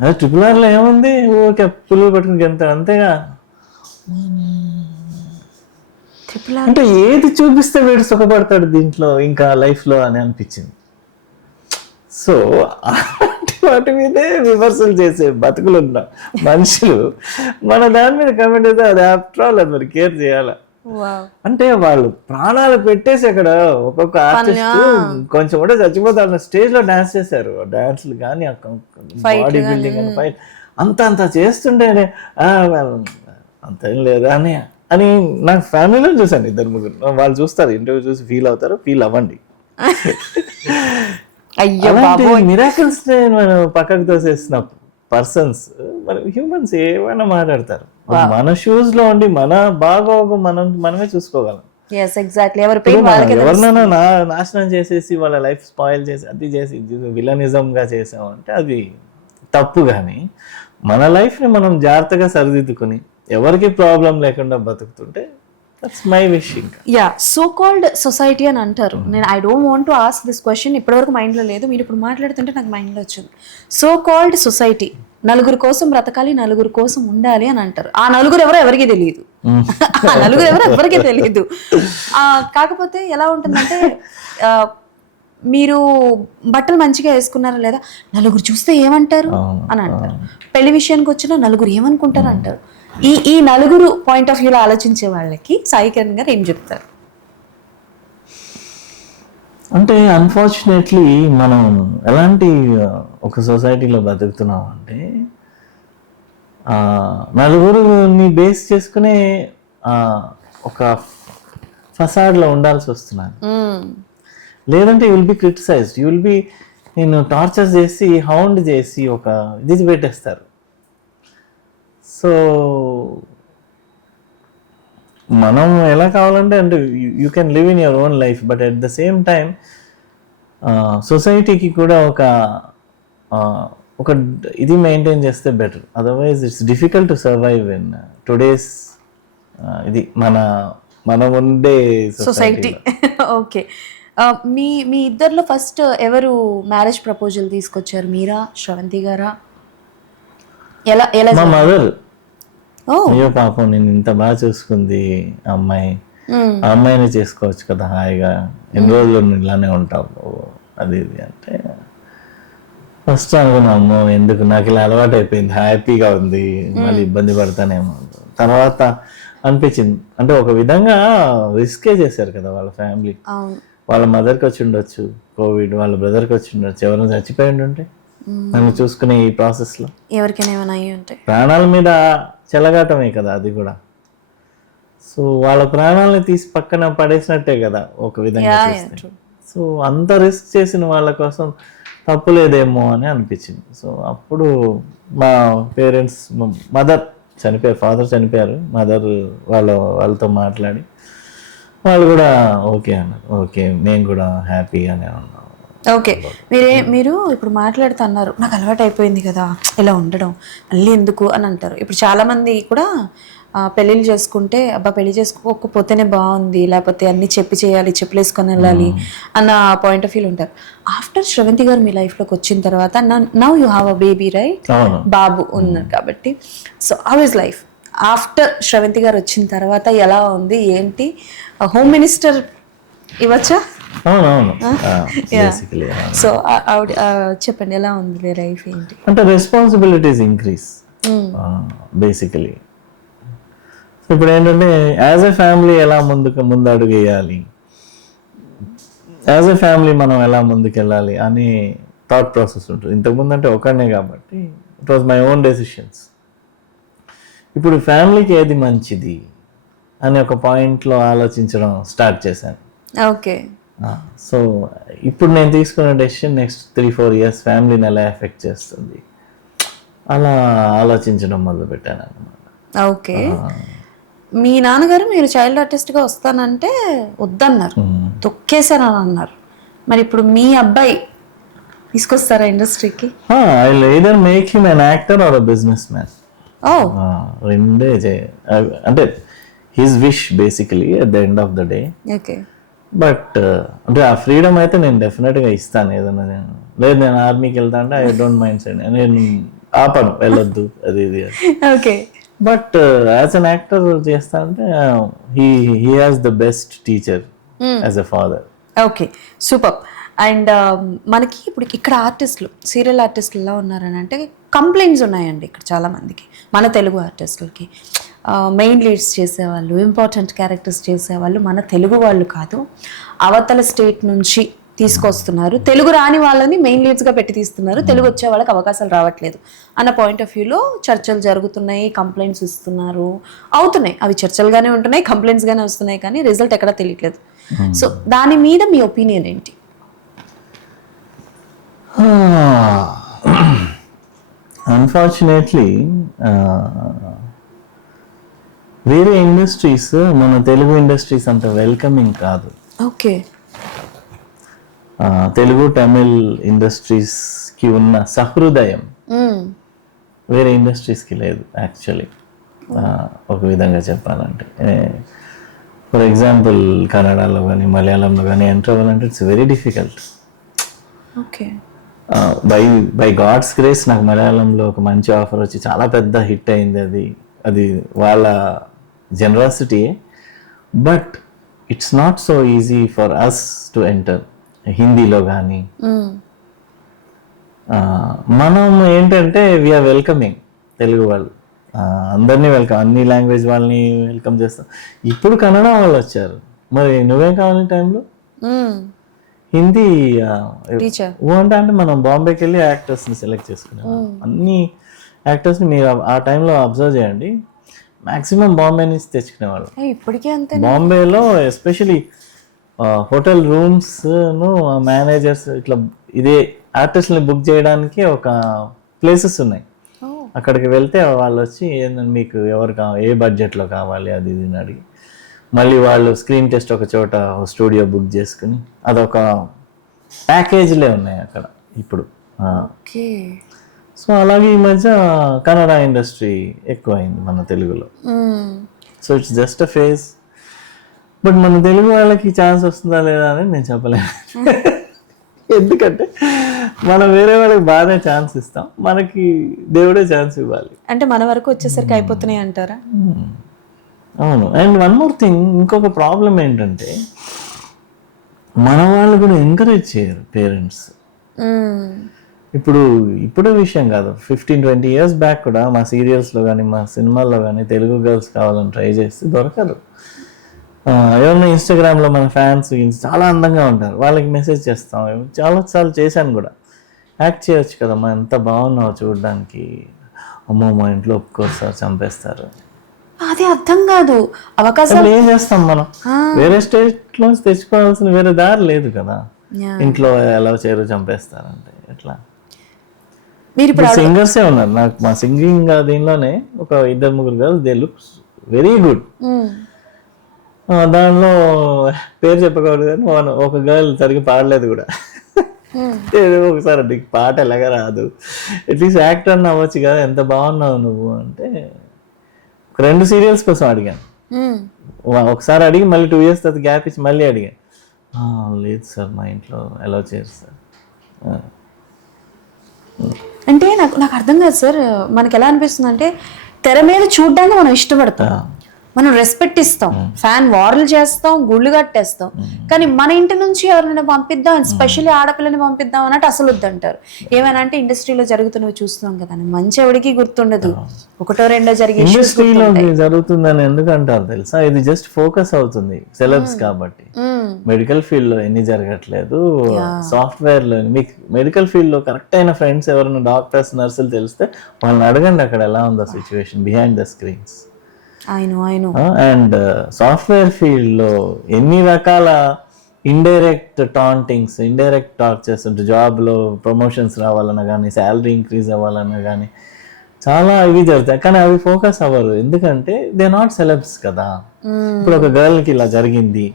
అదే RRRలో ఏముంది, ఓకే పులుగు పట్టుకుని గెంతాడు అంతేగా. అంటే ఏది చూపిస్తే వీడు సుఖపడతాడు దీంట్లో ఇంకా లైఫ్లో అని అనిపించింది. సో వాటి మీదే విమర్శలు చేసే బతుకులు ఉన్న మనుషులు మన దాని మీద కమెంట్ అయితే అది ఆఫ్టర్ ఆల్ అది మరి కేర్ చేయాలా? అంటే వాళ్ళు ప్రాణాలు పెట్టేసి అక్కడ ఒక్కొక్క ఆర్టిస్ట్ కొంచెం కూడా చచ్చిపోతారు. స్టేజ్ లో డాన్స్ చేశారు, డాన్స్లు కానీ బాడీ బిల్డింగ్ అని ఫైట్ అంత చేస్తుంటే అంతేం లేదా అని నాకు ఫ్యామిలీలో చూసాను 2-3 వాళ్ళు చూస్తారు, ఇంటర్వ్యూ చూసి ఫీల్ అవుతారు, ఫీల్ అవ్వండి. అయ్యో మిరాకిల్స్ మనం పక్కకు తోసేసిన పర్సన్స్, మన హ్యూమన్స్ ఏమైనా మాట్లాడతారు. మన షూస్ లో ఉండి మన బాగోగు మనమే చూసుకోగలం. yes exactly ఎవరి పెయిన్ వాళ్ళకే ఎవరినైనా నాశనం చేసేసి వాళ్ళ లైఫ్ స్పాయిల్ చేసి అది చేసి విలనిజం గా చేసామంటే అది తప్పు. కానీ మన లైఫ్ ని మనం జాగ్రత్తగా సరిదిద్దుకుని ఎవరికి ప్రాబ్లం లేకుండా బతుకుతుంటే that's my wish. Yeah so called society అని అంటారు. నేను I don't want to ask this question, ఇప్పటివరకు మైండ్లో లేదు, మీరు ఇప్పుడు మాట్లాడుతుంటే నాకు మైండ్లో వచ్చింది. సో కాల్డ్ సొసైటీ నలుగురు కోసం బ్రతకాలి, నలుగురు కోసం ఉండాలి అని అంటారు. ఆ నలుగురు ఎవరో ఎవరికి తెలియదు, ఆ నలుగురు ఎవరో ఎవరికి తెలియదు. కాకపోతే ఎలా ఉంటుందంటే మీరు బట్టలు మంచిగా వేసుకున్నారా లేదా నలుగురు చూస్తే ఏమంటారు అని అంటారు. పెళ్లి విషయానికి వచ్చినా నలుగురు ఏమనుకుంటారు అంటారు. ఈ నలుగురు పాయింట్ ఆఫ్ వ్యూలో ఆలోచించే వాళ్ళకి సాయి కిరణ్ గారు ఏం చెప్తారు? అంటే అన్ఫార్చునేట్లీ మనం ఎలాంటి ఒక సొసైటీలో బతుకుతున్నాం అంటే నలుగురుని బేస్ చేసుకునే ఒక ఫసాడ్లో ఉండాల్సి వస్తున్నాను. లేదంటే you will be criticised, you will be నేను టార్చర్ చేసి హౌండ్ చేసి ఒక ఇది పెట్టేస్తారు. సో మనం ఎలా కావాలంటే అంటే you can live in your own life, but at the same time సొసైటీకి కూడా ఒక ఇది మెయింటైన్ చేస్తే better. Otherwise it's difficult to survive in today's ఇది మనం ఉండే సొసైటీ. ఓకే, మీ ఇద్దరిలో ఫస్ట్ ఎవరు మ్యారేజ్ ప్రపోజల్ తీసుకొచ్చారు? మీరా, శ్రవంతి గారా? ఎలా ఎలా మా మదర్. అయ్యో పాపం నేను ఇంత బాగా చూసుకుంది అమ్మాయి, ఆ అమ్మాయిని చేసుకోవచ్చు కదా హాయిగా, ఎన్ని రోజులు ఇలానే ఉంటావు అది ఇది అంటే ఫస్ట్ అనుకున్నాము ఎందుకు నాకు ఇలా అలవాటు అయిపోయింది, హ్యాపీగా ఉంది, మళ్ళీ ఇబ్బంది పడతానేమో. తర్వాత అనిపించింది అంటే ఒక విధంగా రిస్కే చేశారు కదా వాళ్ళ ఫ్యామిలీ. వాళ్ళ మదర్కి వచ్చి ఉండొచ్చు కోవిడ్, వాళ్ళ బ్రదర్కి వచ్చి ఉండొచ్చు, ఎవరైనా చచ్చిపోయి ఉంటే నన్ను చూసుకునే ఈ ప్రాసెస్లో ఎవరికైనా ఏమైనా అయ్యి ఉంటాయి. ప్రాణాల మీద చెలగాటమే కదా అది కూడా. సో వాళ్ళ ప్రాణాలని తీసి పక్కన పడేసినట్టే కదా ఒక విధంగా చేస్తే. సో అంత రిస్క్ చేసిన వాళ్ళ కోసం తప్పు లేదేమో అని అనిపించింది. సో అప్పుడు మా పేరెంట్స్, మదర్ చనిపోయారు, ఫాదర్ చనిపోయారు, మదర్ వాళ్ళతో మాట్లాడి వాళ్ళు కూడా ఓకే అన్నారు. ఓకే మేము కూడా హ్యాపీ అని అన్నాం. ఓకే, మీరు ఇప్పుడు మాట్లాడుతున్నారు నాకు అలవాటు అయిపోయింది కదా ఇలా ఉండడం, మళ్ళీ ఎందుకు అని అంటారు. ఇప్పుడు చాలామంది కూడా పెళ్ళిళ్ళు చేసుకుంటే అబ్బా పెళ్లి చేసుకోకపోతేనే బాగుంది, లేకపోతే అన్ని చెప్పి చేయాలి, చెప్పులు వేసుకొని వెళ్ళాలి అన్న పాయింట్ ఆఫ్ వ్యూ ఉంటారు. ఆఫ్టర్ శ్రవంతి గారు మీ లైఫ్లోకి వచ్చిన తర్వాత now you have a baby right, బాబు ఉన్నారు కాబట్టి, so how is life after Shravanthi గారు వచ్చిన తర్వాత ఎలా ఉంది ఏంటి? హోమ్ మినిస్టర్ ఇవ్వచ్చా? అవునవును. సో ఆవిడ చెప్పండి ఎలా ఉంది లైఫ్ ఏంటి? అంటే రెస్పాన్సిబిలిటీస్ ఇంక్రీజ్ బేసికలీ. ఇప్పుడు ఏంటంటే యాజ్ ఎ ఫ్యామిలీ ఎలా ముందు అడుగు వేయాలి, యాజ్ ఎ ఫ్యామిలీ మనం ఎలా ముందుకెళ్ళాలి అని థాట్ ప్రాసెస్ ఉంటుంది. ఇంతకుముందు అంటే ఒకనే కాబట్టి it was my own decisions. ఇప్పుడు ఫ్యామిలీకి ఏది మంచిది అని ఒక పాయింట్లో ఆలోచించడం స్టార్ట్ చేశాను. ఓకే, సో ఇప్పుడు నేను తీసుకున్న డెసిషన్ నెక్స్ట్ 3-4 years ఫ్యామిలీని ఎలా ఎఫెక్ట్ చేస్తుంది అలా ఆలోచించడం మొదలుపెట్టాను అన్నమాట. ఓకే, మీ నాన్నగారు మీరు చైల్డ్ ఆర్టిస్ట్గా వస్తానంటే వద్దన్నారు, తొక్కేశారని అన్నారు. మరి ఇప్పుడు మీ అబ్బాయి తీసుకొస్తారా ఇండస్ట్రీకి? I will either make him an actor or a businessman. రెండే అంటే his wish basically at the end of the day. Okay, but అంటే ఆ ఫ్రీడమ్ అయితే నేను డెఫినెట్గా ఇస్తాను. ఏదన్నా లేదు నేను ఆర్మీకి వెళ్తా అంటే ఐ డోంట్ మైండ్ సైడ్, నేను ఆపను వెళ్ళొద్దు అది ఇది. Okay, but as an actor చేస్తా అంటే he has the best teacher as a father. Okay, super. And మనకి ఇప్పుడు ఇక్కడ ఆర్టిస్టులు, సీరియల్ ఆర్టిస్టులు ఎలా ఉన్నారని అంటే కంప్లైంట్స్ ఉన్నాయండి ఇక్కడ చాలామందికి, మన తెలుగు ఆర్టిస్టులకి. మెయిన్ లీడ్స్ చేసేవాళ్ళు, ఇంపార్టెంట్ క్యారెక్టర్స్ చేసేవాళ్ళు మన తెలుగు వాళ్ళు కాదు, అవతల స్టేట్ నుంచి తీసుకొస్తున్నారు. తెలుగు రాని వాళ్ళని మెయిన్ లీడ్స్ గా పెట్టి తీస్తున్నారు, తెలుగు వచ్చే వాళ్ళకి అవకాశాలు రావట్లేదు అన్న పాయింట్ ఆఫ్ వ్యూలో చర్చలు జరుగుతున్నాయి, కంప్లైంట్స్ ఇస్తున్నారు, అవుతున్నాయి. అవి చర్చలుగానే ఉంటున్నాయి, కంప్లైంట్స్ గానే వస్తున్నాయి, కానీ రిజల్ట్ ఎక్కడా తెలియట్లేదు. సో దాని మీద మీ ఒపీనియన్ ఏంటి? అన్ఫార్చునేట్లీ వేరే ఇండస్ట్రీస్ మన తెలుగు ఇండస్ట్రీస్ అంత వెల్కమింగ్ కాదు. ఓకే. తెలుగు తమిళ్ ఇండస్ట్రీస్కి ఉన్న సహృదయం వేరే ఇండస్ట్రీస్కి లేదు యాక్చువల్లీ, ఒక విధంగా చెప్పాలంటే. ఫర్ ఎగ్జాంపుల్ కన్నడలో కానీ మలయాళంలో కానీ ఎంటర్ అవ్వాలంటే it's very difficult. Okay. By God's grace నాకు మలయాళంలో ఒక మంచి ఆఫర్ వచ్చి చాలా పెద్ద హిట్ అయింది. అది వాళ్ళ generosity. But it's not so easy for us to enter. హిందీలో కానీ మనం ఏంటంటే వీఆర్ వెల్కమింగ్ తెలుగు వాళ్ళు, అందరినీ వెల్కమ్, అన్ని లాంగ్వేజ్ వాళ్ళని వెల్కమ్ చేస్తాం. ఇప్పుడు కన్నడ వాళ్ళు వచ్చారు, మరి నువ్వేం కావాలి టైంలో? హిందీ అంటే మనం బాంబేకి వెళ్ళి యాక్టర్స్ని సెలెక్ట్ చేసుకున్నాం. అన్ని యాక్టర్స్ని మీరు ఆ టైంలో అబ్జర్వ్ చేయండి, మ్యాక్సిమం బాంబే నుంచి తెచ్చుకునేవాళ్ళు. ఇప్పటికే అంతే. బాంబేలో ఎస్పెషలీ హోటల్ రూమ్స్ మేనేజర్స్ ఇట్లా ఇదే ఆర్టిస్ట్ని బుక్ చేయడానికి ఒక ప్లేసెస్ ఉన్నాయి. అక్కడికి వెళ్తే వాళ్ళు వచ్చి మీకు ఎవరు ఏ బడ్జెట్లో కావాలి అది ఇది అడిగి, మళ్ళీ వాళ్ళు స్క్రీన్ టెస్ట్ ఒక చోట స్టూడియో బుక్ చేసుకుని అదొక ప్యాకేజ్లే ఉన్నాయి అక్కడ ఇప్పుడు. సో అలాగే ఈ మధ్య కన్నడ ఇండస్ట్రీ ఎక్కువైంది మన తెలుగులో. So it's just a phase. But మన తెలుగు వాళ్ళకి ఛాన్స్ వస్తుందా లేదా అని నేను చెప్పలేను. ఎందుకంటే మనం వేరే వాళ్ళకి బాగానే ఛాన్స్ ఇస్తాం, మనకి దేవుడే ఛాన్స్ ఇవ్వాలి. అంటే మన వరకు వచ్చేసరికి అయిపోతున్నాయి అంటారా? అవును. అండ్ వన్ మోర్ థింగ్, ఇంకొక ప్రాబ్లం ఏంటంటే మన వాళ్ళు కూడా ఎంకరేజ్ చేయరు పేరెంట్స్. ఇప్పుడు విషయం కాదు, 15-20 years బ్యాక్ కూడా మా సీరియల్స్లో కానీ మా సినిమాల్లో కానీ తెలుగు గర్ల్స్ కావాలని ట్రై చేస్తే దొరకరు. ఎవరైనా ఇన్స్టాగ్రామ్లో మన ఫ్యాన్స్ చాలా అందంగా ఉంటారు, వాళ్ళకి మెసేజ్ చేస్తాం. చాలాసార్లు చేశాను కూడా, యాక్ట్ చేయొచ్చు కదమ్మా, ఎంత బాగున్నావు చూడడానికి. అమ్మో మా ఇంట్లో ఒప్పుకోరు సార్, చంపేస్తారు. అది అర్థం కాదు. అవకాశం ఏం చేస్తాం మనం? వేరే స్టేట్ లోంచి తెచ్చుకోవాల్సిన వేరే దారి లేదు కదా. ఇంట్లో ఎలా చేయరు, చంపేస్తారంటే ఎట్లా? సింగర్సే ఉన్నారు నాకు, మా సింగింగ్ దీనిలోనే ఒక 2-3 girls, they look very good. దానిలో పేరు చెప్పకూడదు కానీ ఒక గర్ల్ సరిగ్గా పాడలేదు కూడా. ఒకసారి నీకు పాట ఎలాగా రాదు, అట్లీస్ట్ యాక్టర్ అన్న అవ్వచ్చు కదా, ఎంత బాగున్నావు నువ్వు అంటే. 2 సీరియల్స్ కోసం అడిగాను. ఒకసారి అడిగి మళ్ళీ 2 years తర్వాత గ్యాప్ ఇచ్చి మళ్ళీ అడిగాను. లేదు సార్ మా ఇంట్లో అలౌ చేయరు సార్. అంటే నాకు అర్థం కాదు సార్, మనకి ఎలా అనిపిస్తుంది అంటే తెర మీద చూడ్డానికి మనం ఇష్టపడతాం, మనం రెస్పెక్ట్ ఇస్తాం, ఫ్యాన్ వార్లు చేస్తాం, గుళ్ళు కట్టేస్తాం, కానీ మన ఇంటి నుంచి ఎవరైనా పంపిద్దాం, ఎస్పెషల్లీ ఆడపిల్లని పంపిద్దాం అన్నట్టు అసలు వద్దంటారు. ఏమైనా అంటే ఇండస్ట్రీలో జరుగుతున్నవి చూస్తున్నాం కదా, మంచి ఎవరికి గుర్తుండదు, 1-2 జరిగే ఇండస్ట్రీలో జరుగుతుందని ఎందుకు అంటారు తెలుసా? ఇది జస్ట్ ఫోకస్ అవుతుంది సెలబ్స్ కాబట్టి. మెడికల్ ఫీల్డ్ లో ఎన్ని జరగట్లేదు, సాఫ్ట్వేర్ లో. మీకు మెడికల్ ఫీల్డ్ లో కరెక్ట్ అయిన ఫ్రెండ్స్ ఎవరైనా డాక్టర్స్, నర్సులు తెలిస్తే వాళ్ళని అడగండి అక్కడ ఎలా ఉందో situation behind the screens. And software field లో ఎన్ని రకాల ఇండైరెక్ట్ టాంటింగ్స్, ఇండైరెక్ట్ టార్చర్స్ అంటే జాబ్ లో ప్రమోషన్స్ రావాలన్నా కానీ, శాలరీ ఇంక్రీజ్ అవ్వాలన్నా కానీ చాలా ఇవి జరుగుతాయి, కానీ అవి ఫోకస్ అవ్వరు. ఎందుకంటే దే నాట్ సెలబ్స్ కదా. ఇప్పుడు ఒక గర్ల్కి ఇలా జరిగింది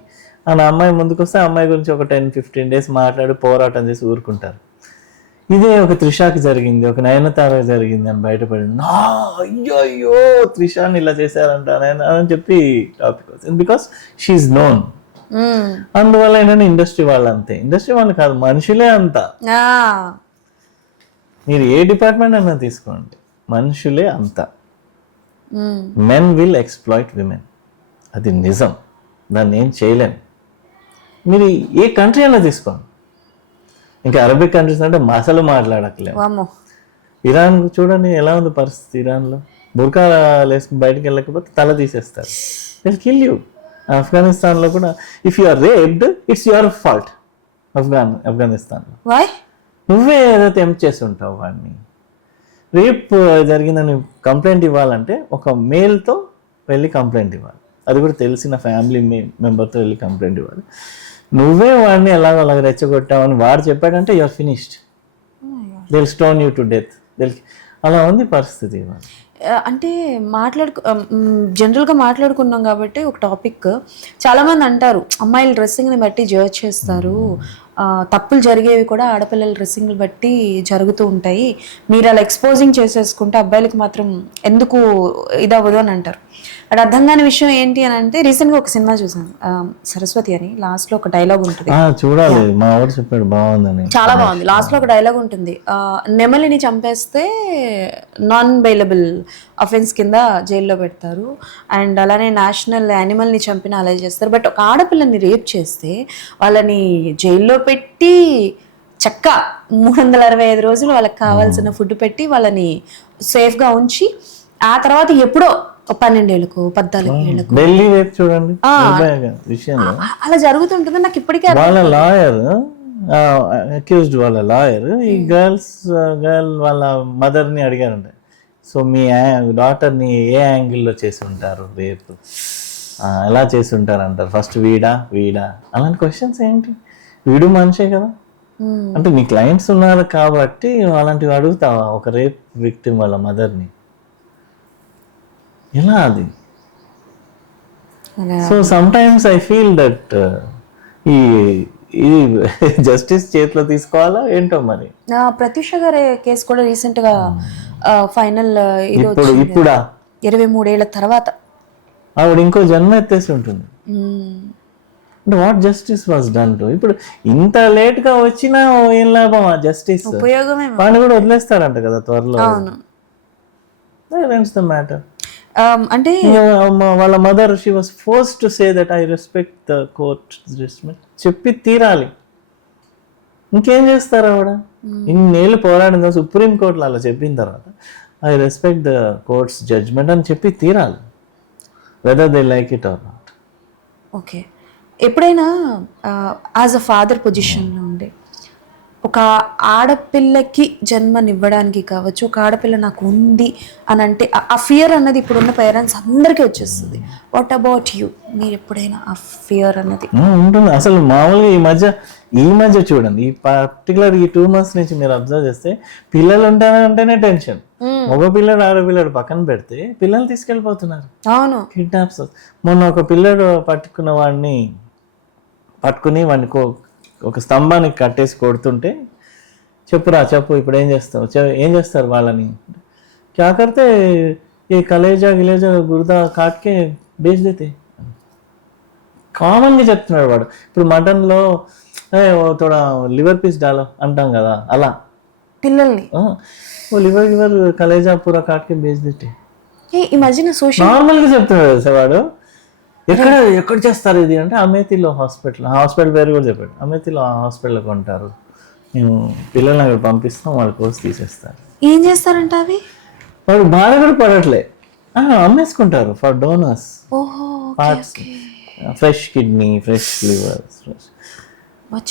అని అమ్మాయి ముందుకు వస్తే అమ్మాయి గురించి ఒక 10-15 days మాట్లాడి పోరాటం చేసి ఊరుకుంటారు. ఇదే ఒక త్రిషాకి జరిగింది, ఒక నయనతార జరిగింది అని బయటపడింది, అయ్యో త్రిషాని ఇలా చేశారంట అని చెప్పి టాపిక్ వచ్చింది. Because she's known. అందువల్ల ఏంటంటే ఇండస్ట్రీ వాళ్ళు అంతే, ఇండస్ట్రీ వాళ్ళు కాదు మనుషులే అంతా. మీరు ఏ డిపార్ట్మెంట్ అయినా తీసుకోండి, మనుషులే అంతా. మెన్ విల్ ఎక్స్ప్లాయిట్ విమెన్, అది నిజం, దాన్ని ఏం చేయలేం. మీరు ఏ కంట్రీ అయినా తీసుకోండి, ఇంకా అరబిక్ కంట్రీస్ అంటే అసలు మాట్లాడట్లేదు. ఇరాన్ చూడండి ఎలా ఉంది పరిస్థితి. ఇరాన్లో బుర్కా వేసుకుని బయటకు వెళ్ళకపోతే తల తీసేస్తారు, విల్ కిల్ యూ. ఆఫ్ఘనిస్తాన్లో కూడా if you are raped it's your fault, Afghanistan. Why? నువ్వే ఏదో టెంప్ట్ చేసి ఉంటావు వాడిని. రేప్ జరిగిందని కంప్లైంట్ ఇవ్వాలంటే ఒక మేల్తో వెళ్ళి కంప్లైంట్ ఇవ్వాలి, అది కూడా తెలిసిన ఫ్యామిలీ మెంబర్తో వెళ్ళి కంప్లైంట్ ఇవ్వాలి. నువ్వే వాడిని ఎలాగో అలాగ రెచ్చగొట్టావని వాడు చెప్పాడంటే you're finished, they'll stone you to death. అలా ఉంది పరిస్థితి. అంటే జనరల్గా మాట్లాడుకున్నాం కాబట్టి ఒక టాపిక్, చాలామంది అంటారు అమ్మాయిల డ్రెస్సింగ్ని బట్టి జడ్జ్ చేస్తారు, తప్పులు జరిగేవి కూడా ఆడపిల్లల డ్రెస్సింగ్ని బట్టి జరుగుతూ ఉంటాయి, మీరు అలా ఎక్స్పోజింగ్ చేసేసుకుంటే అబ్బాయిలకి మాత్రం ఎందుకు ఇదవ్వదు అని అంటారు. అది అర్థం కాని విషయం ఏంటి అని అంటే, రీసెంట్గా ఒక సినిమా చూసాను సరస్వతి అని, లాస్ట్లో ఒక డైలాగ్ ఉంటుంది, చూడాలి, మా వాడు చెప్పాడు బాగుందని, చాలా బాగుంది. లాస్ట్లో ఒక డైలాగ్ ఉంటుంది, నెమలిని చంపేస్తే నాన్ బెయిలబుల్ అఫెన్స్ కింద జైల్లో పెడతారు, అండ్ అలానే నేషనల్ యానిమల్ని చంపిన అలా చేస్తారు, బట్ ఒక ఆడపిల్లని రేప్ చేస్తే వాళ్ళని జైల్లో పెట్టి చక్క 365 రోజులు వాళ్ళకి కావాల్సిన ఫుడ్ పెట్టి వాళ్ళని సేఫ్గా ఉంచి ఆ తర్వాత ఎప్పుడో 12 ఏళ్ళకు 14 ఏళ్ళకు ఢిల్లీ రేపు చూడండి విషయంలో అలా జరుగుతుంటుంది. నాకు ఇప్పటికే వాళ్ళ లాయర్ అక్యూజ్డ్, వాళ్ళ లాయర్ ఈ గర్ల్ వాళ్ళ మదర్ని అడిగారంట, సో మీ డాటర్ని ఏ యాంగిల్లో చేసి ఉంటారు రేపు, ఎలా చేసి ఉంటారు అంటారు, ఫస్ట్ వీడా అలాంటి క్వశ్చన్స్ ఏంటి? వీడు మనిషే కదా, అంటే నీ క్లయింట్స్ ఉన్నారు కాబట్టి అలాంటివి అడుగుతావా ఒక రేప్ విక్టిమ్ వాళ్ళ మదర్ని? ఎలా అది? So some times I feel that ఈ జస్టిస్ చేతిలో తీసుకోవాలా ఏంటో మరి. ప్రత్యూష గారి కేసు కూడా రీసెంట్ గా ఫైనల్ ఇప్పుడా 23 ఏళ్ల తర్వాత ఆవిడ ఇంకో జన్మ ఎత్తేసి ఉంటుంది. అంటే what justice was done to? ఇప్పుడు ఇంత లేట్ గా వచ్చినా ఏం లాభం? ఆ జస్టిస్ ఉపయోగమే, వాడిని కూడా వదిలేస్తారంట కదా త్వరలో. ద మ్యాటర్ అంటే వాళ్ళ mother she was forced to say that I respect the court judgment, చెప్పి తీరాలి. ఇంకేం చేస్తారు ఆవిడ? ఇన్నేళ్ళు పోరాడిందా సుప్రీం కోర్టులో, అలా చెప్పిన తర్వాత I respect the court's judgment అని చెప్పి తీరాలి, whether they like it or not. Okay, ఎప్పుడైనా యాజ్ అ ఫాదర్ పొజిషన్లో ఉండే ఒక ఆడపిల్లకి జన్మనివ్వడానికి కావచ్చు, ఒక ఆడపిల్ల నాకు ఉంది అని అంటే ఆ ఫియర్ అన్నది ఇప్పుడున్న పేరెంట్స్ అందరికీ వచ్చేస్తుంది. What about you? మీరు ఎప్పుడైనా ఆ ఫియర్ అన్నది ఉంటుంది? అసలు మామూలుగా ఈ మధ్య చూడండి, ఈ పర్టికులర్ ఈ 2 months నుంచి మీరు అబ్జర్వ్ చేస్తే పిల్లలు ఉంటారంటేనే టెన్షన్. మగ పిల్లడు ఆడపిల్లడు పక్కన పెడితే పిల్లలు తీసుకెళ్ళిపోతున్నారు. అవును, కిడ్నాప్స్. మొన్న ఒక పిల్లడు పట్టుకుని వాడిని ఒక స్తంభానికి కట్టేసి కొడుతుంటే, చెప్పు ఇప్పుడు ఏం చేస్తారు వాళ్ళని? క్యా కర్తే ఏ కలేజా గిలేజా గుర్దా కాట్కే బేచ్ దేతే. కామన్గా చెప్తున్నాడు వాడు. ఇప్పుడు మటన్లో తోడా లివర్ పీస్ డాలో అంటాం కదా, అలా పిల్లల్ని లివర్ కలేజా పూరా కాట్కే బేచ్ దేతే. ఈ మధ్యన సోషల్ నార్మల్గా చెప్తున్నాడు కదా వాడు. ఎక్కడ చేస్తారు ఇది అంటే అమేథీలో హాస్పిటల్ పేరు కూడా చెప్పాడు. అమేథీలో హాస్పిటల్ కొంటారు, మేము పిల్లల్ని అక్కడ పంపిస్తాం, వాళ్ళ కోర్స్ తీసేస్తారు. ఏం చేస్తారంట అవి? వాడు బాధ కూడా పడట్లే, అమ్మేసుకుంటారు for donors, parts, fresh kidney, fresh liver.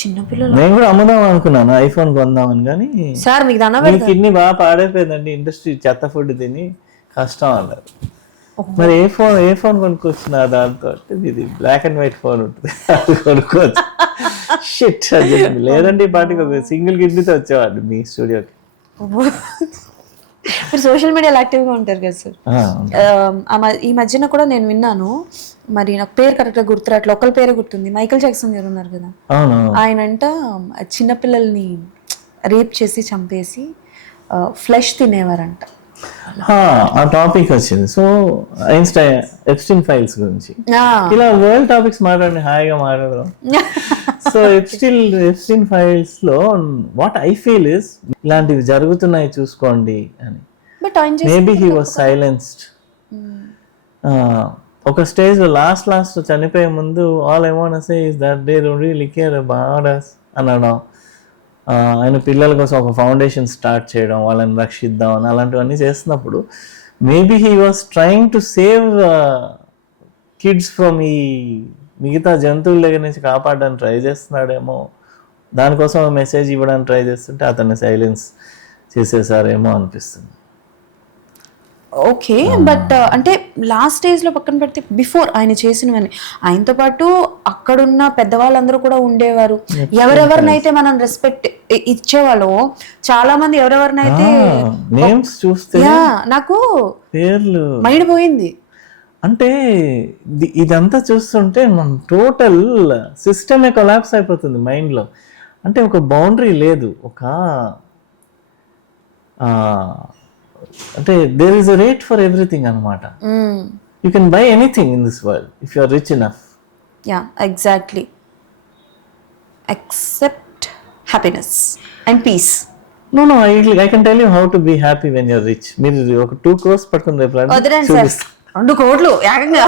చిన్నపిల్లలు నేను కూడా అమ్ముదాం అనుకున్నాను, ఐఫోన్ కొందామని, కానీ సార్ మీకు కిడ్నీ బాగా పాడైపోయిందండి, ఇండస్ట్రీ చెత్త ఫుడ్ తిని కష్టం అన్నారు. మరి ఏ ఫోన్ కొనుక్కొచ్చిన దాంతో, ఇది బ్లాక్ అండ్ వైట్ ఫోన్ ఉంటుంది, అది కొనుక్కోవచ్చు. షిట్, లేదంటే ఈ పాటికి ఒక సింగిల్ కిడ్నీతో వచ్చేవాడు మీ స్టూడియోకి. మీరు సోషల్ మీడియాలో యాక్టివ్గా ఉంటారు కదా సార్. ఈ మధ్యన కూడా నేను విన్నాను, మరి నాకు పేరు కరెక్ట్గా గుర్తురాట్లే, ఒకరి పేరు గుర్తుంది, మైకేల్ జాక్సన్ గారు ఉన్నారు కదా, ఆయనంట చిన్నపిల్లల్ని రేప్ చేసి చంపేసి ఫ్లెష్ తినేవారంట. ఆ టాపిక్ వచ్చింది. సో ఎప్స్టీన్ ఫైల్స్ గురించి ఇలా వరల్డ్ టాపిక్స్ మాట్లాడి హాయిగా మాట్లాడదాం. సో ఎప్స్టీన్ ఫైల్స్ లో వాట్ ఐ ఫీల్ ఇస్, ఇలాంటివి జరుగుతున్నాయి చూసుకోండి అని. Maybe he was silenced. ఒక స్టేజ్ లో లాస్ట్ చనిపోయే ముందు all I want to say is that they don't really care about us అనడం, ఆయన పిల్లల కోసం ఒక ఫౌండేషన్ స్టార్ట్ చేయడం, వాళ్ళని రక్షిద్దాం అని అలాంటివన్నీ చేస్తున్నప్పుడు maybe he was trying to save kids from ఈ మిగతా జంతువుల దగ్గర నుంచి కాపాడడానికి ట్రై చేస్తున్నాడేమో. దానికోసం మెసేజ్ ఇవ్వడానికి ట్రై చేస్తుంటే అతన్ని సైలెన్స్ చేసేసారేమో అనిపిస్తుంది. ఓకే, బట్ అంటే లాస్ట్ స్టేజ్లో పక్కన పెడితే బిఫోర్ ఆయన చేసినవన్నీ ఆయనతో పాటు అక్కడున్న పెద్దవాళ్ళందరూ కూడా ఉండేవారు. ఎవరెవరినైతే మనం రెస్పెక్ట్ ఇచ్చేవాళ్ళో చాలా మంది ఎవరెవరినైతే నేమ్స్ చూస్తే నాకు పేర్లు మైండ్ పోయింది. అంటే ఇదంతా చూస్తుంటే మన టోటల్ సిస్టమే కొలాప్స్ అయిపోతుంది మైండ్లో. అంటే ఒక బౌండరీ లేదు, ఒక అంటే there is a rate for everything అనమాట. You can buy anything in this world if you are rich enough. Yeah exactly, except happiness and peace. No, I can tell you how to be happy when you're rich. మీరు ఒక 2 crores పట్టుకుని రేపు 2 కోట్లు ఏకంగా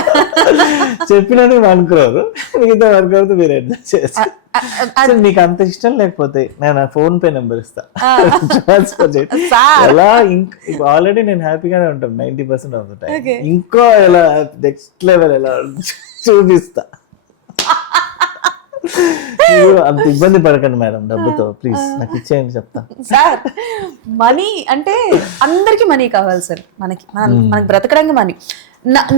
చెప్పినది 1 crore, మిగతా 1 crore మీరు adjust చేసి మీకు అంత ఇష్టం లేకపోతే నేను ఫోన్ పే నెంబర్ ఇస్తా, ట్రాన్స్ఫర్ చేయండి. ఎలా ఆల్రెడీ నేను హ్యాపీగానే ఉంటాను 90% ఆఫ్ ద టైం, ఇంకో ఎలా నెక్స్ట్ లెవెల్ ఎలా చూపిస్తా. అంత ఇబ్బంది పడకండి మేడం డబ్బుతో, ప్లీజ్ నాకు ఇచ్చేయండి చెప్తా. సార్ మనీ అంటే అందరికి మనీ కావాలి సార్, మనకి బ్రతకడానికి మనీ.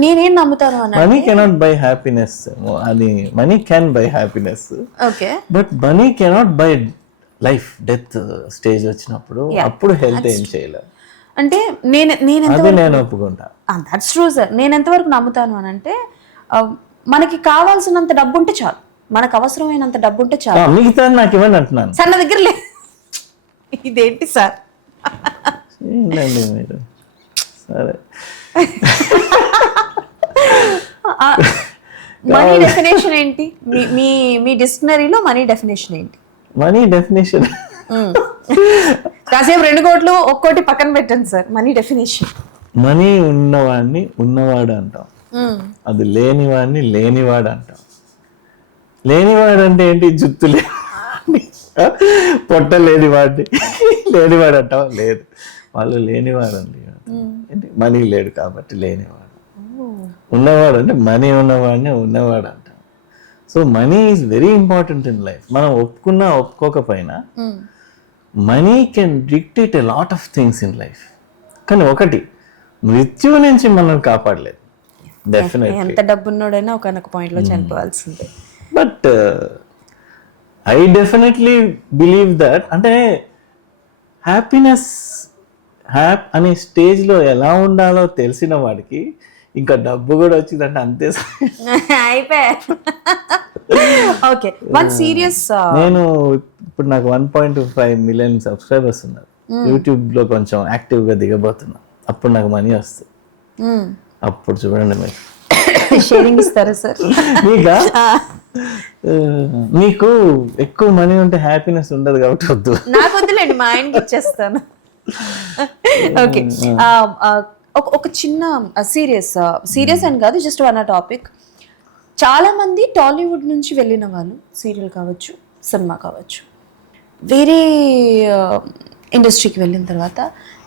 నేనేం నమ్ముతాను అన్న మనీ కెనాట్ బై హ్యాపీనెస్. అది money can buy happiness, okay, but money cannot by life. Death stage వచ్చినప్పుడు అప్పుడు హెల్త్ ఏం చేయలేదు అంటే నేను ఒప్పుకుంటా. That's true sir. నేను ఎంతవరకు నమ్ముతాను అని అంటే మనకి కావాల్సినంత డబ్బు ఉంటే చాలు, మనకు అవసరమైనంత డబ్బు ఉంటే చాలు, మిగతా నాకు ఇవ్వండి అంటున్నాను సార్. నా దగ్గర లేదు. ఇదేంటి సార్? ఏంటండి మీరు? సరే, మనీ డెఫినేషన్ ఏంటి? మీ డిక్షనరీలో మనీ డెఫినేషన్ ఏంటి? మనీ డెఫినేషన్ కాసేపు 2 కోట్లు ఒక్కోటి పక్కన పెట్టండి సార్. మనీ డెఫినేషన్, మనీ ఉన్నవాడిని ఉన్నవాడు అంటాం, అది లేనివాడిని లేనివాడు అంటాం. లేనివాడు అంటే ఏంటి? జుత్తు లేనివాడిని, పొట్ట లేనివాడిని లేనివాడు అంటాం. లేదు, వాళ్ళు లేనివాడు అండి, మనీ లేడు కాబట్టి లేనివాడు. ఉన్నవాడు అంటే మనీ ఉన్నవాడిని ఉన్నవాడు అంటాం. So money is very important in life. మనం ఒప్పుకున్నా ఒప్పుకోకపోయినా money can dictate a lot of things in life. కానీ ఒకటి, మృత్యువు నుంచి మనం కాపాడలేదు డెఫినెట్లీ. ఎంత డబ్బున్నోడైనా ఒకనొక పాయింట్లో చనిపోవాల్సిందే. But I definitely believe that, అంటే హ్యాపీనెస్ అనే స్టేజ్లో ఎలా ఉండాలో తెలిసిన వాడికి ఇంకా డబ్బు కూడా వచ్చిందంటే అంతే అయిపోయా. Okay, one serious. నేను ఇప్పుడు నాకు 1.5 million సబ్స్క్రైబర్స్ ఉన్నారు. యూట్యూబ్లో కొంచెం యాక్టివ్గా దిగబోతున్నా, అప్పుడు నాకు మనీ వస్తుంది. అప్పుడు చూడండి మీరు షేరింగ్ ఇస్తారా సార్? మీకు ఎక్కువ మనీ ఉంటే హ్యాపీనెస్ ఉండదు కాబట్టి వద్దు. నాకు వద్దులేండి, మా ఆయనకి ఇచ్చేస్తాను. ఓకే, ఒక చిన్న సీరియస్ అని కాదు, జస్ట్ వన్ టాపిక్. చాలా మంది టాలీవుడ్ నుంచి వెళ్ళిన వాళ్ళు, సీరియల్ కావచ్చు, సినిమా కావచ్చు, వేరే ఇండస్ట్రీకి వెళ్ళిన తర్వాత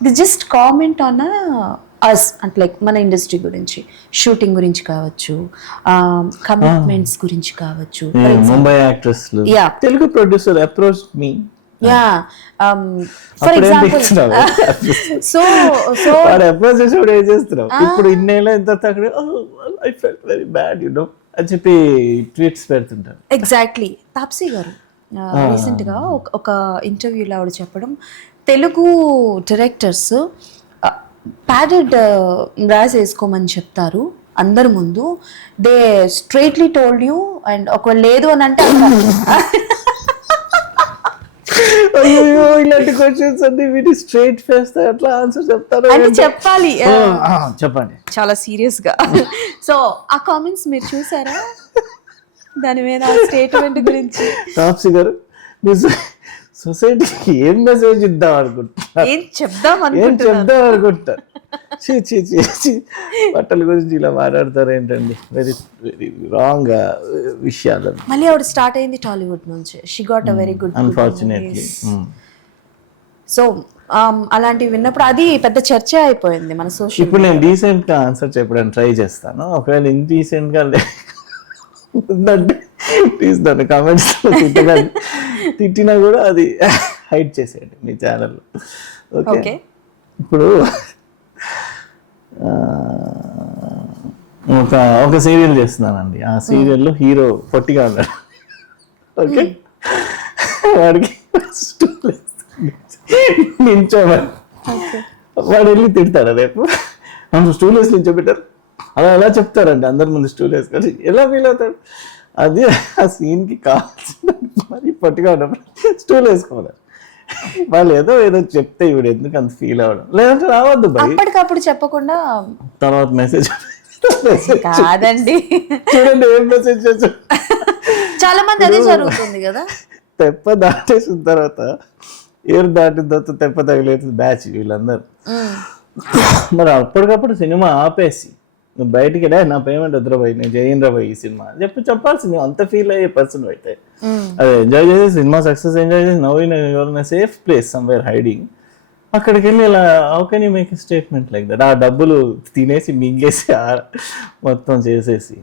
they just comment on us, అంటే లైక్ మన ఇండస్ట్రీ గురించి, షూటింగ్ గురించి కావచ్చు, కమిట్మెంట్స్ గురించి కావచ్చు. Mumbai actress, Telugu producer approach me. For example, so approach చేసి ఏం చేస్తున్నావు ఇప్పుడు ఇన్నేళ్ళ ఎంత I felt very bad you know అని చెప్పి ట్వీట్స్ పెడుతుంటారు. ఎగ్జాక్ట్లీ. తాప్సీ గారు రీసెంట్గా ఒక ఇంటర్వ్యూలో ఆవిడ చెప్పడం, తెలుగు డైరెక్టర్స్ ప్యాడెడ్ బ్రాస్ వేసుకోమని చెప్తారు అందరి ముందు, they straightly told you, and ఒకవేళ లేదు అని అంటే అయ్యో ఇలాంటి క్వశ్చన్స్ అన్ని వీటి స్ట్రైట్ ఫేస్ అట్లా ఆన్సర్ చెప్తారు అంటే చెప్పాలి. చెప్పండి చాలా సీరియస్ గా. సో ఆ కామెంట్స్ మీరు చూసారా? దాని మీద స్టేట్మెంట్ గురించి తాప్సీ గారు సొసైటీకి ఏం మెసేజ్ ఇద్దాం అనుకుంటున్నారు, ఏం చెప్దాం అనుకుంటారు? బట్టల గురించి ఇలా మాట్లాడతారు ఏంటండి? వెరీ వెరీ రాంగ్ విషయాలు. మళ్ళీ ఆవిడ స్టార్ట్ అయింది టాలీవుడ్ నుంచి. She got a very good, unfortunately. So అలాంటివి విన్నప్పుడు అది పెద్ద చర్చ అయిపోయింది మన సోషల్. ఇప్పుడు నేను డీసెంట్ గా ఆన్సర్ చెప్పడానికి ట్రై చేస్తాను. ఒకవేళ ఇండీసెంట్ గా ఉందంటే ప్లీజ్ దాన్ని కామెంట్స్ తిట్టినా కూడా అది హైడ్ చేసేయండి మీ ఛానల్లో. Okay, okay. ఇప్పుడు ఒక సీరియల్ చేస్తున్నానండి. ఆ సీరియల్లో హీరో పొట్టిగా ఉన్నాడు. ఓకే, వాడికి నించోమని వాడు వెళ్ళి తిడతాడు. రేపు మనం స్టూల్ వేసి నించోబెట్టారు, అలా ఎలా చెప్తారండి అందరి ముందు స్టూల్ వేసుకొని, ఎలా ఫీల్ అవుతాడు? అది ఆ సీన్కి కావాల్సిన మరి పొట్టిగా ఉన్నప్పుడు స్టూల్ వేసుకోవాలి. వాళ్ళు ఏదో చెప్తే ఇవిడు ఎందుకు అంత ఫీల్ అవ్వడం, లేదంటే రావద్దు బయట. అప్పటికప్పుడు చెప్పకుండా తర్వాత మెసేజ్ కాదండి, చూడండి ఏం మెసేజ్ చేశారు. చాలా మంది అదే జరుగుతుంది కదా. తెప్ప దాటేసిన తర్వాత, ఏరు దాటిన తర్వాత తెప్ప తగిలేదు బ్యాచ్ వీళ్ళందరూ. మరి అప్పటికప్పుడు సినిమా ఆపేసి నువ్వు బయటికి వెళ్ళా, నా పేమెంట్ వద్దురాబాయి, నేను జయంద్రబాయి ఈ సినిమా చెప్పాల్సింది. అంత ఫీల్ అయ్యే పర్సన్ అయితే అదే ఎంజాయ్ చేసి సినిమా సక్సెస్ ఎంజాయ్ చేసి నవ్వు సేఫ్ ప్లేస్ సమ్వేర్ హైడింగ్, అక్కడికి వెళ్ళి ఇలా how can you make a statement like that? ఆ డబ్బులు తినేసి మింగేసి మొత్తం చేసేసి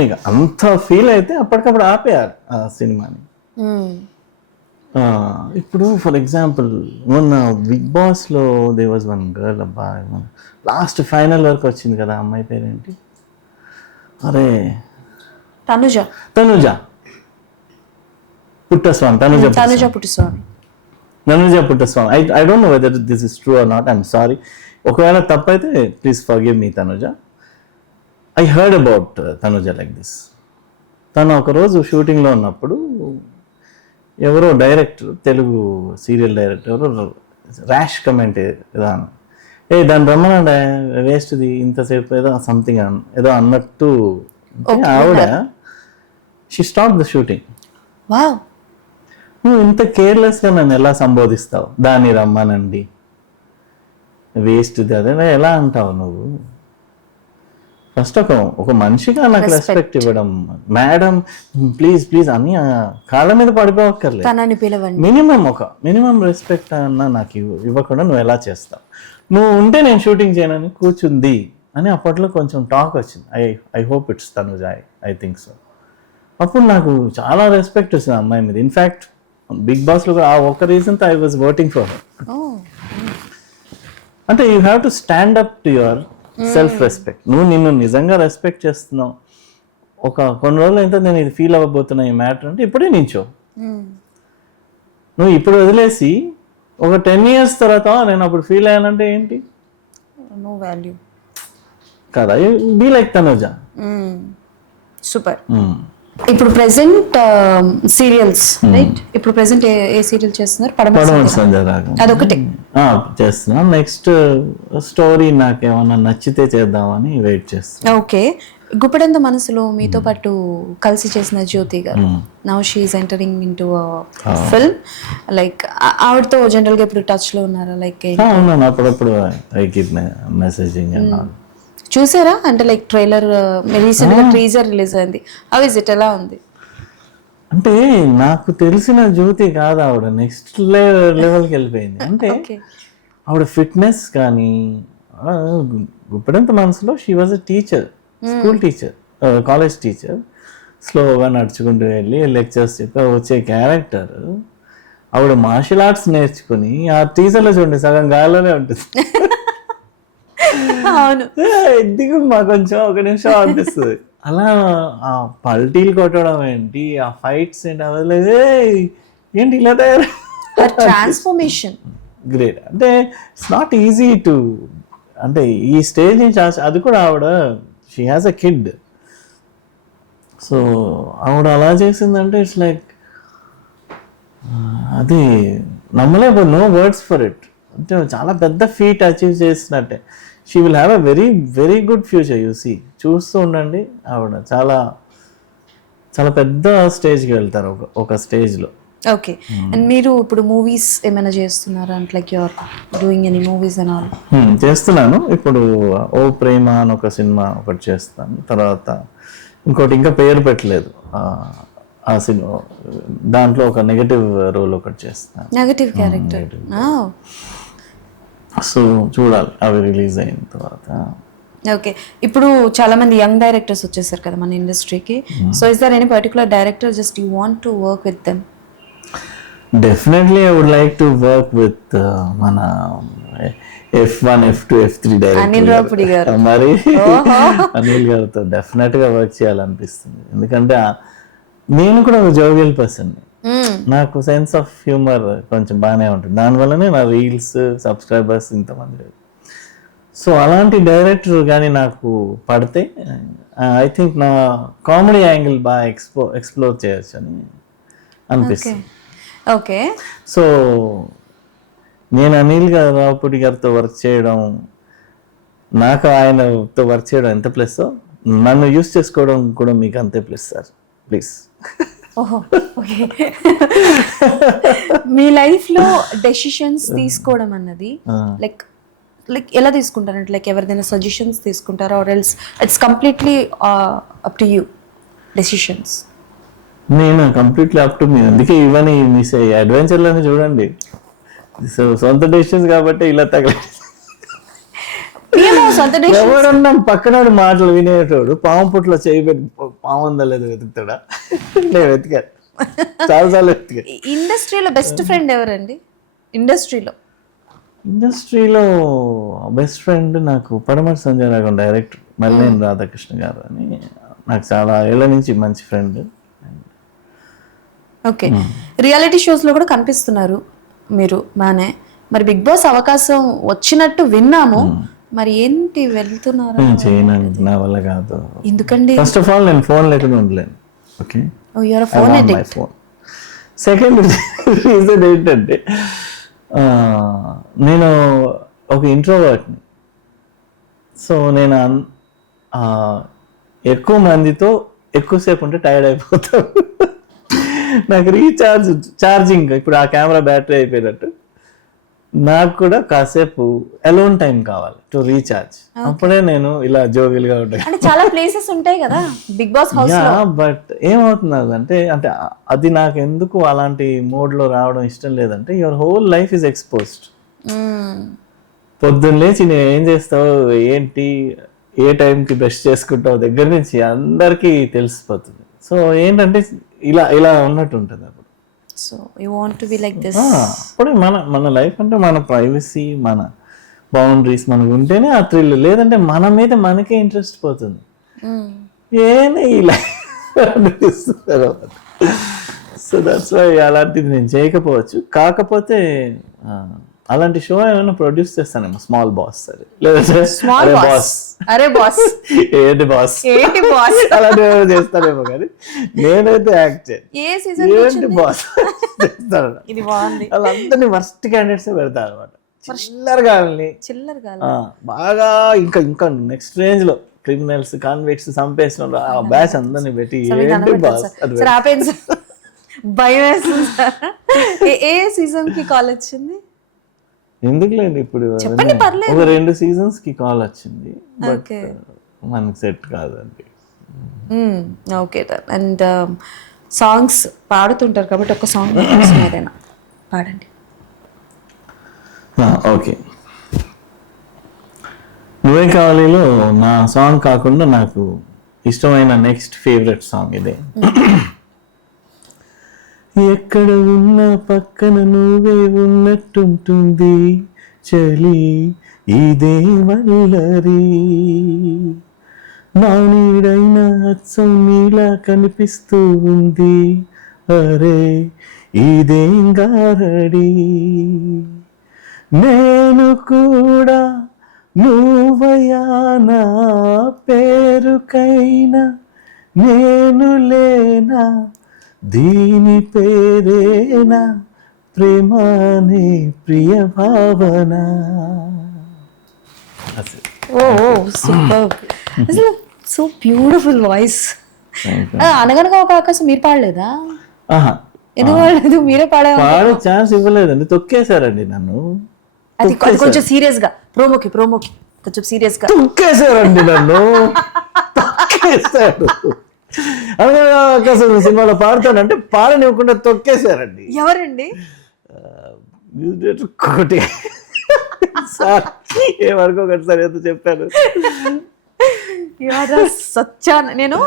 మీకు అంత ఫీల్ అయితే అప్పటికప్పుడు ఆపేయాలి ఆ సినిమాని. ఇప్పుడు ఫర్ ఎగ్జాంపుల్ మొన్న బిగ్ బాస్లో దే వాజ్ వన్ గర్ల్, అబ్బా లాస్ట్ ఫైనల్ వరకు వచ్చింది కదా, అమ్మాయి పేరేంటి? అరే Tanuja Puttaswamy. I don't know whether this is true or not, I'm sorry. ఒకవేళ తప్పైతే please forgive me Tanuja. I heard about Tanuja like this. తను ఒకరోజు షూటింగ్లో ఉన్నప్పుడు ఎవరో డైరెక్టర్, తెలుగు సీరియల్ డైరెక్టర్ ఎవరో ర్యాష్ కమెంట్ ఏదో అన్న, దాన్ని రమ్మనండి వేస్ట్ది ఇంతసేపు ఏదో సంథింగ్ ఏదో అన్నట్టు ఆవిడ షీ స్టాప్ ద షూటింగ్. నువ్వు ఇంత కేర్లెస్గా నన్ను ఎలా సంబోధిస్తావు? దాన్ని రమ్మనండి వేస్ట్ది అదే ఎలా అంటావు నువ్వు? ఫస్ట్ ఒక మనిషిగా నాకు రెస్పెక్ట్ ఇవ్వడం, మేడం ప్లీజ్ అని కాళ్ళ మీద పడిపోవక్కర్లేదు. మినిమం రెస్పెక్ట్ అన్న నాకు ఇవ్వకుండా నువ్వు ఎలా చేస్తావు? నువ్వు ఉంటే నేను షూటింగ్ చేయనని కూర్చుంది అని అప్పట్లో కొంచెం టాక్ వచ్చింది. I hope it's Tanuja, I think so. అప్పుడు నాకు చాలా రెస్పెక్ట్ వచ్చింది అమ్మాయి మీద. ఇన్ఫ్యాక్ట్ బిగ్ బాస్లో కూడా ఆ ఒక్క రీజన్తో I was voting for her. అంటే you have to stand up to your self respect. నువ్వు నిన్ను నిజంగా రెస్పెక్ట్ చేస్తున్నావు. కొన్ని రోజులు అయితే నేను ఇది ఫీల్ అవ్వబోతున్నా ఈ మ్యాటర్ అంటే ఇప్పుడే నించో. నువ్వు ఇప్పుడు వదిలేసి ఒక 10 years తర్వాత నేను అప్పుడు ఫీల్ అయ్యానంటే ఏంటి? నో వాల్యూ కదా. Be like Tanuja. సూపర్. ఇప్పుడు ప్రెసెంట్ సీరియల్స్ రైట్? ఇప్పుడు ప్రెసెంట్ ఏ సీరియల్ చేస్తున్నారు? పడమటి సంధ్యారాగం అదొకటి చేస్తున్నాం. నెక్స్ట్ స్టోరీ నాకేమన్నా నచ్చితే చేద్దామని వెయిట్ చేస్తాను. ఓకే. గుప్పెడంత మనసులో మీతో పాటు కలిసి చేసిన జ్యోతి గారు, now she is entering in to film. Like ఆవిడతో జనరల్ గా ఇప్పుడు టచ్ లో ఉన్నారా? లైక్ అప్పుడప్పుడు ఐ కీప్ మెసేజింగ్. చూసారా? అంటే లైక్ ట్రైలర్ రీసెంట్ గా టీజర్ రిలీజ్ అయింది. How is it? ఎలా ఉంది? అంటే నాకు తెలిసిన జ్యోతి కాదు ఆవిడ, నెక్స్ట్ లెవెల్కి వెళ్ళిపోయింది. అంటే ఆవిడ ఫిట్నెస్ కానీ, గుప్పెడంత మనసులో she was a teacher, school teacher, college teacher. స్లోగా నడుచుకుంటూ వెళ్ళి లెక్చర్స్ చెప్పి వచ్చే క్యారెక్టర్. ఆవిడ మార్షల్ ఆర్ట్స్ నేర్చుకుని ఆ టీచర్లో చూడండి సగం గాల్లోనే ఉంటుంది. ఎద్దిగా మా కొంచెం ఒక నిమిషం అనిపిస్తుంది. అలా ఆ పల్టీలు కొట్టడం ఏంటి, ఆ ఫైట్స్ ఏంటి, అవలేదు ఏంటి ఇలా తయారు. Transformation great. అంటే ఇట్స్ నాట్ ఈజీ టు, అంటే ఈ స్టేజ్ నుంచి అది కూడా ఆవిడ she has a kid. So ఆవిడ అలా చేసిందంటే ఇట్స్ లైక్ అది నమ్మలేకపోతే, నో వర్డ్స్ ఫర్ ఇట్. అంటే చాలా పెద్ద ఫీట్ అచీవ్ చేసినట్టే. She will have a very very good future. See చూస్తూ ఉండండి, ఆవిడ చాలా చాలా పెద్ద స్టేజ్కి వెళ్తారు ఒక స్టేజ్లో. ఓకే. అండ్ మీరు ఇప్పుడు మూవీస్ ఏమైనా చేస్తున్నారా? అంటే like you are doing any movies and all? చేస్తున్నాను. ఇప్పుడు ఓ ప్రేమ అని ఒక సినిమా ఒకటి చేస్తాను. తర్వాత ఇంకోటి ఇంకా పేరు పెట్టలేదు ఆ సినిమా, దాంట్లో ఒక నెగటివ్ రోల్ ఒకటి చేస్తాను. Negative character. సో చూడాలి అవి రిలీజ్ అయిన తర్వాత. ఓకే. ఇప్పుడు చాలా మంది యంగ్ డైరెక్టర్స్ వచ్చేసారు కదా మన ఇండస్ట్రీకి. So is there any particular director just you want to work with them? Definitely I would like to work with మన F1, F2, F3 Anil Ravipudi గారు. డైరెక్టర్ మరి అనిల్ గారితో డెఫినెట్ గా వర్క్ చేయాలనిపిస్తుంది. ఎందుకంటే నేను కూడా ఒక జోవియల్ పర్సన్, నాకు సెన్స్ ఆఫ్ హ్యూమర్ కొంచెం బాగానే ఉంటుంది, దానివల్లనే నా రీల్స్ సబ్స్క్రైబర్స్ ఇంతమంది. సో అలాంటి డైరెక్టర్ కానీ నాకు పడితే ఐ థింక్ నా కామెడీ యాంగిల్ బాగా ఎక్స్ప్లోర్ చేయొచ్చు అని అనిపిస్తుంది. ఓకే, సో నేను అనిల్ రావుపూడి గారితో వర్క్ చేయడం, నాకు ఆయనతో వర్క్ చేయడం ఎంత ప్లస్, నన్ను యూస్ చేసుకోవడం కూడా మీకు అంతే ప్లస్ సార్, ప్లీజ్. ఓహో, ఓకే. మీ లైఫ్ లో డెసిషన్స్ తీసుకోవడం అన్నది లైక్ ఎలా తీసుకుంటారంటే లైక్ ఎవరిదైనా సజెషన్స్ తీసుకుంటారా, or else it's completely up to you decisions? నేను కంప్లీట్లీ అప్ టు మీ. అందుకే ఇవన్నీ మిస్ అయ్యి అడ్వెంచర్లని చూడండి, సొంత డెసిషన్స్ కాబట్టి ఇలా ఎవరన్నా పక్కనాడు మాటలు వినేటోడు పాము పుట్లో చేయి పెట్టి పాము ఉందా లేదో వెతుకుతాడా? నేను వెతికాను, చాలాసార్లు వెతికాను. ఇండస్ట్రీలో బెస్ట్ ఫ్రెండ్ ఎవరండి? ఇండస్ట్రీలో బెస్ట్ ఫ్రెండ్ నాకు పడమటి సంజయ్ రాఘవన్ డైరెక్టర్, మల్లేని రాధాకృష్ణ గారు అని నాకు చాలా ఏళ్ళ నుంచి మంచి ఫ్రెండ్. ఓకే, రియాలిటీ షోస్ లో కూడా కనిపిస్తున్నారు మీరు బానే. మరి బిగ్ బాస్ అవకాశం వచ్చినట్టు విన్నాము, మరి ఏంటి వెళ్తున్నారు? చేయనండి, నా వల్ల కాదు. ఎందుకండి? ఫస్ట్ ఆఫ్ ఆల్ నేను ఫోన్ లేకుండా ఉండలేను. Okay, phone phone. Second reason ఏంటంటే నేను ఒక ఇంట్రోవర్ట్ని. సో నేను ఎక్కువ మందితో ఎక్కువసేపు ఉంటే టైర్డ్ అయిపోతాను. నాకు ఛార్జింగ్ ఇప్పుడు ఆ కెమెరా బ్యాటరీ అయిపోయినట్టు నాకు కూడా కాసేపు అలోన్ టైం కావాలి టు రీఛార్జ్. అప్పుడే నేను ఇలా జోవియల్గా ఉంటాను. చాలా ప్లేసెస్ ఉంటాయి కదా బిగ్ బాస్ హౌస్ లో. బట్ ఏమవుతున్నది అంటే అది నాకు ఎందుకు అలాంటి మోడ్ లో రావడం ఇష్టం లేదంటే your whole life is exposed. పొద్దున్న లేచి నేను ఏం చేస్తావు, ఏంటి, ఏ టైంకి బ్రష్ చేసుకుంటావు దగ్గర నుంచి అందరికీ తెలిసిపోతుంది. సో ఏంటంటే ఇలా ఉన్నట్టు ఉంటుంది అప్పుడు. So you want to be like this. అప్పుడు మన లైఫ్ అంటే మన ప్రైవసీ, మన బౌండరీస్ మనకు ఉంటేనే ఆ థ్రిల్, లేదంటే మన మీద మనకే ఇంట్రెస్ట్ పోతుంది. ఏనే ఇలా అనిపిస్తుంది. సో దట్స్ వై అలాంటిది నేను చేయకపోవచ్చు. కాకపోతే అలాంటి షో ఏమైనా ప్రొడ్యూస్ చేస్తానేమో, స్మాల్ బాస్ సరే, లేదంటే ఏంటి బాస్ అలాంటి ఏమైనా చేస్తానేమో, కానీ నేనైతే యాక్ట్ చేయను. ఏంటి బాస్ చేస్తాను, వాళ్ళందరినీ వర్స్ట్ క్యాండిడేట్స్ పెడతాను అనమాట. చిల్లరగా బాగా ఇంకా నెక్స్ట్ రేంజ్ లో క్రిమినల్స్, కాన్విక్ట్స్ చంపేసిన ఆ బ్యాచ్ అందరినీ పెట్టి ఏంటి బాస్ భయం వేస్తుంది. ఏ సీజన్ కి కాల్ వచ్చింది? ఎందుకులేండి, ఇప్పుడు ఒక 2 seasons కి కాల్ వచ్చింది, బట్ మనకి సెట్ కాదండి. ఓకే, అండ్ సాంగ్స్ పాడుతుంటారు కాబట్టి ఒక సాంగ్ ఏదైనా పాడండి. ఓకే, నువ్వే కావాలిలో నా సాంగ్ కాకుండా నాకు ఇష్టమైన నెక్స్ట్ ఫేవరెట్ సాంగ్ ఇదే. ఎక్కడ ఉన్నా పక్కన నువ్వే ఉన్నట్టుంటుంది చలి ఇదే వల్లరి, నా నీడైనా అచ్చం నీలా కనిపిస్తూ ఉంది అరే ఇదేం గారడి, నేను కూడా నువ్వయా నా పేరుకైనా నేను లేనా, దీని పేరేనా ప్రేమానే ప్రియ భావన. Super, so beautiful voice. అనగనగా ఒక ఆకాశం మీరు పాడలేదా? ఎందుకు పాడలేదు? మీరే పాడే ఛాన్స్ ఇవ్వలేదండి, తొక్కేశారండి నన్ను. అది కొంచెం సీరియస్ గా ప్రోమోకి కొంచెం సీరియస్ గా తొక్కేశారండి నన్ను, తొక్కేశారు. అనగనగా సినిమాలో పాడతానంటే పాడనివ్వకుండా తొక్కేశారండి. ఎవరండి? కోటి సార్ ఏమనుకోకండి సార్, ఎంత చెప్పాను. సచ్చా నేను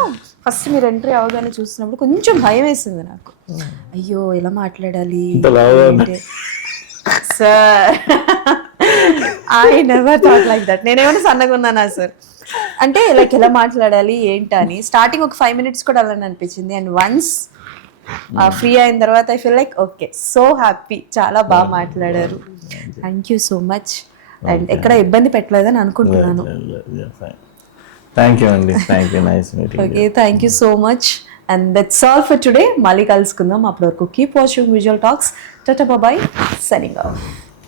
ఫస్ట్ మీరు ఎంట్రీ అవగానే చూసినప్పుడు కొంచెం భయం వేసింది నాకు. అయ్యో ఎలా మాట్లాడాలి sir, I never thought like that. నేనేమైనా సన్నగా ఉన్నానా సార్ అంటే లైక్ ఎలా మాట్లాడాలి ఏంటని స్టార్టింగ్ ఒక 5 minutes కూడా అలానే అనిపించింది. అండ్ వన్స్ ఫ్రీ అయిన తర్వాత I feel like okay, so happy, చాలా బాగా మాట్లాడారు. Thank you so much. And ఎక్కడ ఇబ్బంది పెట్టలేదని అనుకుంటున్నాను. థ్యాంక్ యూ అండి, thank you, nice meeting. Okay, thank you so much. And that's all for today. మళ్ళీ కలుసుకుందాం. అప్పటి వరకు keep watching visual talks. Tata bye, signing of.